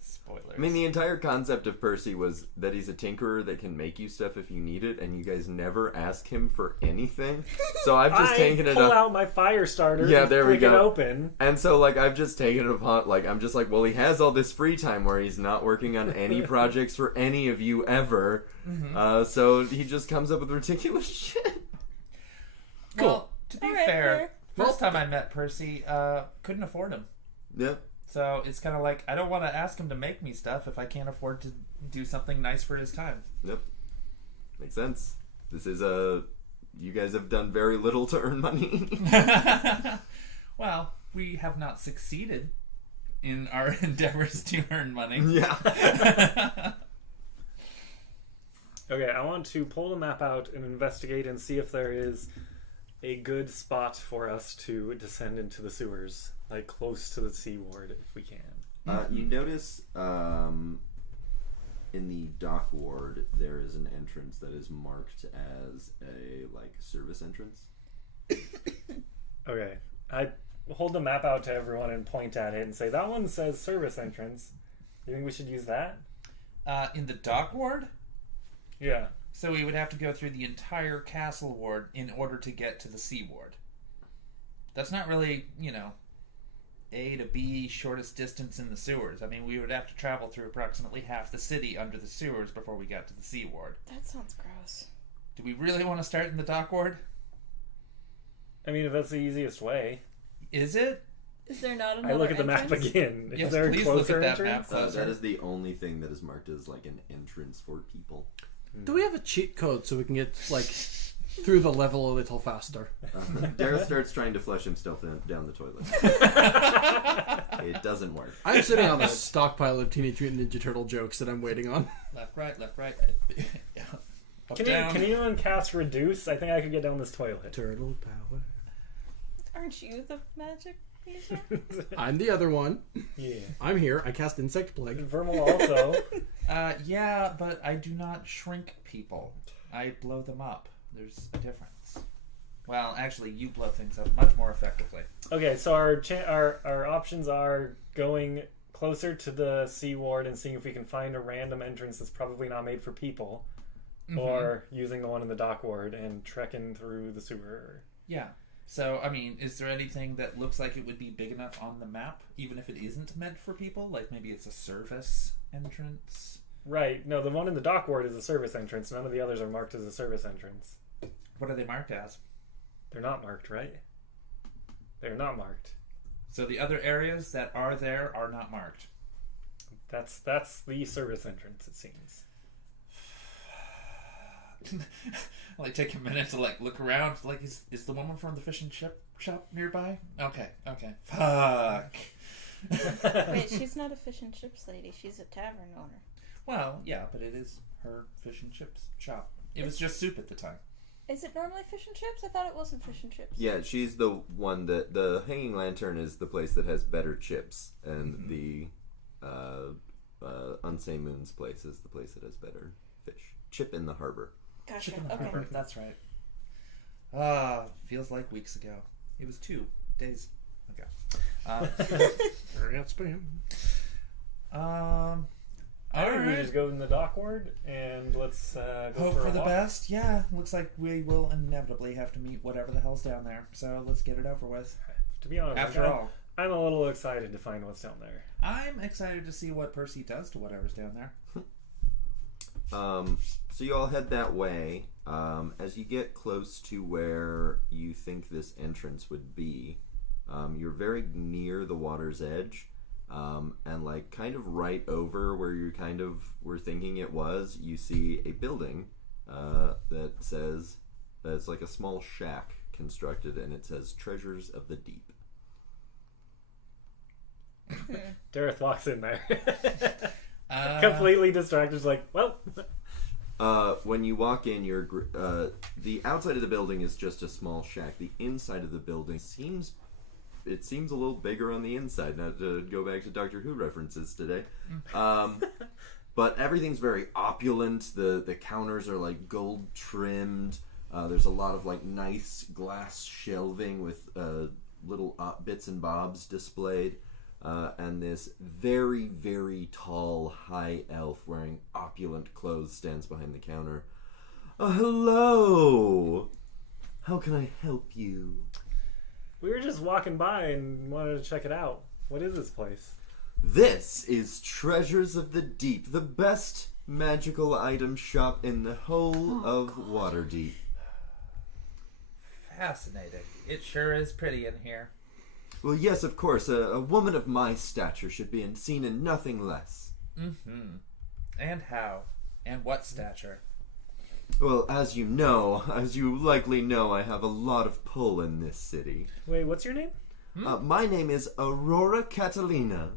Spoilers. I mean, the entire concept of Percy was that he's a tinkerer that can make you stuff if you need it, and you guys never ask him for anything. So I've just taken it pull up. out my fire starter. Yeah, and there we flick it go. open. And so, I've just taken it upon, I'm just well, he has all this free time where he's not working on any projects for any of you ever. Mm-hmm. So he just comes up with ridiculous shit. Well, to be Alright, fair, fair. first time I met Percy, couldn't afford him. Yeah. So it's kind of I don't want to ask him to make me stuff if I can't afford to do something nice for his time. Yep. Makes sense. This is you guys have done very little to earn money. Well, we have not succeeded in our endeavors to earn money. Yeah. Okay, I want to pull the map out and investigate and see if there is a good spot for us to descend into the sewers, close to the sea ward, if we can. You notice in the dock ward there is an entrance that is marked as a service entrance. Okay, I hold the map out to everyone and point at it and say, that one says service entrance. You think we should use that? In the dock ward? Yeah. So we would have to go through the entire castle ward in order to get to the C ward. That's not really, A to B shortest distance in the sewers. I mean, we would have to travel through approximately half the city under the sewers before we got to the C ward. That sounds gross. Do we really want to start in the dock ward? I mean, if that's the easiest way. Is it? Is there not another I look at the map entrance? again. Yes, Is there a please look closer at that entrance? map. That is the only thing that is marked as like an entrance for people. Do we have a cheat code so we can get like through the level a little faster? Dareth starts trying to flush himself down the toilet. It doesn't work. I'm sitting on a stockpile of Teenage Mutant Ninja Turtle jokes that I'm waiting on. Left, right. Up, Can down. anyone cast reduce? I think I could get down this toilet. Turtle power. Aren't you the magic user? I'm the other one. Yeah. I'm here. I cast Insect Plague. Vermal also. Yeah, but I do not shrink people. I blow them up. There's a difference. Well, actually, you blow things up much more effectively. Okay, so our options are going closer to the C ward and seeing if we can find a random entrance that's probably not made for people, or using the one in the dock ward and trekking through the sewer. Yeah. So, I mean, is there anything that looks like it would be big enough on the map, even if it isn't meant for people? Like maybe it's a service entrance? Right. No, the one in the dock ward is a service entrance. None of the others are marked as a service entrance. What are they marked as? They're not marked, right? They're not marked. So the other areas that are there are not marked. That's the service entrance, it seems. Like take a minute to like look around. Like is the woman from the fish and chip shop nearby? Okay. Fuck. Wait, she's not a fish and chips lady. She's a tavern owner. Well, yeah, but it is her fish and chips shop. It was just soup at the time. Is it normally fish and chips? I thought it wasn't fish and chips. Yeah, she's the one that the Hanging Lantern is the place that has better chips, and the Unsay Moon's place is the place that has better fish. Chip in the harbor. Gotcha. Chip in the Okay. harbor. That's right. Feels like weeks ago. It was 2 days ago. That's spam. I think we Alright. just go in the dock ward and let's go Hope for for a the walk. best. Yeah, looks like we will inevitably have to meet whatever the hell's down there. So let's get it over with. To be honest, After all, I'm a little excited to find what's down there. I'm excited to see what Percy does to whatever's down there. So you all head that way. As you get close to where you think this entrance would be, you're very near the water's edge, and like kind of right over where you kind of were thinking it was, you see a building that says it's like a small shack constructed, and it says "Treasures of the Deep." Dareth walks in there. Completely distracted, just like, well. When you walk in, the outside of the building is just a small shack. The inside of the building seems a little bigger on the inside. Not to go back to Doctor Who references today, but everything's very opulent. The counters are like gold trimmed. There's a lot of like nice glass shelving with little bits and bobs displayed. And this very, very tall high elf wearing opulent clothes stands behind the counter. Hello! How can I help you? We were just walking by and wanted to check it out. What is this place? This is Treasures of the Deep, the best magical item shop in the whole of Waterdeep. Fascinating. It sure is pretty in here. Well, yes, of course. A woman of my stature should be seen in nothing less. Mm-hmm. And how? And what stature? Well, as you likely know, I have a lot of pull in this city. Wait, what's your name? My name is Aurora Catalina.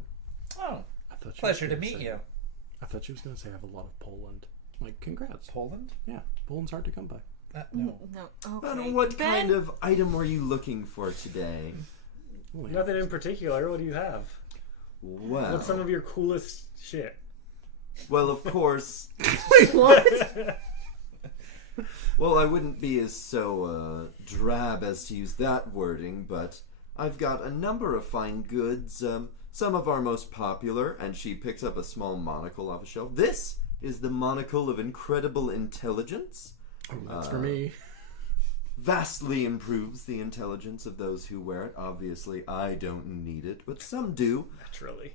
Oh, I thought pleasure to meet you. I thought she was going to say I have a lot of Poland. Like, congrats. Poland? Yeah, Poland's hard to come by. No. No. Okay. And what Ben? kind of item were you looking for today? Oh, yeah. Nothing in particular. What do you have? Well, What's some of your coolest shit? well, of course. Wait, what? Well, I wouldn't be as so drab as to use that wording, but I've got a number of fine goods. Some of our most popular, and she picks up a small monocle off a shelf. This is the monocle of incredible intelligence. Oh, that's for me. Vastly improves the intelligence of those who wear it. Obviously, I don't need it, but some do. Naturally.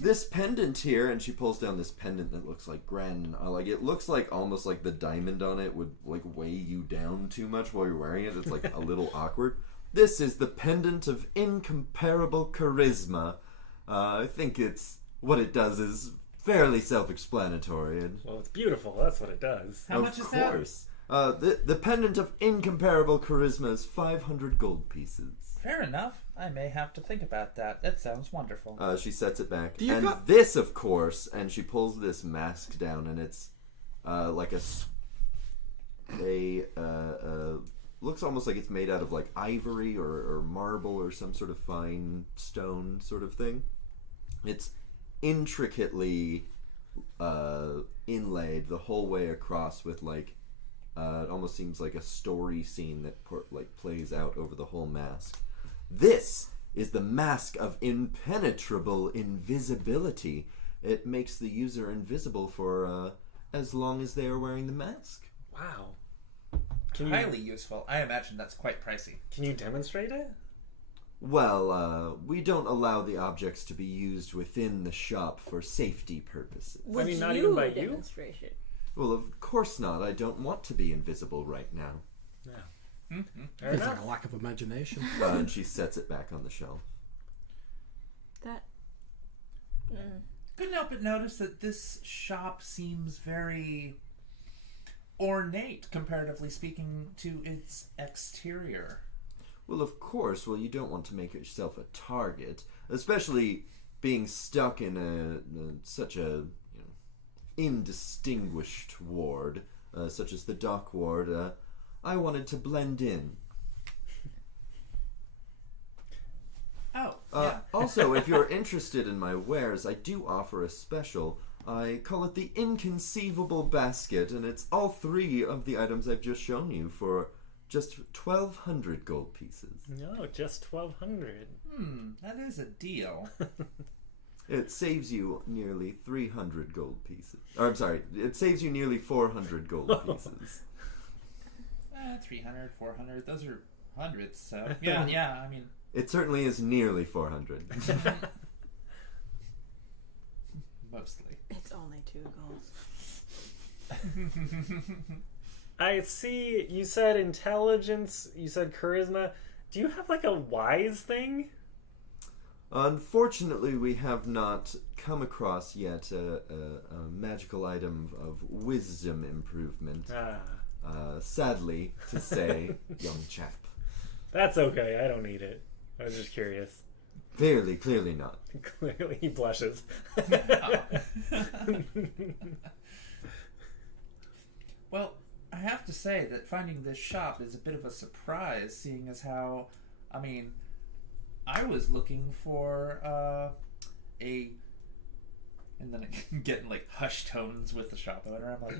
This pendant here, and she pulls down this pendant that looks like grand. Like it looks like almost like the diamond on it would like weigh you down too much while you're wearing it. It's like a little awkward. This is the pendant of incomparable charisma. I think what it does is fairly self-explanatory. And Well, it's beautiful. That's what it does. How much is that? Of course. The pendant of incomparable charisma is 500 gold pieces. Fair enough. I may have to think about that. That sounds wonderful. She sets it back. You And got- this, of course, and she pulls this mask down, and it's like looks almost like it's made out of like ivory or marble or some sort of fine stone sort of thing. It's intricately inlaid the whole way across with like it almost seems like a story scene that plays out over the whole mask. This is the mask of impenetrable invisibility. It makes the user invisible for as long as they are wearing the mask. Wow. Highly useful. I imagine that's quite pricey. Can you demonstrate it? Well, we don't allow the objects to be used within the shop for safety purposes. Would mean, not you even by you? demonstrate it? Well, of course not. I don't want to be invisible right now. Yeah. Fair It's enough. like a lack of imagination. And she sets it back on the shelf. That. Couldn't help but notice that this shop seems very ornate, comparatively speaking, to its exterior. Well, of course. Well, you don't want to make yourself a target, especially being stuck in such a indistinguished ward, such as the dock ward. I wanted to blend in. Oh, yeah. Also, if you're interested in my wares, I do offer a special. I call it the Inconceivable Basket, and it's all three of the items I've just shown you for just 1,200 gold pieces. No, just 1,200. That is a deal. It saves you nearly 300 gold pieces. Or, I'm sorry, it saves you nearly 400 gold pieces. 300, 400, those are hundreds, so yeah, I mean... It certainly is nearly 400. Mostly. It's only 2 goals. I see you said intelligence, you said charisma. Do you have like a wise thing? Unfortunately, we have not come across yet a magical item of wisdom improvement. Sadly to say, young chap. That's okay, I don't need it. I was just curious. Clearly not. Clearly he blushes. Well, I have to say that finding this shop is a bit of a surprise, seeing as how, I mean, I was looking for and then getting like hushed tones with the shop owner. I'm like,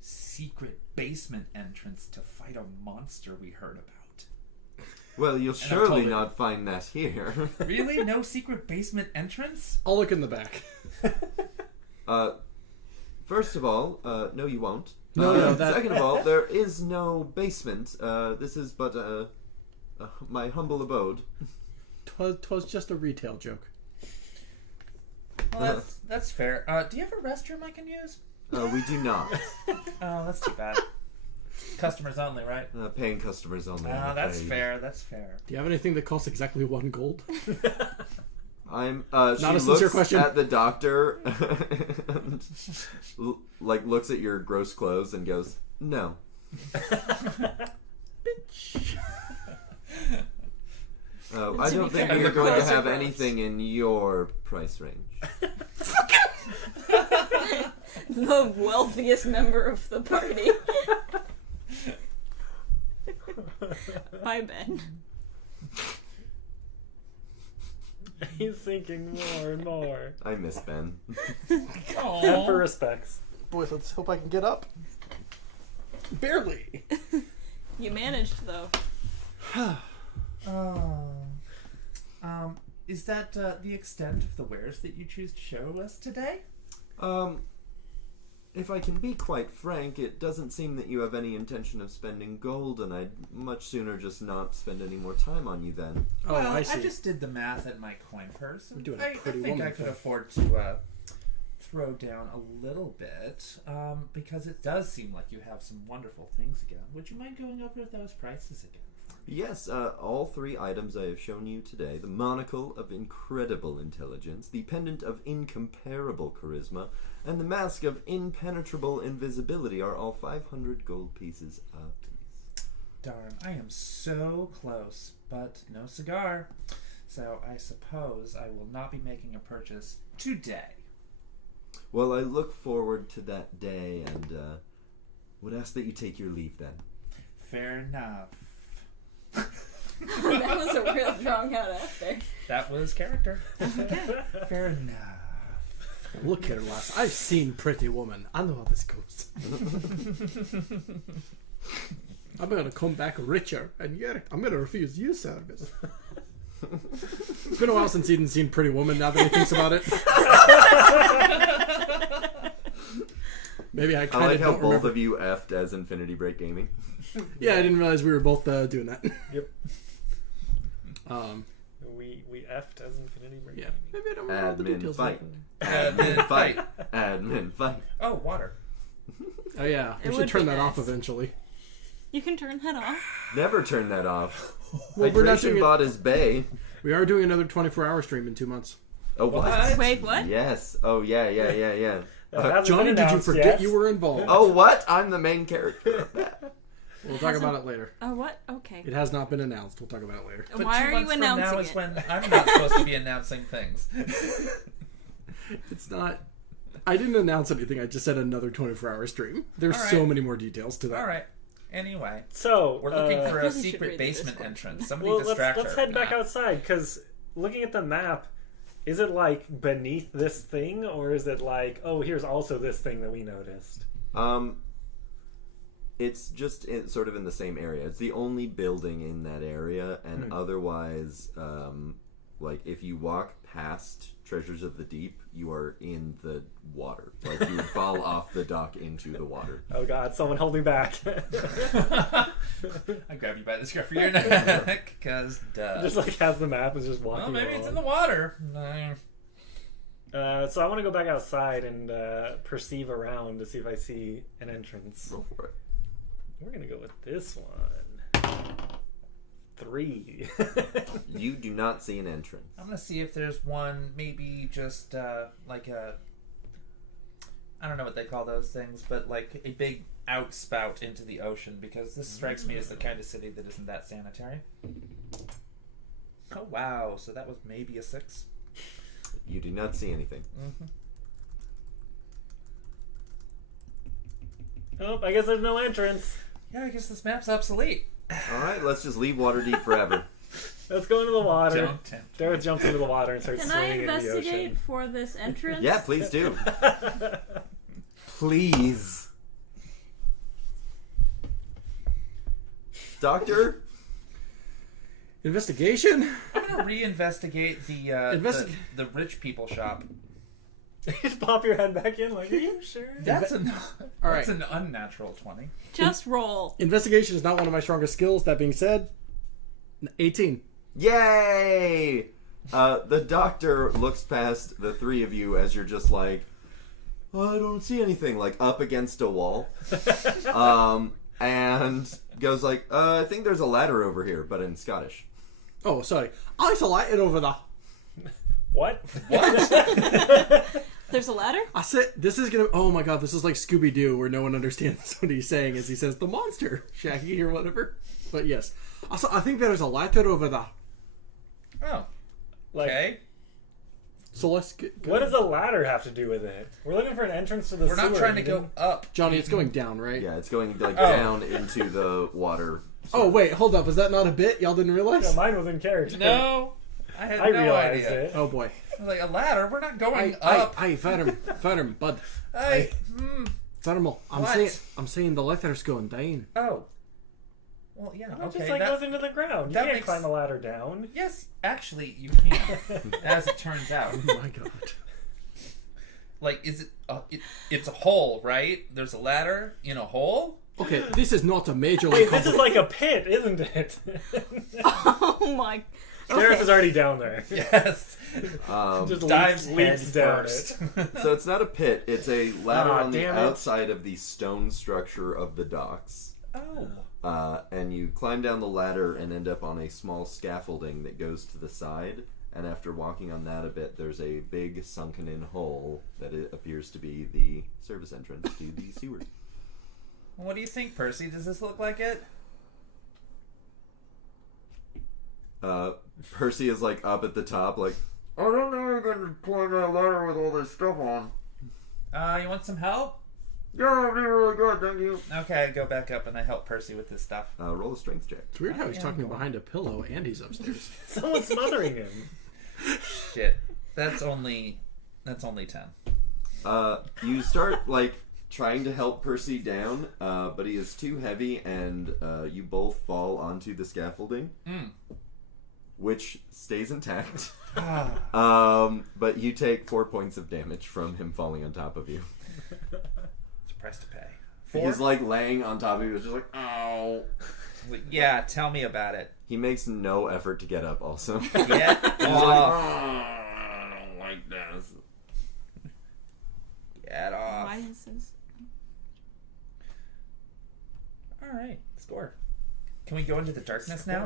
secret basement entrance to fight a monster we heard about. Well, you'll I'm surely totally- not find that here. Really? No secret basement entrance? I'll look in the back. First of all, no, you won't. No, that- Second of all, there is no basement. This is but my humble abode. 'Twas just a retail joke. Well, that's fair. Do you have a restroom I can use? We do not. Oh, that's too bad. Customers only, right? Paying customers only. Oh, I'm that's afraid. fair. That's fair. Do you have anything that costs exactly 1 gold? I'm. Not She a sincere looks question. at the doctor, and, like looks at your gross clothes and goes, "No." Bitch. I To don't be think fair, you're your going to clothes are have gross. anything in your price range. The wealthiest member of the party. Bye, Ben. He's thinking more and more. I miss Ben. For respects. Boys, let's hope I can get up. Barely. You managed, though. Is that the extent of the wares that you choose to show us today? If I can be quite frank, it doesn't seem that you have any intention of spending gold, and I'd much sooner just not spend any more time on you then. Oh, Well, I see. just did the math at my coin purse. And We're doing a I pretty think woman I could thing. afford to throw down a little bit because it does seem like you have some wonderful things again. Would you mind going over those prices again? Yes, all 3 items I have shown you today, the monocle of incredible intelligence, the pendant of incomparable charisma, and the mask of impenetrable invisibility are all 500 gold pieces apiece. Darn, I am so close, but no cigar. So I suppose I will not be making a purchase today. Well, I look forward to that day and would ask that you take your leave then. Fair enough. That was a real drawn out after. That was character. Fair enough. Look here, lass. I've seen Pretty Woman. I know how this goes. I'm going to come back richer, and I'm going to refuse you service. It's been a while since Eden's seen Pretty Woman, now that he thinks about it. Maybe I I kind like of how don't both remember. of you effed as Infinity Break Gaming. Yeah, I didn't realize we were both doing that. Yep. Um, We effed as Infinity Break. yeah, maybe I don't remember all the Admin details. fight. Like Admin fight. Admin fight. Oh, water. oh yeah, It we should would turn be that off nice. eventually. You can turn that off. Never turn that off. Well, we're not Hydration doing it. bot is Bay. We are doing another 24-hour stream in 2 months. Oh, what? What? Wait, what? Yes. Oh, yeah. That hasn't Johnny, been did you announced forget yet. you were involved? Oh, what? I'm the main character of that. We'll talk about it later. Oh, what? Okay. It has not been announced. We'll talk about it later. But Why 2 are you months from now announcing is it? when I'm not supposed to be announcing things. It's not. I didn't announce anything. I just said another 24-hour stream. There's All right. so many more details to that. All right. Anyway, So we're looking for a Really should secret read the basement Discord. entrance. Somebody well, distract let's her. head back Nah. outside because looking at the map, is it like beneath this thing or is it like, oh, here's also this thing that we noticed? It's just sort of in the same area. It's the only building in that area, and otherwise, like if you walk past Treasures of the Deep, you are in the water. Like you would fall off the dock into the water. Oh God, someone hold me back! I grab you by the scruff of your neck, because duh. Just like has the map is just Well, walking. maybe it's in along. the water. So I want to go back outside and perceive around to see if I see an entrance. Roll for it. We're gonna go with this one. 3. You do not see an entrance. I'm gonna see if there's one, maybe just like a, I don't know what they call those things, but like a big outspout into the ocean, because this strikes me as the kind of city that isn't that sanitary. Oh wow, so that was maybe a 6. You do not see anything. Oh, I guess there's no entrance. Yeah, I guess this map's obsolete. All right, let's just leave Waterdeep forever. Let's go into the water. Don't tempt me. Dareth jumps into the water and starts Can I swimming in the investigate ocean. for this entrance? Yeah, please do. Please. Doctor? Investigation? I'm gonna reinvestigate the rich people shop. Just pop your head back in, like, are you sure? That's All right. an unnatural 20. Just roll. Investigation is not one of my strongest skills. That being said, 18. Yay! The doctor looks past the 3 of you as you're just like, oh, I don't see anything, like up against a wall. And goes like, I think there's a ladder over here, but in Scottish. Oh, sorry. Isolated over there. What? There's a ladder? I said, this is gonna. Oh my god, this is like Scooby Doo, where no one understands what he's saying as he says the monster, Shaggy or whatever. But yes, also I think there's a ladder over there. Oh, Like, okay. So let's get. what does a ladder have to do with it? We're looking for an entrance to the We're not sewer. trying to go up. Johnny, it's going down, right? Yeah, it's going like Oh. down into the water. Oh wait, hold up. Is that not a bit? Y'all didn't realize? Yeah, mine was in character. No, I had I no realized idea. it. Oh boy. I was like, a ladder? We're not going I, up. Ferm, bud. Hey, Fermal. What? I'm saying the ladder's going down. Oh. Well, yeah, It okay. just like that- goes into the ground. You that can't makes- climb a ladder down. Yes, actually, you can, as it turns out. Oh my god. Like, is it? It's a hole, right? There's a ladder in a hole. Okay, this is not a majorly Wait, this is complicated... like a pit, isn't it? Oh my. Gareth Okay. is already down there. Yes. Just Dives leaps head down first. it. So it's not a pit, it's a ladder Ah, on the damn it. outside of the stone structure of the docks. Oh. And you climb down the ladder and end up on a small scaffolding that goes to the side. And after walking on that a bit, there's a big sunken-in hole that it appears to be the service entrance to the sewers. What do you think, Percy? Does this look like it? Percy is like up at the top, like, I don't know you're gonna climb that ladder with all this stuff on. You want some help? Yeah, that'd be really good, thank you. Okay, I go back up and I help Percy with this stuff. Roll a strength check. It's weird how he's Yeah, talking go on. behind a pillow and he's upstairs. Someone's smothering him. Shit. That's only 10. You start, like, trying to help Percy down, but he is too heavy, and you both fall onto the scaffolding, which stays intact. But you take 4 points of damage from him falling on top of you. It's a price to pay. 4? He's like laying on top of you, just like, ow. Yeah, tell me about it. He makes no effort to get up, also. Get He's like, off. I don't like this. Get off. Why is this? Alright, score. Can we go into the darkness now?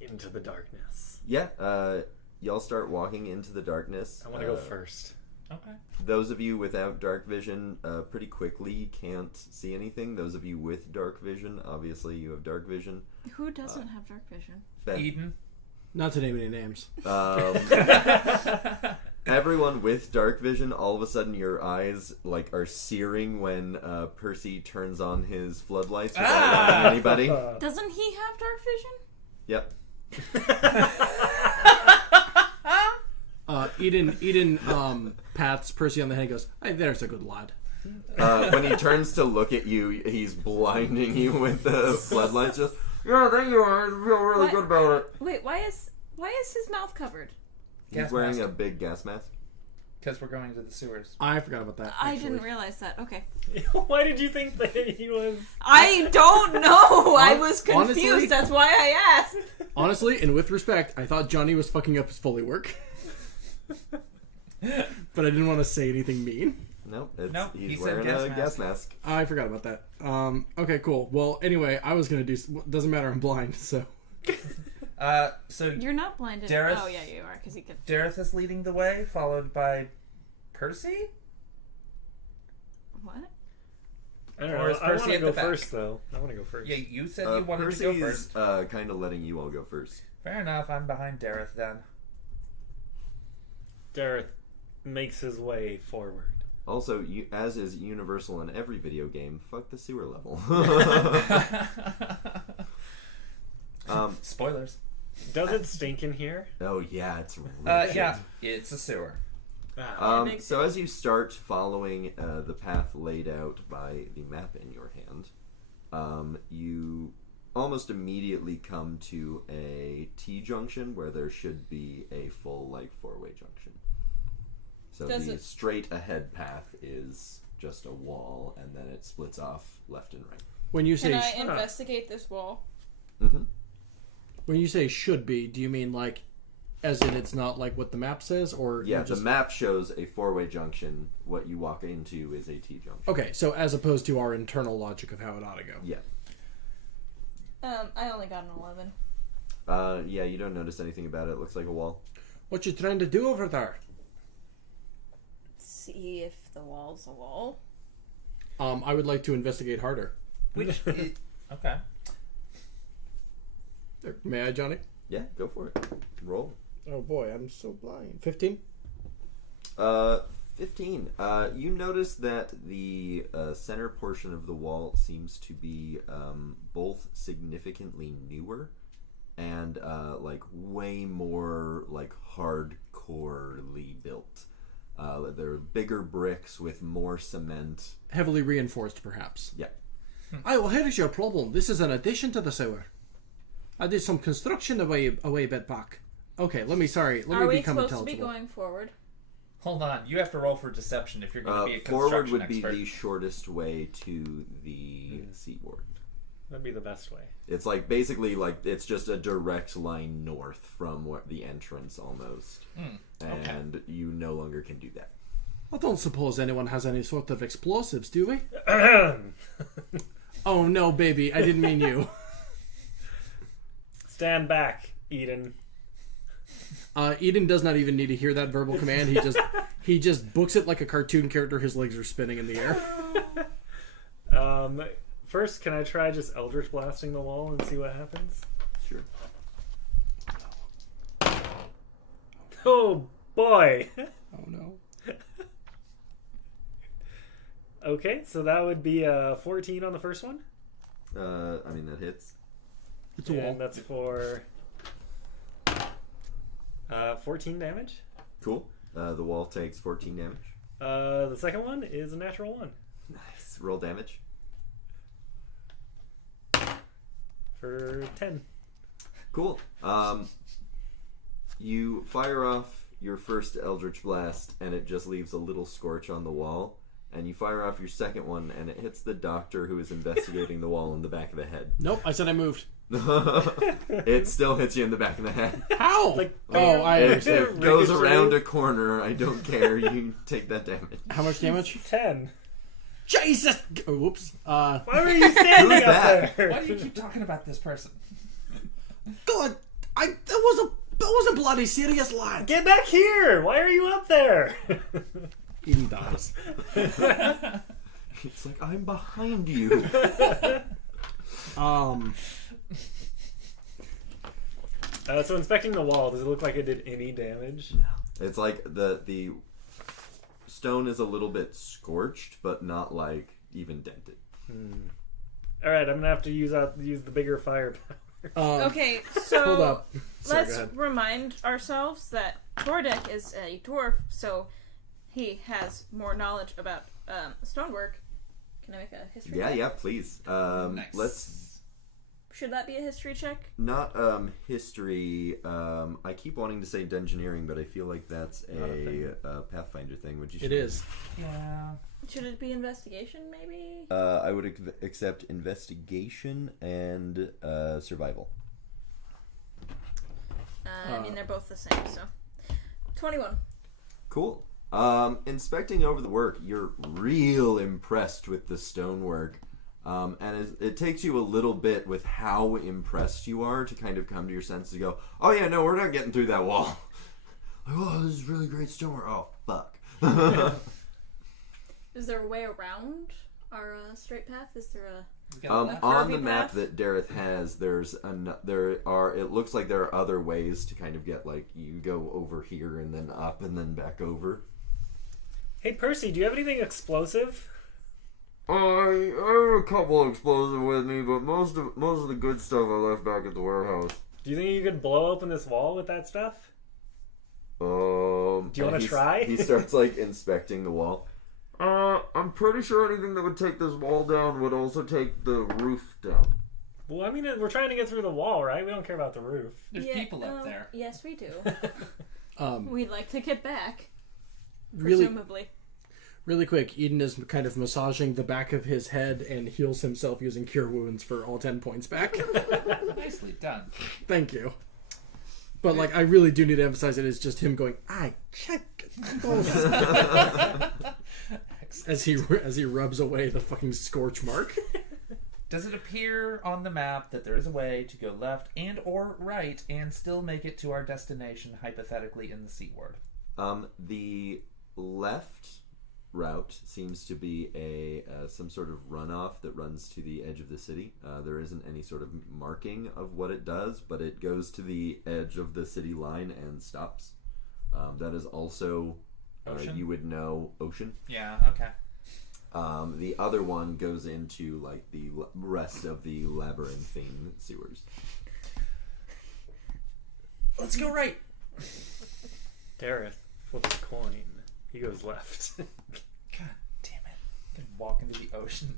Into the darkness. Yeah, y'all start walking into the darkness. I want to go first. Okay. Those of you without dark vision pretty quickly can't see anything. Those of you with dark vision, obviously you have dark vision. Who doesn't have dark vision? Ben. Eden. Not to name any names. Everyone with dark vision, all of a sudden your eyes like are searing when Percy turns on his floodlights without warning anybody. Doesn't he have dark vision? Yep. Eden pats Percy on the head and goes, "Hey, there's a good lad." When he turns to look at you, he's blinding you with the floodlights. Just, yeah, there you are. I feel really What? good about it. Wait, why is his mouth covered? He's Gas wearing mask. a big gas mask. Because we're going to the sewers. I forgot about that. I actually. didn't realize that. Okay. Why did you think that he was... I don't know. I was confused. Honestly- That's why I asked. Honestly, and with respect, I thought Johnny was fucking up his Foley work. But I didn't want to say anything mean. Nope, he he's said wearing gas a mask. gas mask. I forgot about that. Okay, cool. Well, anyway, I was gonna do... Doesn't matter, I'm blind, so... So You're not blinded. Dareth? Oh yeah, you are, because he could. Dareth is leading the way, followed by Percy? What? I don't Or know. is I Percy want to at go the back? first, though. I want to go first. Yeah, you said you wanted Percy to go first. is kind of letting you all go first. Fair enough, I'm behind Dareth then. Dareth makes his way forward. Also, as is universal in every video game, fuck the sewer level. Spoilers. Does it stink in here? Oh yeah, it's really Yeah, it's a sewer. So as you start following the path laid out by the map in your hand, you almost immediately come to a T-junction where there should be a full four-way junction. So Does the it- straight ahead path is just a wall, and then it splits off left and right. When you Can say... I investigate this wall? Mm-hmm. When you say should be, do you mean as in it's not like what the map says, or Yeah, you just... the map shows a four-way junction. What you walk into is a T-junction. Okay, so as opposed to our internal logic of how it ought to go. Yeah. I only got an 11. Yeah, you don't notice anything about it. It looks like a wall. What you trying to do over there? See if the wall's a wall. I would like to investigate harder. Which is... Okay. There. May I, Johnny? Yeah, go for it. Roll. Oh boy, I'm so blind. 15? 15. You notice that the center portion of the wall seems to be both significantly newer and way more hardcorely built. They're bigger bricks with more cement. Heavily reinforced, perhaps. Yeah. Well, here's your problem. This is an addition to the sewer. I did some construction a bit back. Okay, let me Are we become supposed to be intelligible. going forward? Hold on, you have to roll for deception if you're going to be a construction forward would expert. be the shortest way to the seaward. That'd be the best way. It's like basically like it's just a direct line north from the entrance almost, and you no longer can do that. I don't suppose anyone has any sort of explosives, do we? Oh no, baby, I didn't mean you. Stand back, Eden. Eden does not even need to hear that verbal command. He just books it like a cartoon character. His legs are spinning in the air. First, can I try just Eldritch blasting the wall and see what happens? Sure. Oh boy. Oh no. Okay, so that would be a 14 on the first one. I mean that hits. It's a wall. And that's for 14 damage. Cool. The wall takes 14 damage. The second one is a natural 1. Nice. Roll damage. For 10. Cool. You fire off your first Eldritch Blast, and it just leaves a little scorch on the wall. And you fire off your second one, and it hits the doctor who is investigating the wall in the back of the head. Nope, I said I moved. It still hits you in the back of the head. How? Like, Oh, I It understand. goes Ricochet. around a corner. I don't care. You take that damage. How much damage? 10. Jesus! Oh, whoops. Why were you standing Who's up that? there? Why do you keep talking about this person? God, that was a bloody serious lad. Get back here! Why are you up there? Eden dies. It's like, I'm behind you. So inspecting the wall, does it look like it did any damage? It's like the stone is a little bit scorched, but not like even dented. All right, I'm gonna have to use the bigger firepower. Okay, so Hold up. Sorry, let's go ahead. remind ourselves that Tordek is a dwarf, so he has more knowledge about stonework. Can I make a history check? Yeah, please. Nice. Let's Should that be a history check? not history. I keep wanting to say dungeoneering, but I feel like that's a Pathfinder thing. Would you? It is. Yeah. Should it be investigation, maybe? I would accept investigation and survival. I mean, they're both the same, so. 21. Cool. Inspecting over the work, you're real impressed with the stonework. And it takes you a little bit with how impressed you are to kind of come to your senses and go, oh yeah, no, we're not getting through that wall. Like, oh, this is really great stonework. Oh, fuck. Is there a way around our straight path? Is there a... On the curvy map path? that Dareth has, it looks like there are other ways to kind of get, like, you go over here and then up and then back over. Hey Percy, do you have anything explosive? I have a couple explosive with me, but most of the good stuff I left back at the warehouse. Do you think you could blow open this wall with that stuff? Do you wanna try? He starts like inspecting the wall. I'm pretty sure anything that would take this wall down would also take the roof down. Well, I mean, we're trying to get through the wall, right? We don't care about the roof. There's people up there. Yes, we do. Um, We'd like to get back. really, Presumably. really quick, Eden is kind of massaging the back of his head and heals himself using Cure Wounds for all 10 points back. Nicely done. Thank you. But, like, I really do need to emphasize it is just him going, I check. as he rubs away the fucking scorch mark. Does it appear on the map that there is a way to go left and or right and still make it to our destination, hypothetically, in the Seaward? The left route seems to be some sort of runoff that runs to the edge of the city. There isn't any sort of marking of what it does, but it goes to the edge of the city line and stops. That is also, Ocean? you would know, ocean. Yeah, okay. The other one goes into like the rest of the labyrinthine sewers. Let's go right. Dareth flips a coin. He goes left. God damn it. I'm gonna walk into the ocean.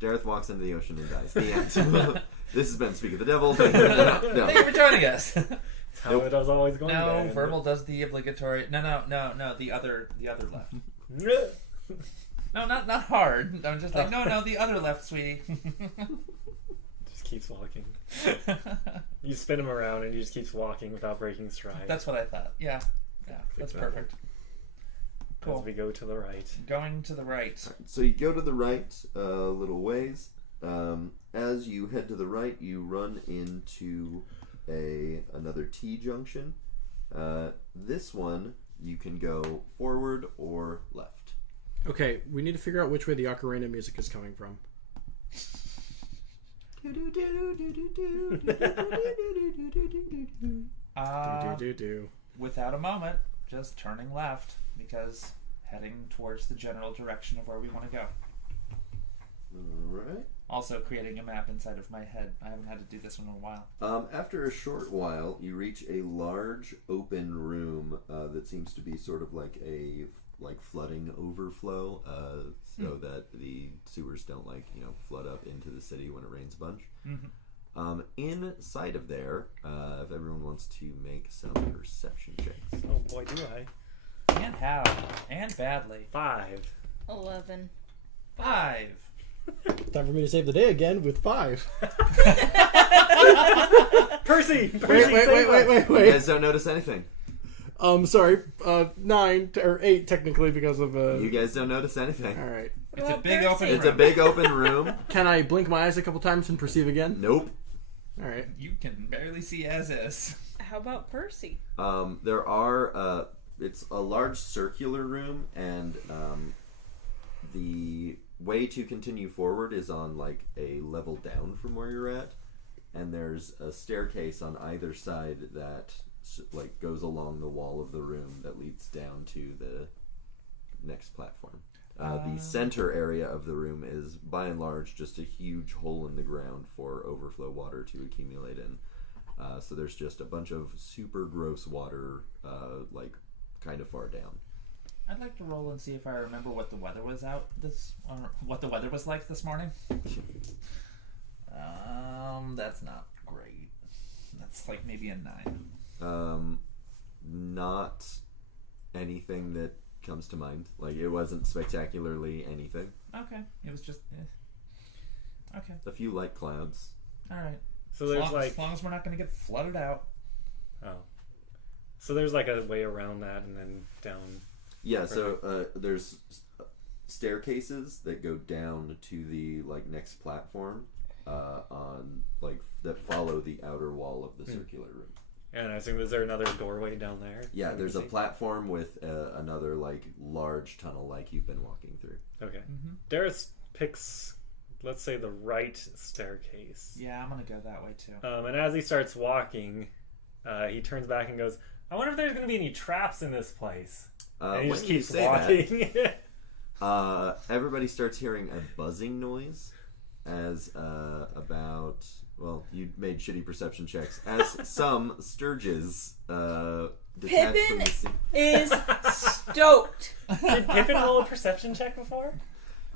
Dareth walks into the ocean and dies. The end. This has been Speak of the Devil. No. Thank you for joining us. That's how it was always going to No, end. verbal does the obligatory. No, the other left. No, not hard. I'm just like, no, the other left, sweetie. Just keeps walking. You spin him around and he just keeps walking without breaking stride. That's what I thought. Yeah, that's perfect. Cool. As we go to the right. Going to the right. So you go to the right a little ways. As you head to the right, you run into another T-junction. This one, you can go forward or left. Okay, we need to figure out which way the ocarina music is coming from. Without a moment, just turning left because heading towards the general direction of where we want to go. Alright. Also creating a map inside of my head. I haven't had to do this one in a while. After a short while, you reach a large open room that seems to be sort of like a flooding overflow, so that the sewers don't flood up into the city when it rains a bunch. Mm-hmm. Inside of there, if everyone wants to make some perception checks. Oh boy, do I. And how? And badly. 5. 11. 5. Time for me to save the day again with 5. Percy! Wait. You guys don't notice anything. Sorry. 9 or 8 technically because of You guys don't notice anything. All right. It's a big open room. It's a big open room. Can I blink my eyes a couple times and perceive again? Nope. All right. You can barely see as is. How about Percy? There are. It's a large circular room, and the way to continue forward is on a level down from where you're at, and there's a staircase on either side that goes along the wall of the room that leads down to the next platform. The center area of the room is by and large just a huge hole in the ground for overflow water to accumulate in. So there's just a bunch of super gross water kind of far down. I'd like to roll and see if I remember what the weather was what the weather was like this morning. That's not great. That's maybe a 9. Not anything that comes to mind. It wasn't spectacularly anything. Okay. It was just okay. A few light clouds. Alright. So there's as long as we're not going to get flooded out. Oh. So there's a way around that and then down. Yeah, so there's staircases that go down to the next platform that follow the outer wall of the circular room. And I assume, is there another doorway down there? Yeah, there's a platform with another large tunnel you've been walking through. Okay. Mm-hmm. Darius picks, let's say, the right staircase. Yeah, I'm going to go that way too. And as he starts walking, he turns back and goes, I wonder if there's going to be any traps in this place. And he just keeps walking. Everybody starts hearing a buzzing noise as you made shitty perception checks, as some sturges detach from the sea. Is stoked. Did Pippin roll a perception check before?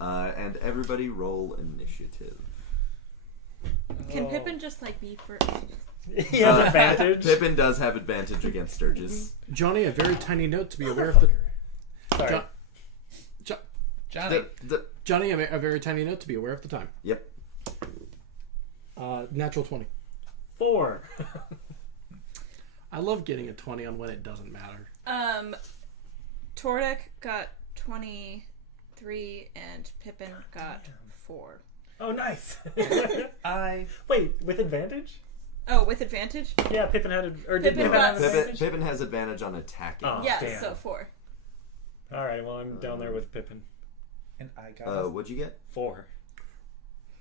And everybody roll initiative. Can Pippin just be for... He has advantage. Pippin does have advantage against sturges. Johnny, a very tiny note to be aware of the... Sorry. Johnny. Johnny, a very tiny note to be aware of the time. Yep. Natural 20. 4. I love getting a 20 on when it doesn't matter. Tordek got 23 and Pippin got 4. Oh, nice. Wait, with advantage? Oh, with advantage? Yeah, Pippin had Pippin got advantage? Pippin has advantage on attacking. Oh, Yes, damn. so 4. Alright, well, I'm down there with Pippin. And I got What'd you get? 4.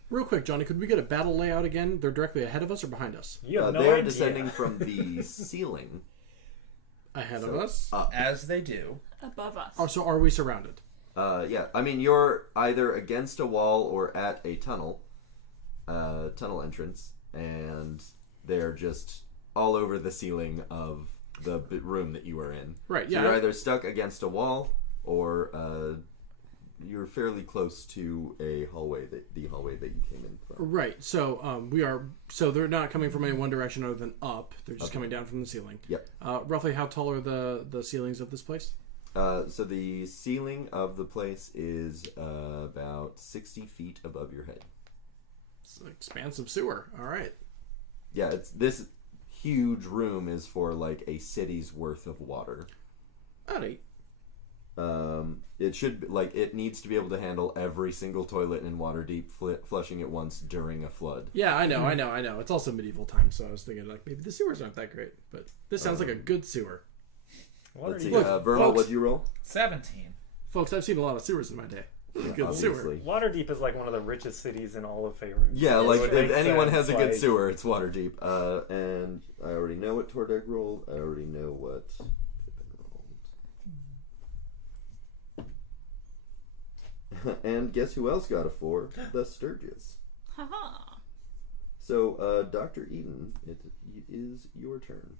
Real quick, Johnny, could we get a battle layout again? They're directly ahead of us or behind us? You have no they are idea. descending from the ceiling. Ahead of us? Up. as they do. Above us. Oh, so are we surrounded? Yeah. I mean, you're either against a wall or at a tunnel entrance, and they're just all over the ceiling of the room that you are in. Right, So yeah. you're either stuck against a wall or you're fairly close to the hallway that you came in from. Right. So So they're not coming from any one direction other than up. They're just coming down from the ceiling. Yep. Roughly, how tall are the ceilings of this place? So the ceiling of the place is about 60 feet above your head. It's an expansive sewer. All right. Yeah, it's this huge room is for like a city's worth of water. All right. It should it needs to be able to handle every single toilet in Waterdeep flushing at once during a flood. Yeah, I know. It's also medieval times, so I was thinking like maybe the sewers aren't that great, but this sounds like a good sewer. Let's see, Look, Vernal, folks. what'd you roll? 17. Folks, I've seen a lot of sewers in my day. Good sewer. Obviously. Waterdeep is like one of the richest cities in all of Faerun. Yeah, So like it if makes anyone sense, has a good like- sewer, it's Waterdeep. And I already know what Tordek rolled. I already know what Pippin rolled. And guess who else got a 4? The Sturgis. Haha. So, Dr. Eden, it is your turn.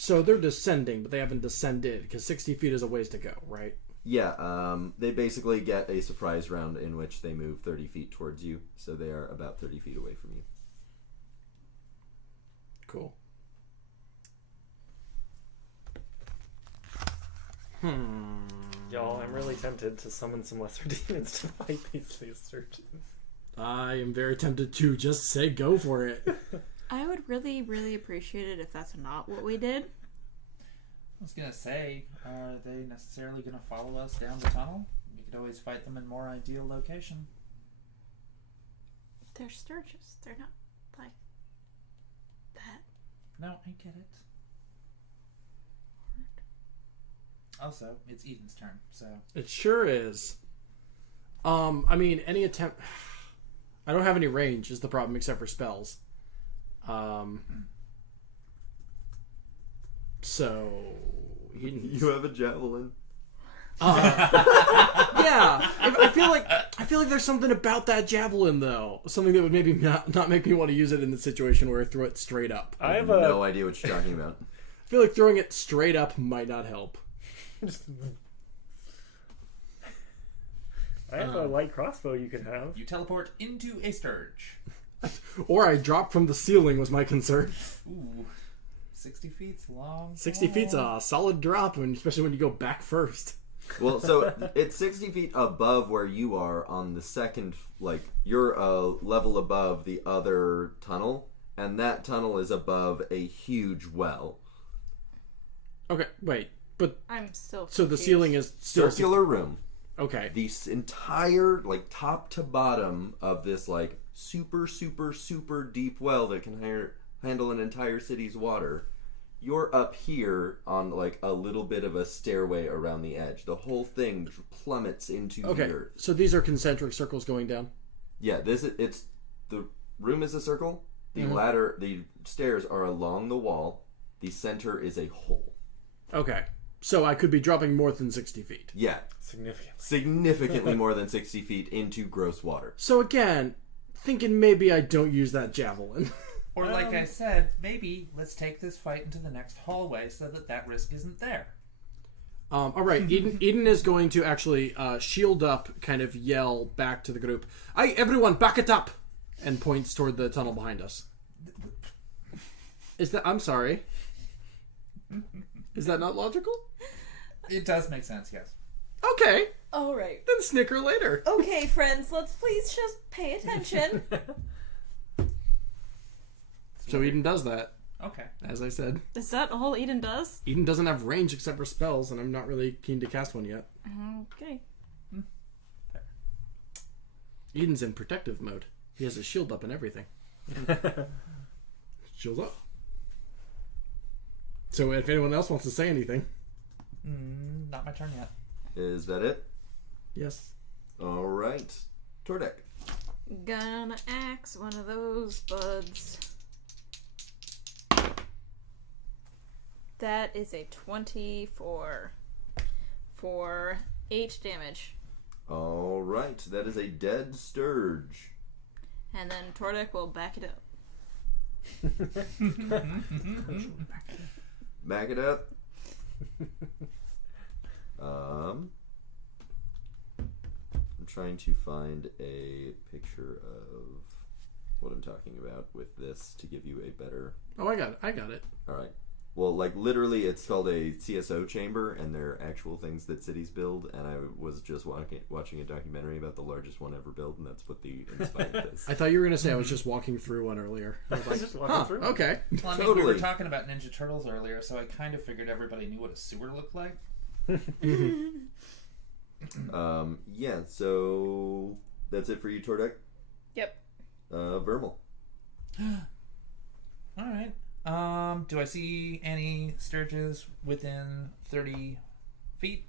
So they're descending, but they haven't descended because 60 feet is a ways to go, right? Yeah, they basically get a surprise round in which they move 30 feet towards you, so they are about 30 feet away from you. Cool. Y'all, I'm really tempted to summon some lesser demons to fight these surgeons. I am very tempted to just say go for it. I would really, really appreciate it if that's not what we did. I was gonna say, are they necessarily gonna follow us down the tunnel? We could always fight them in more ideal location. They're Sturgis. They're not like that. No, I get it. Also, it's Eden's turn, so It sure is. I mean, any attempt... I don't have any range is the problem except for spells. So... You have a javelin. Yeah, I feel like there's something about that javelin though, something that would maybe not make me want to use it in the situation where I throw it straight up. I have no idea what you're talking about. I feel like throwing it straight up might not help. I have a light crossbow you could have. you teleport into a Sturge. Or I drop from the ceiling was my concern. Ooh, 60 feet's long. 60 feet's a solid drop, especially when you go back first. Well, so it's 60 feet above where you are on the second, you're a level above the other tunnel, and that tunnel is above a huge well. Okay, wait, but I'm still so the confused. ceiling is still Circular room. Okay. The entire, top to bottom of this, super, super, super deep well that can handle an entire city's water. You're up here on, a little bit of a stairway around the edge. The whole thing plummets into the earth. So these are concentric circles going down? Yeah, the room is a circle. The the stairs are along the wall. The center is a hole. Okay. So I could be dropping more than 60 feet. Yeah. Significantly more than 60 feet into gross water. So again, thinking maybe I don't use that javelin. Or like I said, maybe let's take this fight into the next hallway so that risk isn't there. All right, Eden is going to actually shield up, kind of yell back to the group, "Hey, everyone, back it up!" and points toward the tunnel behind us. I'm sorry. Is that not logical? It does make sense, yes. Okay, All right. then snicker later. Okay, friends, let's please just pay attention. So Eden does that, Okay. as I said. Is that all Eden does? Eden doesn't have range except for spells, and I'm not really keen to cast one yet. Okay. Eden's in protective mode. He has a shield up and everything. Shield up. So if anyone else wants to say anything. Not my turn yet. Is that it? Yes. All right. Tordek. Gonna axe one of those buds. That is a 24 for 8 damage. All right. That is a dead Sturge. And then Tordek will back it up. Back it up. I'm trying to find a picture of what I'm talking about with this to give you a better... Oh, I got it. Alright. Well, like, literally, it's called a CSO chamber, and they're actual things that cities build, and I was just watching a documentary about the largest one ever built, and that's what inspired this. I thought you were going to say I was just walking through one earlier. I was like, Just walking through. okay. Well, I mean, we Totally. were talking about Ninja Turtles earlier, so I kind of figured everybody knew what a sewer looked like. Yeah, so that's it for you, Tordek? Yep. Vermal. Alright. Do I see any sturges within 30 feet?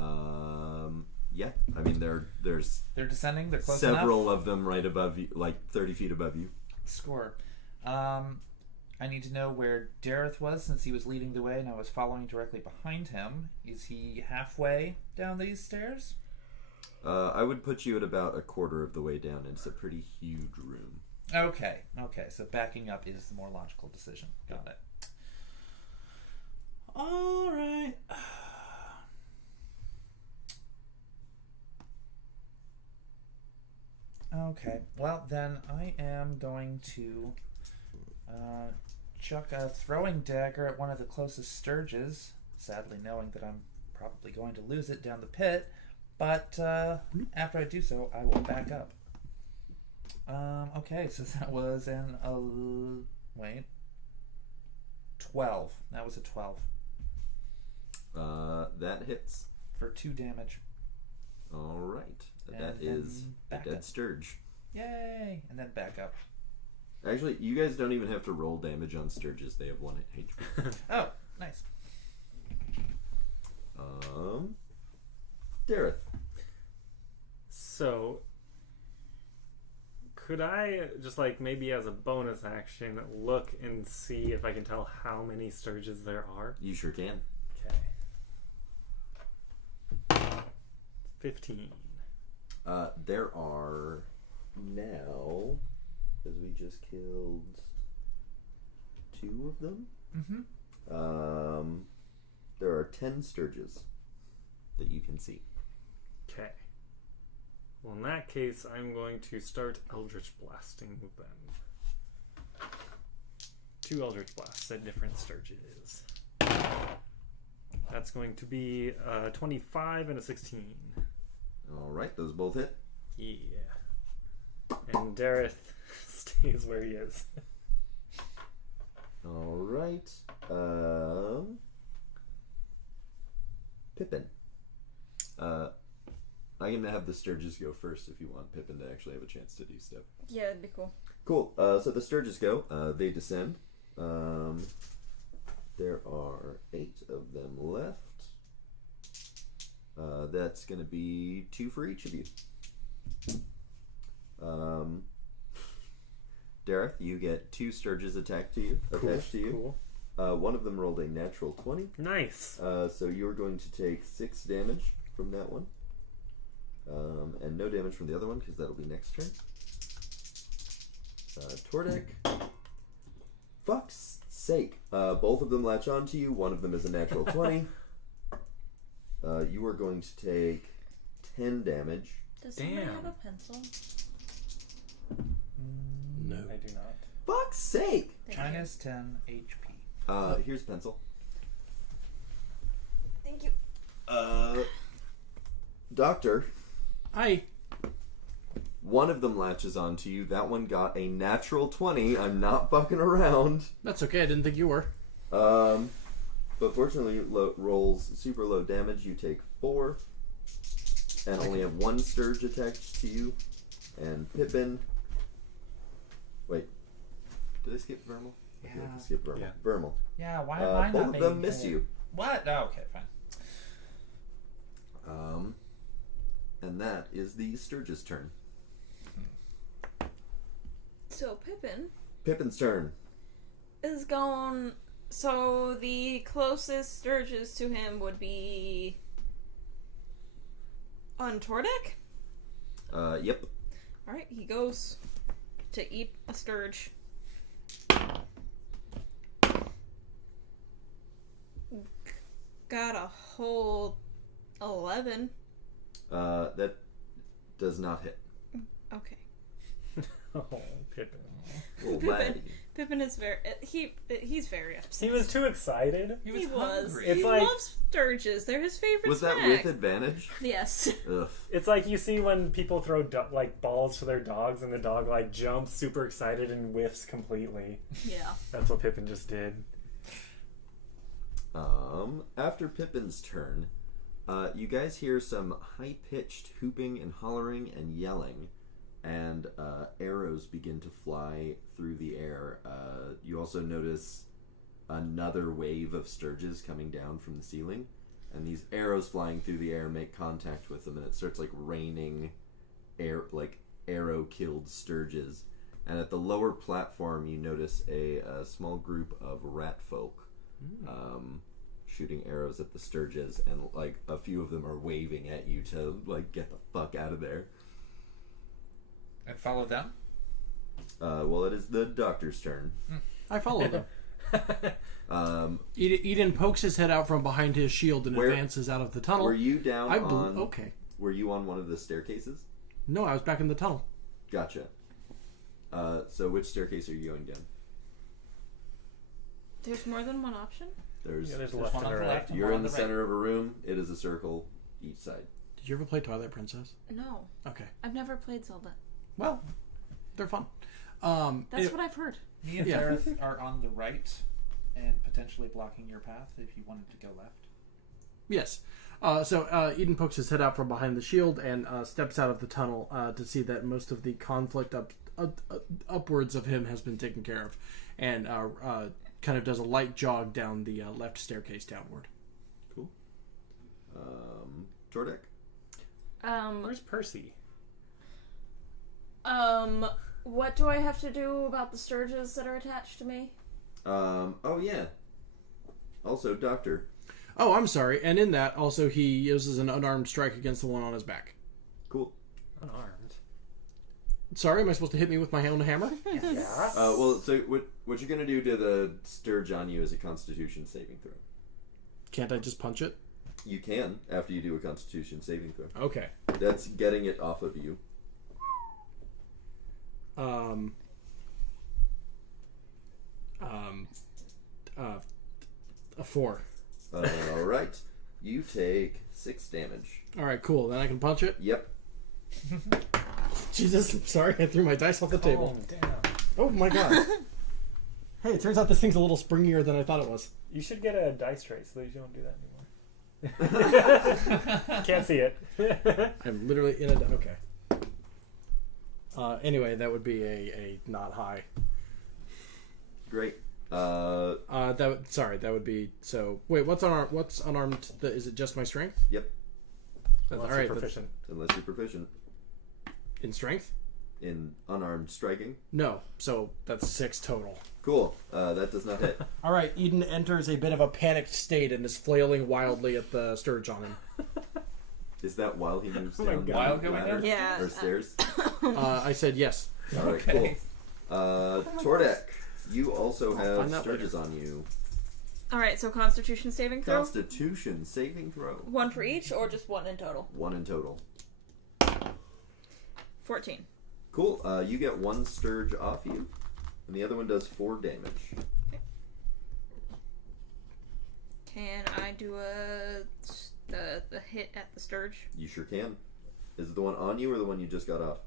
Yeah. I mean, there's They're descending? They're close several enough? of them right above you, like 30 feet above you. Score. I need to know where Dareth was since he was leading the way and I was following directly behind him. Is he halfway down these stairs? I would put you at about a quarter of the way down. It's a pretty huge room. Okay, so backing up is the more logical decision. Got it. Alright. Okay, well then I am going to chuck a throwing dagger at one of the closest sturges, sadly knowing that I'm probably going to lose it down the pit, but after I do so, I will back up. Okay, so that was an 12. That was a 12 That hits. for 2 damage. All right. And That then is a back dead up. sturge. Yay! And then back up. Actually, you guys don't even have to roll damage on sturges. They have 1 HP. Oh, nice. Dareth. So, could I just like maybe as a bonus action look and see if I can tell how many sturges there are? You sure can. Okay. 15. There are now, because we just killed 2 of them. Mm-hmm. There are 10 sturges that you can see. Okay. Well, in that case, I'm going to start Eldritch Blasting them. 2 Eldritch Blasts at different sturges. That's going to be 25 and a 16. All right, those both hit. Yeah. And Dareth stays where he is. All right. Pippin. I can have the sturges go first if you want Pippin to actually have a chance to do stuff. Yeah, that'd be cool. Cool. So the sturges go. They descend. There are 8 of them left. That's going to be 2 for each of you. Dareth, you get 2 sturges attached to you. Cool. One of them rolled a natural 20. Nice. So you're going to take 6 damage from that one. And no damage from the other one because that'll be next turn. Tordek. Fuck's sake. Both of them latch onto you. One of them is a natural 20. You are going to take 10 damage. Does somebody Damn. have a pencil? No. I do not. Fuck's sake! Thank you. Minus 10 HP. Here's a pencil. Thank you. Doctor, Hi. one of them latches onto you. That one got a natural 20. I'm not fucking around. That's okay. I didn't think you were. But fortunately, rolls super low damage. You take 4, and only have 1 sturge attached to you. And Pippin. Wait, did I skip Vermal? I feel like I Yeah. skipped Vermal. Yeah. Vermal. Yeah, why am I not Both of making them miss it? you. What? Oh, okay, fine. And that is the Sturge's turn. So Pippin Pippin's turn. is going. So the closest Sturges to him would be on Tordek. Yep. All right, he goes to eat a Sturge. got a whole 11. That does not hit. Okay. Oh, Pippin. Little Pippin. laddie. Pippin is very he's very upset. He was too excited. He He was was. hungry. It's He like- loves Sturges. They're his favorite Was that snack. with advantage? Yes. Ugh. It's like you see when people throw like balls to their dogs, and the dog like jumps super excited and whiffs completely. Yeah. That's what Pippin just did. After Pippin's turn, you guys hear some high-pitched hooping and hollering and yelling, and arrows begin to fly through the air. You also notice another wave of sturges coming down from the ceiling, and these arrows flying through the air make contact with them, and it starts like raining arrow-killed sturges. And at the lower platform, you notice a small group of rat folk shooting arrows at the sturges, and like a few of them are waving at you to like get the fuck out of there. And follow them. Well, it is the doctor's turn. I follow them. Eden pokes his head out from behind his shield and advances out of the tunnel. Were you down on? Okay. Were you on one of the staircases? No, I was back in the tunnel. Gotcha. So which staircase are you going down? There's more than one option? There's. Yeah, there's There's left one and on the right. left and You're one in on the the center of a room. It is a circle each side. Did you ever play Twilight Princess? No. Okay. I've never played Zelda. Well, they're fun. That's what I've heard. Me and Yeah. Dareth are on the right and potentially blocking your path if you wanted to go left. Yes. So Eden pokes his head out from behind the shield and steps out of the tunnel to see that most of the conflict upwards of him has been taken care of, and kind of does a light jog down the left staircase downward. Cool. Tordek? Where's Percy? What do I have to do about the sturges that are attached to me? Oh yeah. Also, Doctor. Oh, I'm sorry. And in that, also, he uses an unarmed strike against the one on his back. Cool. Unarmed. Sorry, am I supposed to hit me with my own hammer? Yeah. Well, so what you're gonna do to the sturge on you is a Constitution saving throw. Can't I just punch it? You can after you do a Constitution saving throw. Okay. That's getting it off of you. A 4. All right. You take 6 damage. All right, cool. Then I can punch it. Yep. Jesus, I'm sorry, I threw my dice off the table. Calm down. Oh my god. Hey, it turns out this thing's a little springier than I thought it was. You should get a dice tray so that you don't do that anymore. Can't see it. I'm literally in a... Okay. Anyway, that would be a not high. Great. That would be... So, wait, what's unarmed? Is it just my strength? Yep. Unless All right, you're proficient. Unless you're proficient In strength? in unarmed striking. No. So, that's 6 total. Cool. That does not hit. All right, Eden enters a bit of a panicked state and is flailing wildly at the sturge on him. Is that while he moves Oh my down God. the While going ladder down? Yeah. or stairs? I said yes. All right, Okay. cool. Tordek, you also I'll have find out sturges on you. Alright, so Constitution saving throw? Constitution saving throw. 1 for each, or just 1 in total? 1 in total. 14. Cool. You get 1 sturge off you, and the other one does 4 damage. Can I do a hit at the sturge? You sure can. Is it the one on you or the one you just got off?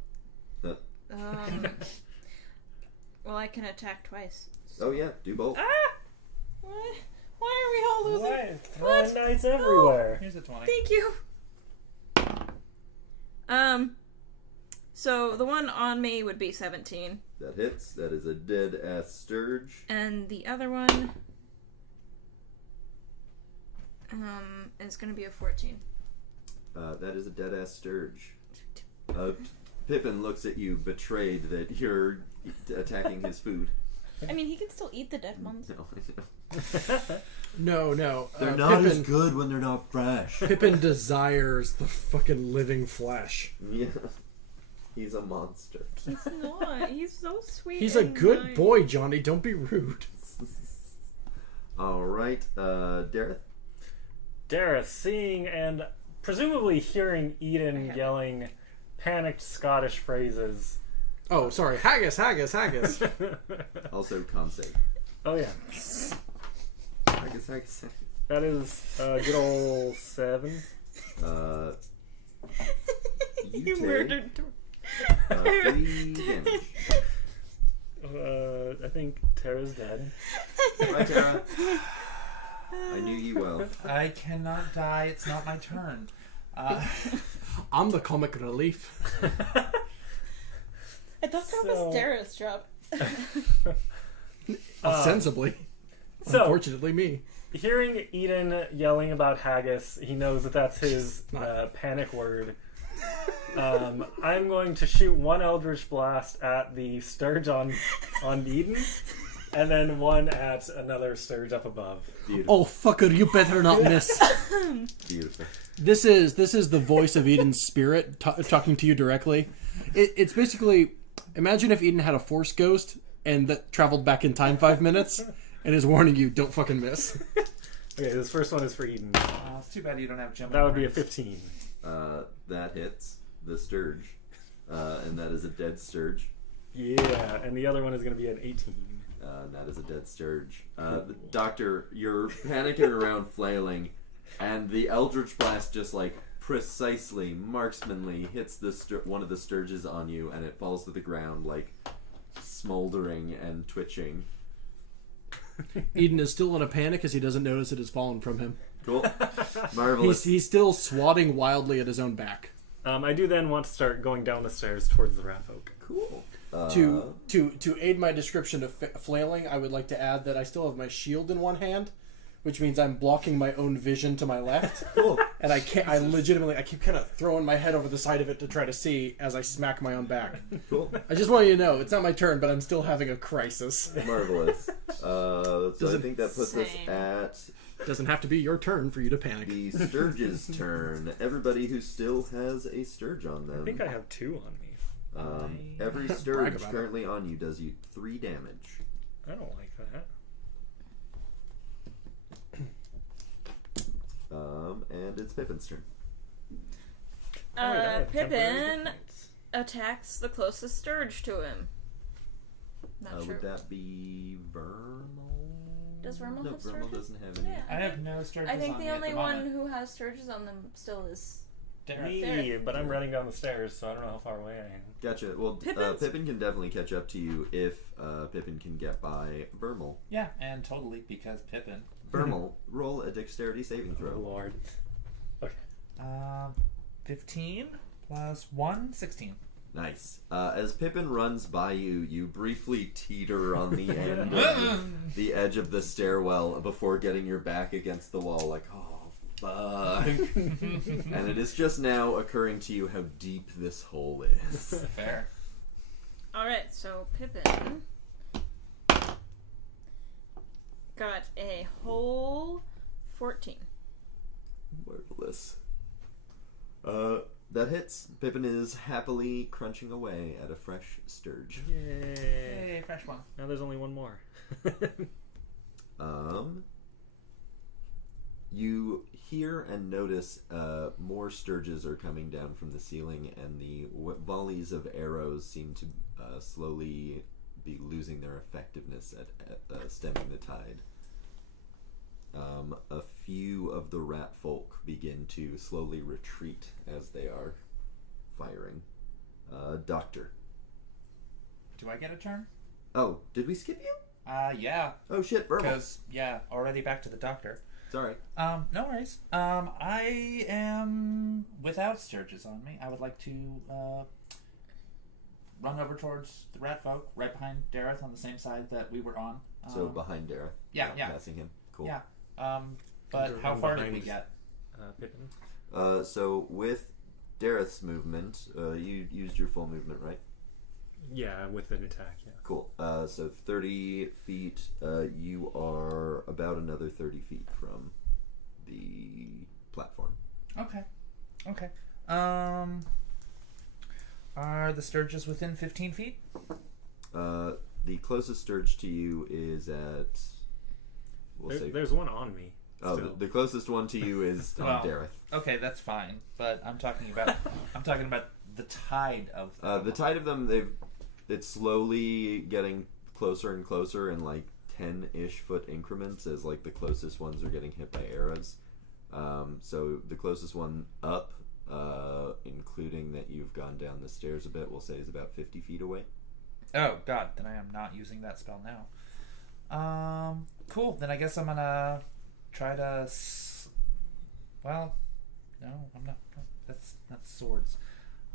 Well, I can attack twice. Oh yeah, do both. Ah! Why are we all losing? What? Throwing dice everywhere. Here's a 20. Thank you. So the one on me would be 17. That hits. That is a dead ass sturge. And the other one is going to be a 14. That is a dead ass sturge. Pippin looks at you, betrayed that you're attacking his food. I mean, he can still eat the dead ones. No, No. they're not Pippin, as good when they're not fresh. Pippin desires the fucking living flesh. Yeah, he's a monster. He's not. He's so sweet. He's a and good nice. boy, Johnny. Don't be rude. All right, Dareth. Dareth, seeing and presumably hearing Eden yelling panicked Scottish phrases. Oh, sorry. Haggis, haggis, haggis. Also, con save. Oh yeah, Haggis. that is good old 7. You take murdered 3 damage. I think Tara's dead. Bye, Tara. I knew you well. I cannot die. It's not my turn. I'm the comic relief. I thought that was Dara's job. Ostensibly. So, Unfortunately, me. hearing Eden yelling about haggis, he knows that that's his panic word. I'm going to shoot one Eldritch Blast at the Sturge on Eden, and then one at another Sturge up above. Beautiful. Oh, fucker, you better not miss. Beautiful. This is the voice of Eden's spirit talking to you directly. It's basically, imagine if Eden had a force ghost and that traveled back in time 5 minutes and is warning you, don't fucking miss. Okay, this first one is for Eden. It's too bad you don't have Gemini. That would be a brains. 15. That hits the Sturge. And that is a dead Sturge. Yeah, and the other one is going to be an 18. That is a dead Sturge. The Doctor, you're panicking around flailing, and the Eldritch Blast just like precisely, marksmanly hits one of the Sturges on you, and it falls to the ground like smoldering and twitching. Eden is still in a panic as he doesn't notice it has fallen from him. Cool. Marvelous. He's still swatting wildly at his own back. I do then want to start going down the stairs towards the rat folk. Cool. To aid my description of flailing, I would like to add that I still have my shield in one hand, which means I'm blocking my own vision to my left. Cool. And I keep kind of throwing my head over the side of it to try to see as I smack my own back. Cool. I just want you to know, it's not my turn, but I'm still having a crisis. Marvelous. So I think that puts us Same. at Doesn't have to be your turn for you to panic. the Sturge's turn. Everybody who still has a Sturge on them. I think I have 2 on me. Every Brag Sturge about currently on you does you 3 damage. I don't like that. And it's Pippin's turn. Oh, wait, I have temporary Pippin points. attacks the closest Sturge to him. Not sure. Would that be Vermal? Does Vermal No, have Vermal Sturges? doesn't have any. Yeah. I have no Sturges I think on the me at only moment. one who has Sturges on them still is Dareth. Me, but I'm running down the stairs, so I don't know how far away I am. Gotcha. Well, Pippin's- Pippin can definitely catch up to you if Pippin can get by Vermal. Yeah, and totally because Pippin. Vermal, roll a dexterity saving Oh, throw. Lord. 15 plus 1, 16. Nice. As Pippin runs by you, you briefly teeter on the end of the edge of the stairwell before getting your back against the wall, like, oh, fuck. And it is just now occurring to you how deep this hole is. Fair. Alright, so Pippin got a whole 14. Marvelous. That hits. Pippin is happily crunching away at a fresh Sturge. Yay. Hey, fresh one. Now there's only one more. You hear and notice more Sturges are coming down from the ceiling, and the volleys of arrows seem to slowly be losing their effectiveness at stemming the tide. A few of the rat folk begin to slowly retreat as they are firing. Doctor. Do I get a turn? Oh, did we skip you? Yeah. Oh shit, Vermal. Because, yeah, already back to the doctor. Sorry. No worries. I am without Sturges on me. I would like to run over towards the rat folk, right behind Dareth on the same side that we were on. So behind Dara. Yeah, yeah. Passing him. Cool. Yeah. But To how run far did we behind- get? Pippin. So with Dareth's movement, you used your full movement, right? Yeah, with an attack, yeah. Cool. So 30 feet, you are about another 30 feet from the platform. Okay. Are the Sturges within 15 feet? The closest Sturge to you is at... We'll say... There's one on me. Oh, Still. the closest one to you is on Well, Dareth. Okay, that's fine. But I'm talking about the tide of them. The tide of them, it's slowly getting closer and closer in like 10-ish foot increments as like the closest ones are getting hit by arrows. So the closest one up, including that you've gone down the stairs a bit, we'll say is about 50 feet away. Oh god, then I am not using that spell now. Cool. Then I guess I'm gonna try to. Well, no, I'm not. That's swords.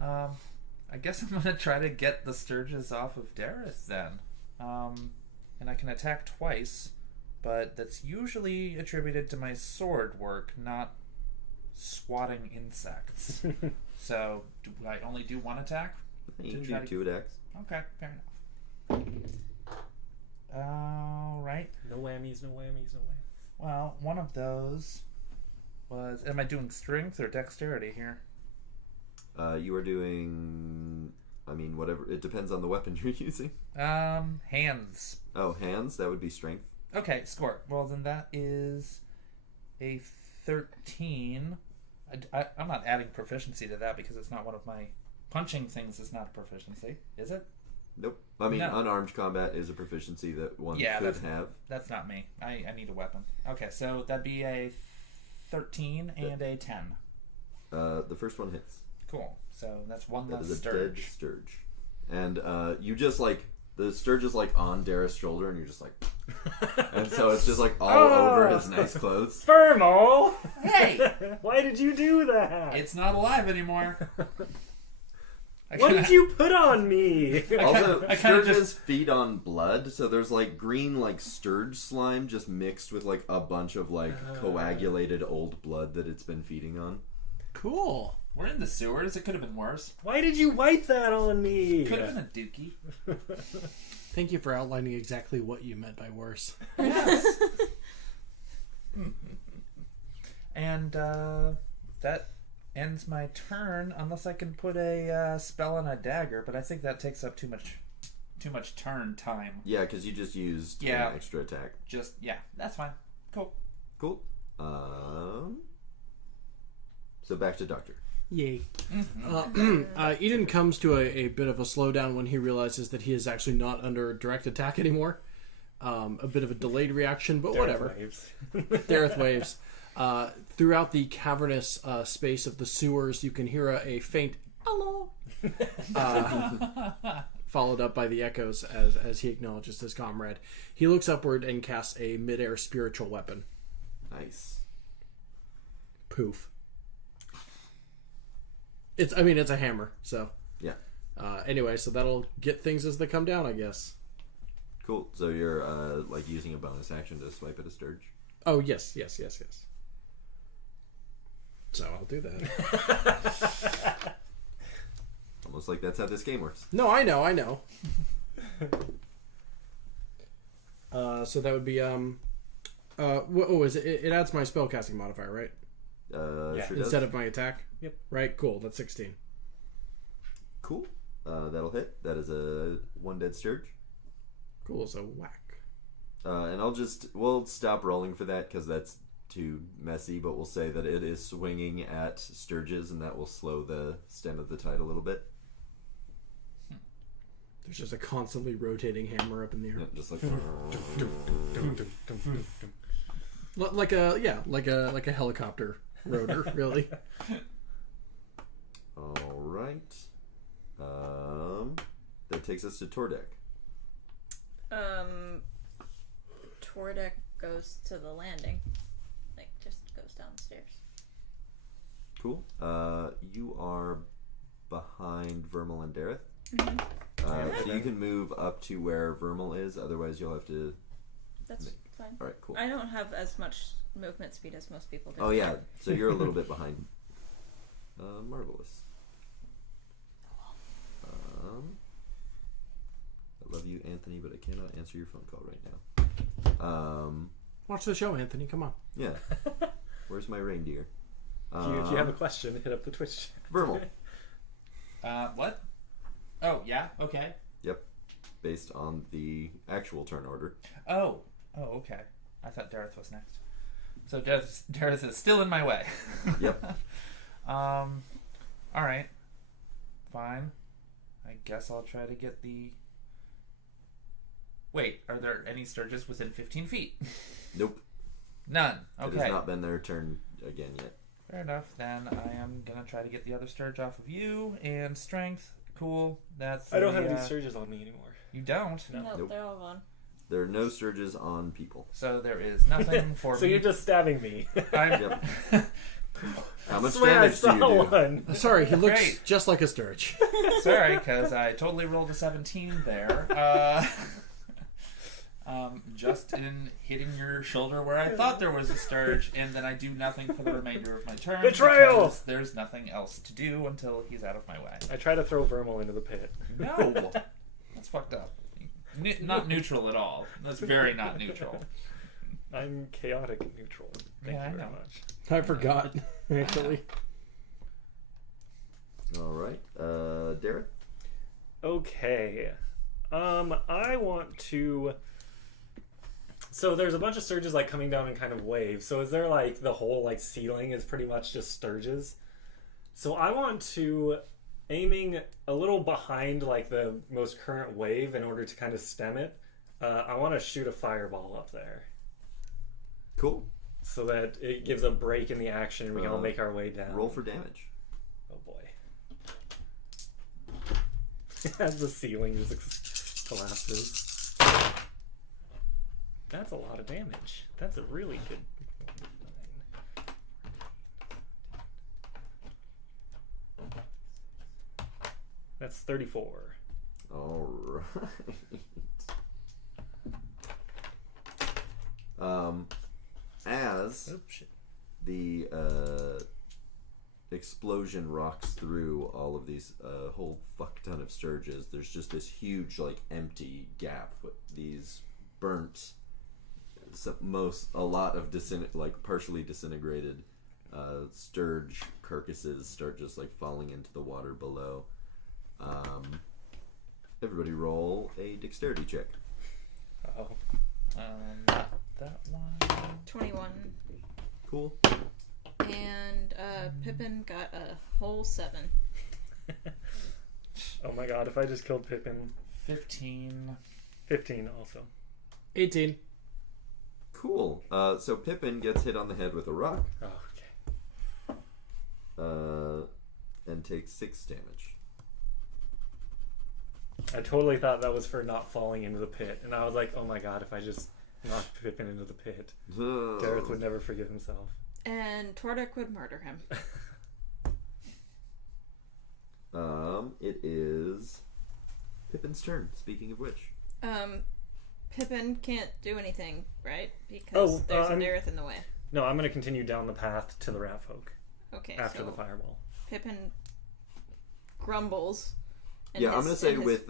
I guess I'm gonna try to get the Sturges off of Dareth then. And I can attack twice, but that's usually attributed to my sword work, not swatting insects. So, do I only do one attack? You To can try do to- 2 attacks. Okay, fair enough. Alright. No whammies, no whammies, no whammies. Well, one of those was. Am I doing strength or dexterity here? You are doing. I mean, whatever. It depends on the weapon you're using. Hands. Oh, hands. That would be strength. Okay, score. Well, then that is a 13. I'm not adding proficiency to that because it's not one of my. Punching things is not a proficiency, is it? Nope. I mean, No. unarmed combat is a proficiency that one Yeah, could that's- have. That's not me. I need a weapon. Okay, so that'd be a 13 and a 10. The first one hits. Cool. So that's one That less is a sturge. dead sturge. And you just like the sturge is like on Dareth's shoulder, and you're just like, and so it's just like all over his nice clothes. Thermal! Hey! Why did you do that? It's not alive anymore. What did you put on me? Also, I kinda sturges feed on blood, so there's like green like sturge slime just mixed with like a bunch of like coagulated old blood that it's been feeding on. Cool. We're in the sewers. It could have been worse. Why did you wipe that on me? Could have been a dookie. Thank you for outlining exactly what you meant by worse. Yes. And that ends my turn, unless I can put a spell on a dagger. But I think that takes up too much turn time. Yeah, because you just used Yeah. an extra attack. Just that's fine. Cool. Cool. So back to Doctor. Yay. Eden comes to a bit of a slowdown when he realizes that he is actually not under direct attack anymore. A bit of a delayed reaction, but whatever. Waves. Dareth waves. Throughout the cavernous space of the sewers, you can hear a faint hello, followed up by the echoes as he acknowledges his comrade. He looks upward and casts a midair spiritual weapon. Nice. Poof. It's a hammer, so. Yeah. Anyway, so that'll get things as they come down, I guess. Cool. So you're like using a bonus action to swipe at a sturge. Oh, yes. So I'll do that. Almost like that's how this game works. No, I know. So that would be it adds my spellcasting modifier, right? Yeah. Sure does. Instead of my attack? Yep. Right, cool. That's 16. Cool. That'll hit. That is a 1 dead sturge. Cool, so whack. And we'll stop rolling for that because that's too messy, but we'll say that it is swinging at sturges, and that will slow the stem of the tide a little bit. There's just a constantly rotating hammer up in the air. Yeah, just like Like a helicopter rotor, really. all right. That takes us to Tordek. Tordek goes to the landing. Like, just goes downstairs. Cool. You are behind Vermal and Dareth. Mm-hmm. So you can move up to where Vermal is, otherwise you'll have to... That's fine. Alright, cool. I don't have as much movement speed as most people do. Oh yeah, so you're a little bit behind. Marvelous. I love you, Anthony, but I cannot answer your phone call right now. Watch the show, Anthony. Come on. Yeah. Where's my reindeer? If you have a question, hit up the Twitch. Vermal. What? Oh, yeah? Okay. Yep. Based on the actual turn order. Oh, okay. I thought Dareth was next. So Dareth is still in my way. Yep. All right. Fine. I guess I'll try to get the... Wait, are there any Sturges within 15 feet? Nope. None. Okay. It has not been their turn again yet. Fair enough. Then I am going to try to get the other Sturge off of you. And strength. Cool. That's I don't have any surges on me anymore. You don't? No, Nope. they're all gone. There are no Sturges on people. So there is nothing for So me. you're just stabbing me. I'm... Yep. How much Swear I damage do you saw do? one. Sorry, he looks Great. just like a Sturge. Sorry, because I totally rolled a 17 there. Just in hitting your shoulder where I thought there was a Sturge, and then I do nothing for the remainder of my turn. Betrayal! Because there's nothing else to do until he's out of my way. I try to throw Vermal into the pit. No! That's fucked up. Not neutral at all. That's very not neutral. I'm chaotic neutral. Thank Yeah, I you very know. much. I forgot, actually. All right. Dareth? Okay. I want to... So there's a bunch of Sturges like coming down in kind of waves. So is there like the whole like ceiling is pretty much just Sturges? So I want to aiming a little behind like the most current wave in order to kind of stem it. I want to shoot a fireball up there Cool. so that it gives a break in the action and we can all make our way down. Roll for damage. Oh boy. As the ceiling just collapses. That's a lot of damage. That's a really good... That's 34. All right. As Oh, shit. the explosion rocks through all of these whole fuck ton of Sturges, there's just this huge like empty gap with these burnt, a lot of partially disintegrated Sturge carcasses start just like falling into the water below. Everybody roll a dexterity check. Oh. Not that one. 21. Cool. And Pippin got a whole 7. Oh my god, if I just killed Pippin. 15. 15 also. 18. Cool. So Pippin gets hit on the head with a rock Oh, okay. and takes 6 damage. I totally thought that was for not falling into the pit. And I was like, oh my god, if I just knocked Pippin into the pit, Dareth would never forgive himself. And Tordek would murder him. It is Pippin's turn. Speaking of which, Pippin can't do anything, right? Because there's a Dareth in the way. No, I'm going to continue down the path to the rat folk Okay, after so the fireball. Pippin grumbles. and yeah, I'm his- gonna say and his- with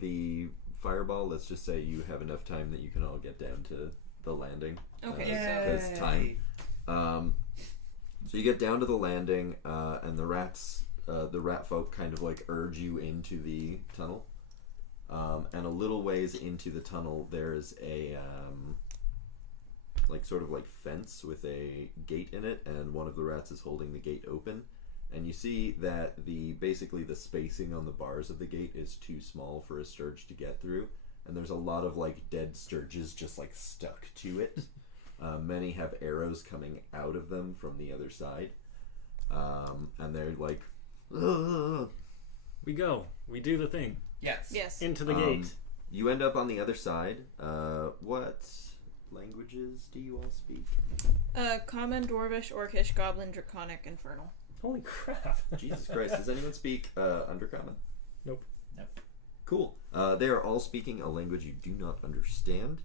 the fireball, let's just say you have enough time that you can all get down to the landing. Okay, Because time. So you get down to the landing, and the rat folk kind of like urge you into the tunnel. And a little ways into the tunnel, there's a sort of fence with a gate in it, and one of the rats is holding the gate open. And you see that basically the spacing on the bars of the gate is too small for a Sturge to get through, and there's a lot of dead Sturges just stuck to it. Many have arrows coming out of them from the other side, and they're like, ugh. We go. We do the thing. Yes. Yes. Into the gate. You end up on the other side. What languages do you all speak? Common, Dwarvish, Orcish, Goblin, Draconic, Infernal. Holy crap. Jesus Christ, does anyone speak Undercommon? Nope. Cool. They are all speaking a language you do not understand.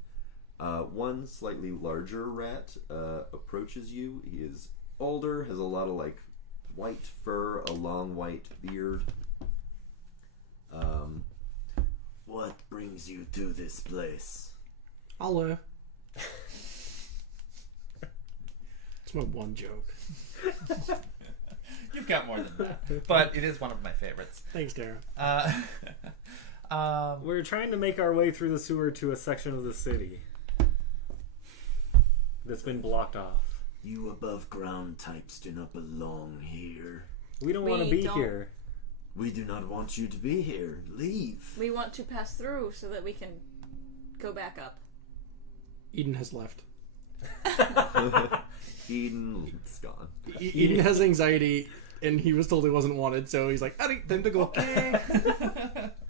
One slightly larger rat approaches you. He is older, has a lot of white fur, a long white beard. What brings you to this place? Allah. It's my one joke. You've got more than that, but it is one of my favorites. Thanks, Darren. We're trying to make our way through the sewer to a section of the city that's been blocked off. You above ground types do not belong here. We don't want to We be don't. here. We do not want you to be here. Leave. We want to pass through so that we can go back up. Eden has left. Eden's gone. Eden has anxiety, and he was told he wasn't wanted, so he's like, "Alright, time to go."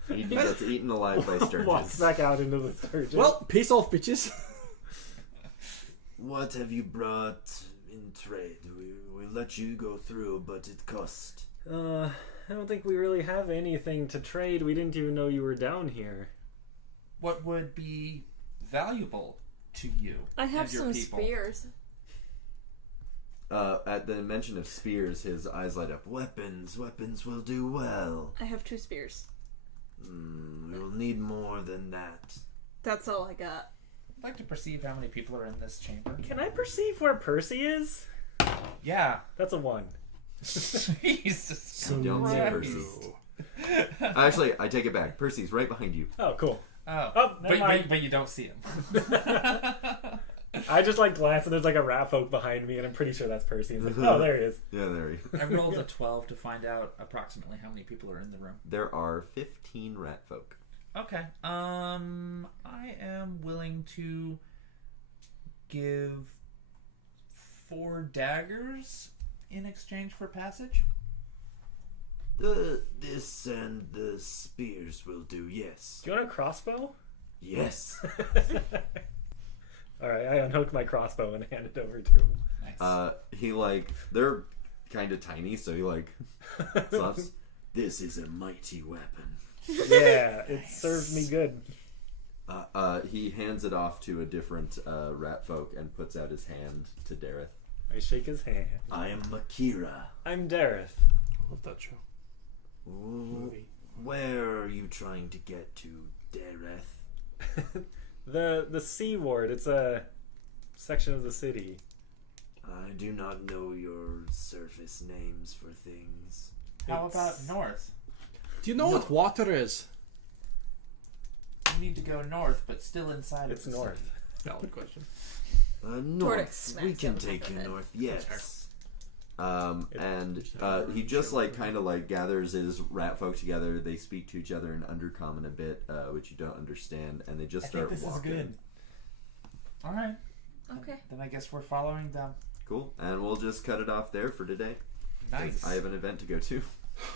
Eden gets eaten alive by Walks sturgeons. back out into the sturgeon. Well, peace off, bitches. What have you brought in trade? We'll let you go through, but it cost. I don't think we really have anything to trade. We didn't even know you were down here. What would be valuable to you? I have and your some people? spears. At the mention of spears, his eyes light up. Weapons will do well. I have 2 spears. We'll need more than that. That's all I got. I'd like to perceive how many people are in this chamber. Can I perceive where Percy is? Yeah. That's a 1. Jesus. Don't see Christ. Percy. Actually, I take it back. Percy's right behind you. Oh, cool. Oh, never mind. but you don't see him. I just like glance and there's like a rat folk behind me and I'm pretty sure that's Percy. It's like, oh, there he is. Yeah, there he is. I rolled a 12 to find out approximately how many people are in the room. There are 15 rat folk. Okay. I am willing to give 4 daggers in exchange for passage. This and the spears will do, yes. Do you want a crossbow? Yes. Alright, I unhook my crossbow and hand it over to him. Nice. They're kind of tiny, so he stops. This is a mighty weapon. Yeah, it served me good. He hands it off to a different rat folk and puts out his hand to Dareth. I shake his hand. I am Makira. I'm Dareth. I love that show. Ooh, where are you trying to get to, Dareth? The C ward, it's a section of the city. I do not know your surface names for things. How about north? Do you know what water is? You need to go north, but still inside It's of the north. city. Valid question. North. We smacks can him take you over the north, yes. And fair. he just kind of gathers his rat folk together. They speak to each other in Undercommon a bit, which you don't understand, and they just start this walking. is good. All right. Okay. Then I guess we're following them. Cool, and we'll just cut it off there for today. 'Cause Nice. I have an event to go to.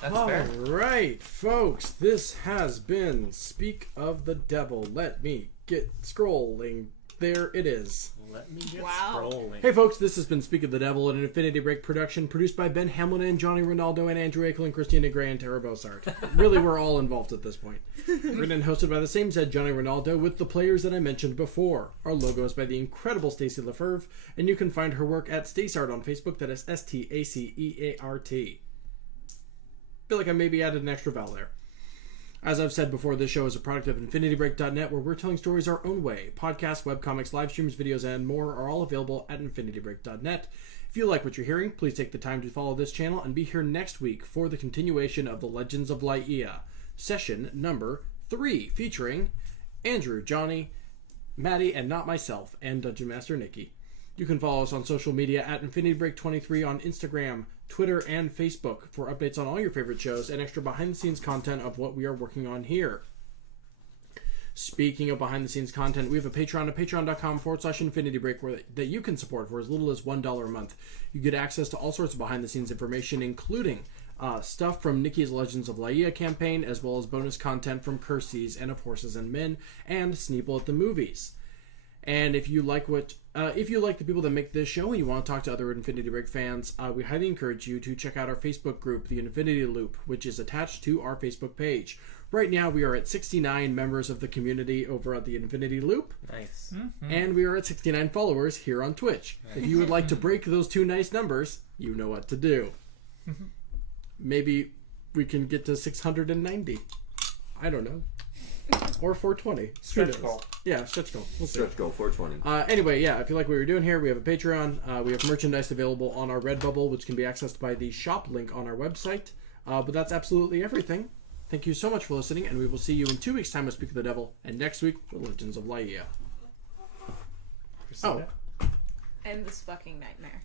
That's All fair. right, folks, this has been Speak of the Devil. Let me get scrolling. There it is. Let me get Wow. scrolling. Hey folks, this has been Speak of the Devil, an Infinity Break production produced by Ben Hamlin and Johnny Rinaldo and Andrew Akel and Christina Gray and Tara Bossart. Really, we're all involved at this point. Written and hosted by the same said Johnny Rinaldo with the players that I mentioned before. Our logo is by the incredible Stacey Lefevre, and you can find her work at Staceart on Facebook. That is STACEART. Feel like I maybe added an extra vowel there. As I've said before, this show is a product of InfinityBreak.net, where we're telling stories our own way. Podcasts, webcomics, live streams, videos, and more are all available at InfinityBreak.net. If you like what you're hearing, please take the time to follow this channel and be here next week for the continuation of the Legends of Laía, session number 3, featuring Andrew, Johnny, Maddie, and not myself, and Dungeon Master Nikki. You can follow us on social media at InfinityBreak23 on Instagram, Twitter, and Facebook for updates on all your favorite shows and extra behind-the-scenes content of what we are working on here. Speaking of behind-the-scenes content, we have a Patreon at patreon.com/InfinityBreak that you can support for as little as $1 a month. You get access to all sorts of behind-the-scenes information, including stuff from Nikki's Legends of Laía campaign, as well as bonus content from Kirsty's and of Horses and Men, and Sneeple at the Movies. And if you like the people that make this show and you want to talk to other Infinity Break fans, we highly encourage you to check out our Facebook group, The Infinity Loop, which is attached to our Facebook page. Right now, we are at 69 members of the community over at The Infinity Loop, Nice. and we are at 69 followers here on Twitch. If you would like to break those two nice numbers, you know what to do. Maybe we can get to 690. I don't know. Or 420. Stretch goal. Yeah, stretch goal. We'll see. Stretch goal 420. Anyway, yeah, if you like what we're doing here, we have a Patreon. We have merchandise available on our Redbubble, which can be accessed by the shop link on our website. But that's absolutely everything. Thank you so much for listening, and we will see you in 2 weeks' time with Speak of the Devil, and next week with Legends of Laía. Oh. End this fucking nightmare.